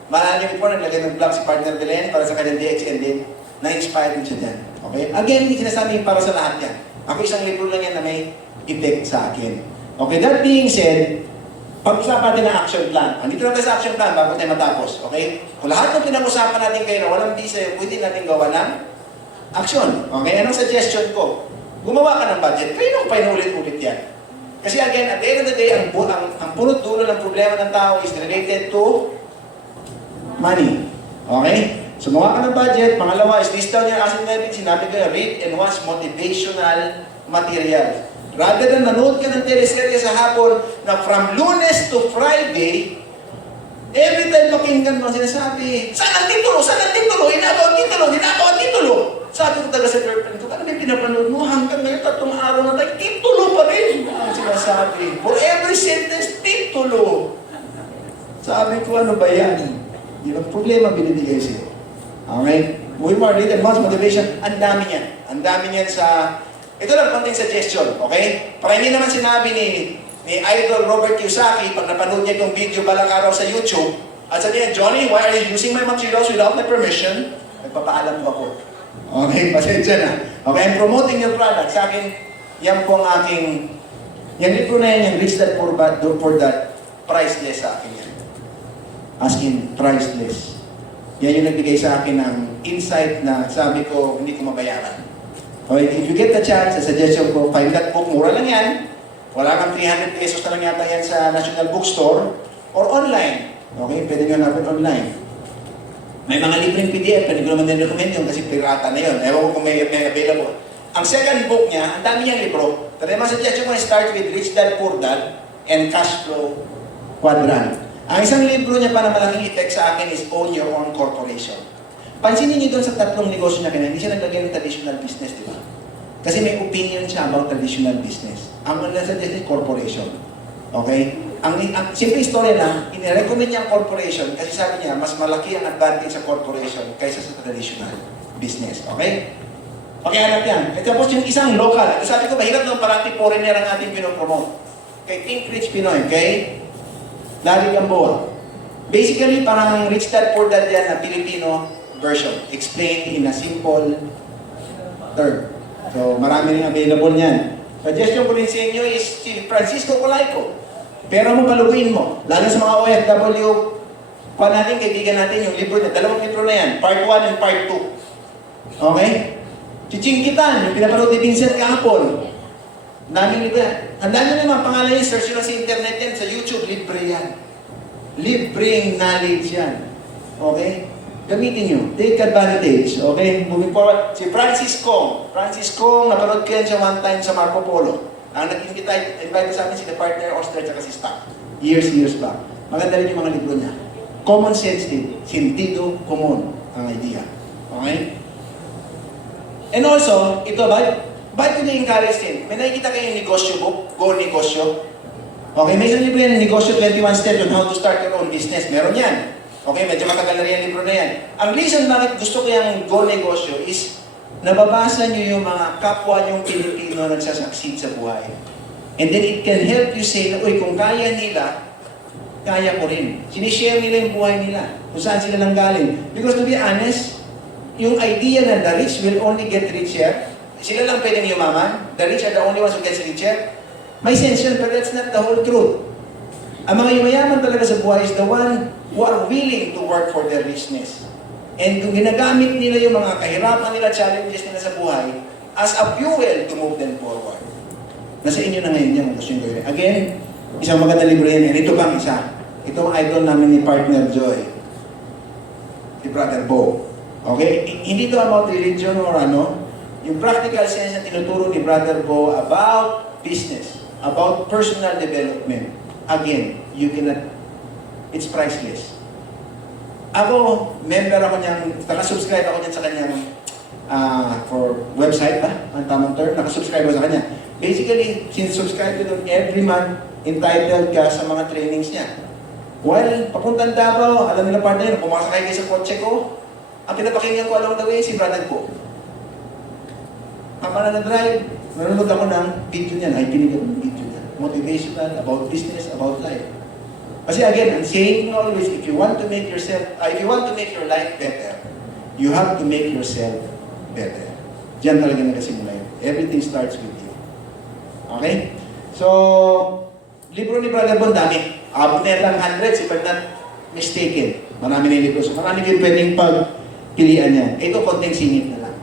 Maalala niyo before, naglagay ng blog si Partner Belen para sa kanyang DXN din, na-inspire din siya dyan. Okay? Again, hindi sinasabi para sa lahat yan. Ako isang libro lang yan na may effect sa akin. Okay, that being said, pag-usapan natin ng action plan. Andito na tayo sa action plan bago tayo matapos. Okay? Kung lahat ng pinag-usapan natin kayo na walang visa, pwede natin gawa ng action. Okay? Anong suggestion ko? Gumawa ka ng budget. Pero pa inulit-ulit yan. Kasi again, at the end of the day, ang punot dulo ng problema ng tao is related to money. Okay? So, gumawa ka ng budget. Pangalawa is list down yung asset natin. Sinabi ko yung read and watch motivational material. Rather than nanood ka ng teleserye sa hapon na from Lunes to Friday, every time pakinggan mo sinasabi, saan ang titulo? Saan ang titulo? Hinagaw ang titulo? Hinagaw ang titulo? Sabi ko talaga sa girlfriend ko, ano may pinapanood mo? Hanggang ngayon, 3 araw na tayo, titulo pa rin. Ang sinasabi. For every sentence, titulo. Sabi ko, ano ba yan? Yung problema binibigay sa'yo. Okay? We more read and watch motivation. Ang dami niyan. Ang dami niyan sa... Ito lang, konting suggestion, okay? Para hindi naman sinabi ni Idol Robert Kiyosaki, pag napanood niya itong video balang araw sa YouTube, at sabi niya, Johnny, why are you using my materials without my permission? Nagpapaalam po ako. Okay, pasensya na. Okay, I'm promoting your product. Sa akin, yan po ang aking, yung libro na yan, yung Rich Dad Poor Dad, priceless sa akin yan. As in, priceless. Yan yung nagbigay sa akin ng insight na sabi ko, hindi ko mabayaran. Okay, if you get the chance, sa suggestion ko, find that book, mura lang yan. Wala kang 300 pesos na lang yata yan sa National Bookstore or online. Okay, pwede nyo natin online. May mga libreng PDF, pwede ko naman din recommend yun kasi pirata na yun. Ewan ko kung may available. Ang second book niya, ang dami niyang libro. Pero yung suggestion ko, start with Rich Dad Poor Dad and Cash Flow Quadrant. Ang isang libro niya pa na malaking effect sa akin is Own Your Own Corporation. Pansinin niyo doon sa 3 negosyo niya kanya, hindi siya naglagay ng traditional business, di ba? Kasi may opinion siya about traditional business. Ang nasa business, corporation. Okay? Simple story lang, inirecommend niya ang corporation kasi sabi niya, mas malaki ang advantage sa corporation kaysa sa traditional business. Okay? Okay, hanap yan. At tapos yung isang local. At sabi ko, mahirap nung parati foreigner ang ating pinopromote. Kay Think Rich Pinoy, okay? Larry Gamboa. Basically, parang Rich Dad Poor Dad yan na Filipino version. Explained in a simple term. So, marami rin available niyan. Suggestion ko rin sa inyo is si Francisco Colaico. Pero mo paluguin mo. Lalo sa mga OFW, pa natin, kaibigan natin yung libro niya. 2 libro na yan. Part 1 and Part 2. Okay? Chichingkitan, yung pinapanood ni Vincent kahapon. Daming libro yan. Handa nyo naman, pangalan niya, search nyo lang sa internet yan, sa YouTube, libre yan. Libreng knowledge yan. Okay? Gamitin nyo. Take advantage. Okay? Moving forward. Si Francis Kong. Francis Kong, napanood ko yan siya one time sa Marco Polo. Ang nag-invite sa amin si the partner, Oster, at si Stock. Years back. Maganda rin yung mga libro niya. Common sense din. Sentido común ang idea. Okay? And also, ito ba ito na-encourage din? May nakikita kayong negosyo book? Go Negosyo. Okay, may isang libro yan, Negosyo 21 Steps on How to Start Your Own Business. Meron yan. Okay, medyo matagal na rin yung libro na yan. Ang reason bakit gusto ko yung Go Negosyo is nababasa nyo yung mga kapwa nyong Pilipino nagsasucceed sa buhay. And then it can help you say na, uy, kung kaya nila, kaya ko rin. Sinishare nila yung buhay nila. Kung saan sila nang galing. Because to be honest, yung idea na the rich will only get richer, sila lang pwedeng yumaman, the rich are the only ones who gets richer, may sense yun, but that's not the whole truth. Ang mga yumayaman talaga sa buhay is the one who are willing to work for their richness. And kung ginagamit nila yung mga kahirapan nila, challenges nila sa buhay, as a fuel to move them forward. Nasa inyo na ngayon yan, gusto nyo gawin. Again, isang maganda libro yan. And ito pang isa. Ito ang idol namin ni Partner Joy. Si Brother Bo. Okay? Hindi ito about religion or ano. Yung practical sense na tinuturo ni Brother Bo about business, about personal development. Again, you cannot, it's priceless. Ako, member ako niyang, nakasubscribe ako niyan sa kanyang for website ba? Ang tamang term, nakasubscribe ako sa kanya. Basically, sinsubscribe ko doon every month, entitled ka sa mga trainings niya. While papuntang Davao, alam nila partner, pumasakay kayo sa kotse ko, ang pinapakinggan ko along the way, si Brother Bo. Kapag na-drive, nanonood ako ng video niyan, ay pinigyan ng video niya. Motivational, about business, about life. Kasi again, I'm saying always, if you want to make yourself, if you want to make your life better, you have to make yourself better. Diyan talaga nagkasimula yun. Everything starts with you. Okay? So, libro ni Brother Bon, dami. Abot na lang hundreds, if I'm not mistaken. Marami na yung libro. So, marami kayo pwedeng pagpilian niya. Ito, konting singit na lang.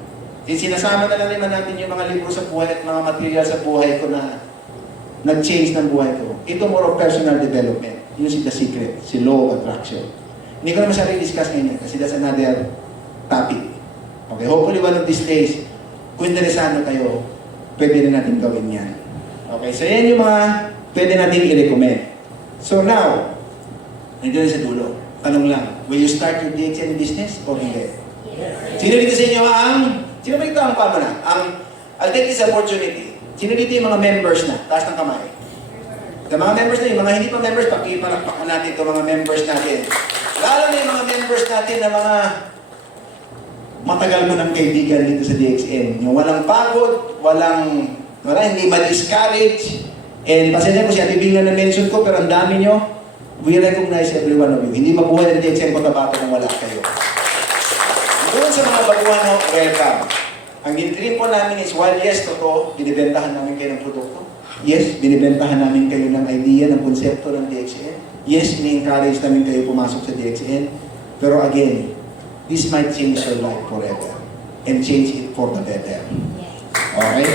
Sinasama na lang naman natin yung mga libro sa buhay at mga material sa buhay ko na nag-change ng buhay ko. Ito more of personal development. Yun si The Secret, si Law of Attraction. Hindi ko naman siya discuss ngayon kasi that's another topic. Okay, hopefully one of these days, kung interesado kayo, pwede na natin gawin yan. Okay, so yan yung mga pwede natin i-recommend. So now, nandiyan sa dulo. Tanong lang, will you start your DXN business or hindi? Yes. Sino dito sa inyo sino ba ito ang pamana? I'll take this opportunity. Sino dito yung mga members na? Taas ng kamay. Sa mga members na yung mga hindi pa members, pakipalakpakan natin itong mga members natin. Lalo na yung mga members natin na mga matagal mo ng kaibigan dito sa DXN. Yung walang pagod, hindi ma-discourage. And pasensya ko si Ate Bing na na-mention ko, pero ang dami nyo, we recognize every one of you. Hindi mabuhay ng DXN pagkabato nang wala kayo. Doon sa mga baguhan mo, welcome. Ang ginitrim po namin is, while yes, totoo, binibentahan namin kayo ng produkto. Yes, binibentahan namin kayo ng idea, ng konsepto ng DXN. Yes, ini-encourage namin kayo pumasok sa DXN. Pero again, this might change your life forever. And change it for the better. Okay?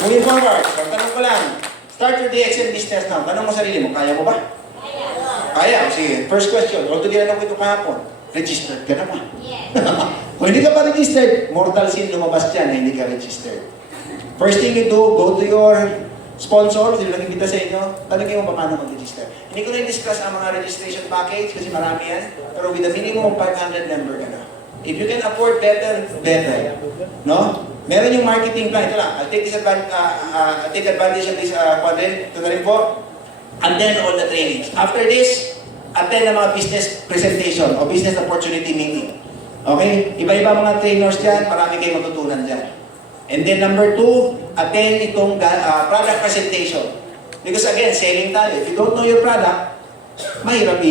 Moving forward, tanong ko lang, start your DXN business now. Tanong mo sarili mo, kaya mo ba? Kaya. Sige, first question. Altogether lang ko ito kahapon. Registered ka na ba? Yes. Kung hindi ka pa registered, mortal sin lumabas dyan na hindi ka registered. First thing you do, go to your sponsor, sila nag-invita sa inyo, talagay mo pa paano mag-register. Hindi ko na-discuss ang mga registration package kasi marami yan, pero with a minimum of 500 member ka na. If you can afford better, better. No? Meron yung marketing plan. Ito lang. I'll take advantage of this quadrant. Ito na rin po. Attend all the trainings. After this, attend ang mga business presentation o business opportunity meeting. Okay? Iba-iba mga trainers dyan. Marami kayong matutunan dyan. And then number 2, attend itong product presentation. Because again, selling tayo. If you don't know your product, mahirap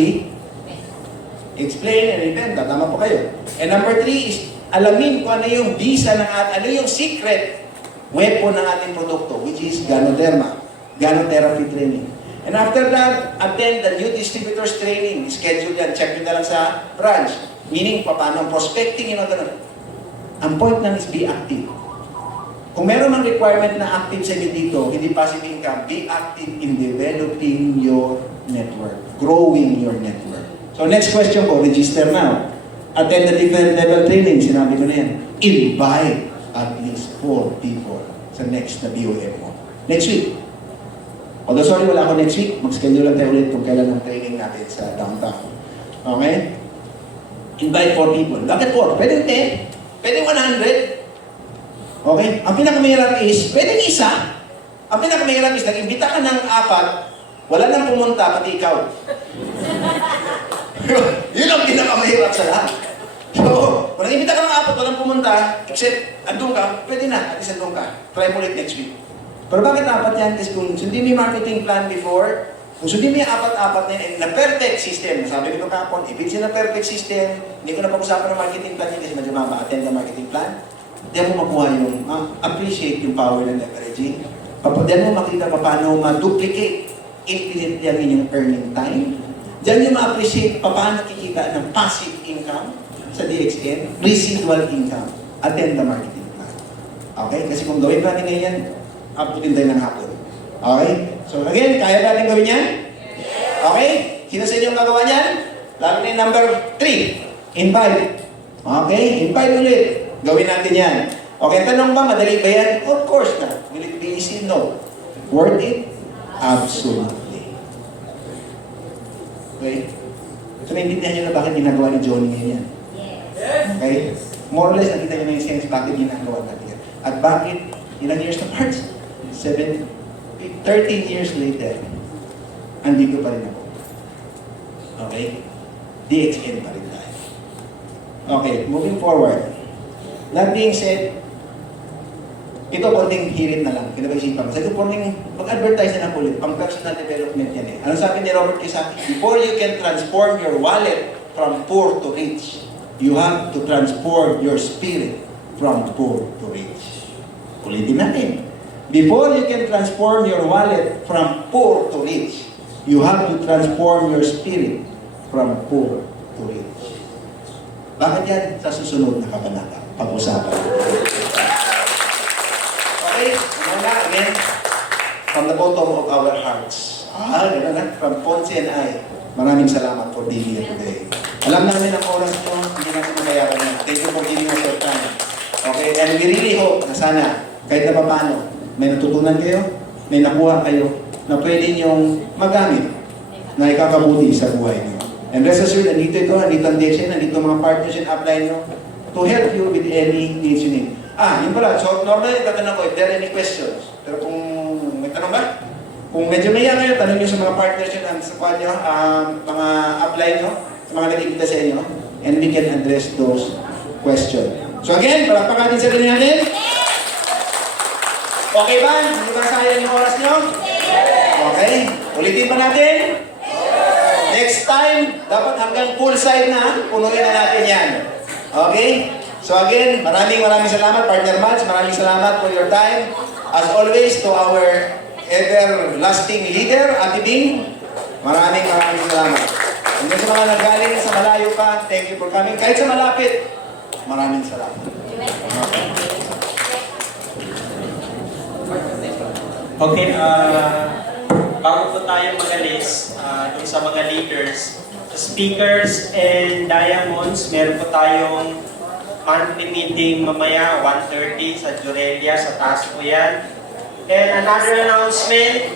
explain and inventa. Tama po kayo. And number 3 is alamin kung ano yung visa ng ano yung secret weapon ng ating produkto, which is Ganoderma, Ganotherapy training. And after that, attend the new distributors training. Schedule yan. Check nyo na lang sa branch. Meaning, paano prospecting, ganun. Ang point lang is be active. Kung meron ng requirement na active sa inyo dito, hindi passive income, be active in developing your network, growing your network. So next question ko, register now. Attend the different level training, sinabi ko na yan. Invite at least 4 people sa next na BOM mo. Next week. Although sorry, wala ako next week. Mag-schedule lang tayo ulit kung kailan ang training natin sa downtown. Okay? Invite 4 people. Bakit 4? Pwede 10. Pwede 100. Okay? Ang pinakamahirap is, pwede isa. Ang pinakamahirap is, nag-imbita ka ng 4, wala nang pumunta, pati ikaw. Yun ang pinakamahirap sa lahat. So, kung nag-imbita ka ng 4, walang pumunta, except, andun ka, pwede na, at least andun ka. Try mo ulit next week. Pero bakit 4 yan? Kasi kung sundin mo yung marketing plan before, kung sundin mo yung 4 na yan, na perfect system, sabi ko kapon, ibig na perfect system, hindi ko na pag-usapan ng marketing plan yun kasi medyo ma-attend ang marketing plan, diyan mo makuha yung, appreciate yung power ng leveraging. Diyan mo makita pa paano ma-duplicate infinite yan yung earning time. Diyan yung ma-appreciate pa paano kikita ng passive income sa DXN, residual income. Attend the marketing plan. Okay? Kasi kung gawin natin ngayon, abutin tayo ng hapon. Okay? So again, kaya natin gawin yan? Okay? Sino sa inyo ang gagawa niyan? Lalo na yung number 3. Invite. Okay? Invite ulit. Gawin natin yan. Okay, tanong ba, madali ba yan? Of course na. Will it be easy? No. Worth it? Absolutely. Okay? So, naintindihan nyo na bakit ginagawa ni Johnny ngayon yan? Okay? More or less, nakita nyo na yung sense bakit ginagawa natin yan. At bakit, ilang years na parts? 13 years later, andito pa rin ako. Okay? DXN pa rin tayo. Okay, moving forward. That being said, ito konting hirit na lang, pinag-isipan. Sabi ko konting mag-advertise na lang ulit, pang personal development yan eh. Ano sabi ni Robert Kiyosaki? Before you can transform your wallet from poor to rich, you have to transform your spirit from poor to rich. Ulitin natin. Before you can transform your wallet from poor to rich, you have to transform your spirit from poor to rich. Bakit yan? Sa susunod na kabanata. Pag-usapan. Okay? Muna, again, from the bottom of our hearts. Gano'n na. From Ponce and I, maraming salamat for being here today. Alam namin ang oras nyo, hindi natin mamayaran yan. Thank you for giving us your time. Okay? And we really hope na sana, kahit na paano, may natutunan kayo, may nakuha kayo, na pwede nyong magamit na ikakabuti sa buhay nyo. And rest assured, nandito ito, nandito ang DXN, nandito ang mga partners and upline nyo to help you with any needs you need. Yun pala. So, normally, tatanong ko, if there are any questions. Pero kung may tanong ba? Kung medyo maya ngayon, tanong nyo sa mga partners nyo, sa kuha nyo, mga upline nyo, sa mga nag-ibita sa inyo, and we can address those questions. So again, palakpakan din sa rin natin. Okay ba? Hindi ba sayang yung oras nyo? Okay. Ulitin pa natin. Next time, dapat hanggang full side na, punuin na natin yan. Okay? So again, maraming salamat, Partner Mads. Maraming salamat for your time. As always, to our everlasting leader, Ate Bing, maraming salamat. Hanggang sa mga nagaling sa malayo pa, thank you for coming. Kahit sa malapit, maraming salamat. Okay, bago po tayo mag-alis dun sa mga leaders, speakers and diamonds, meron po tayong monthly meeting mamaya, 1:30 sa Jurelia, sa taas po yan. And another announcement,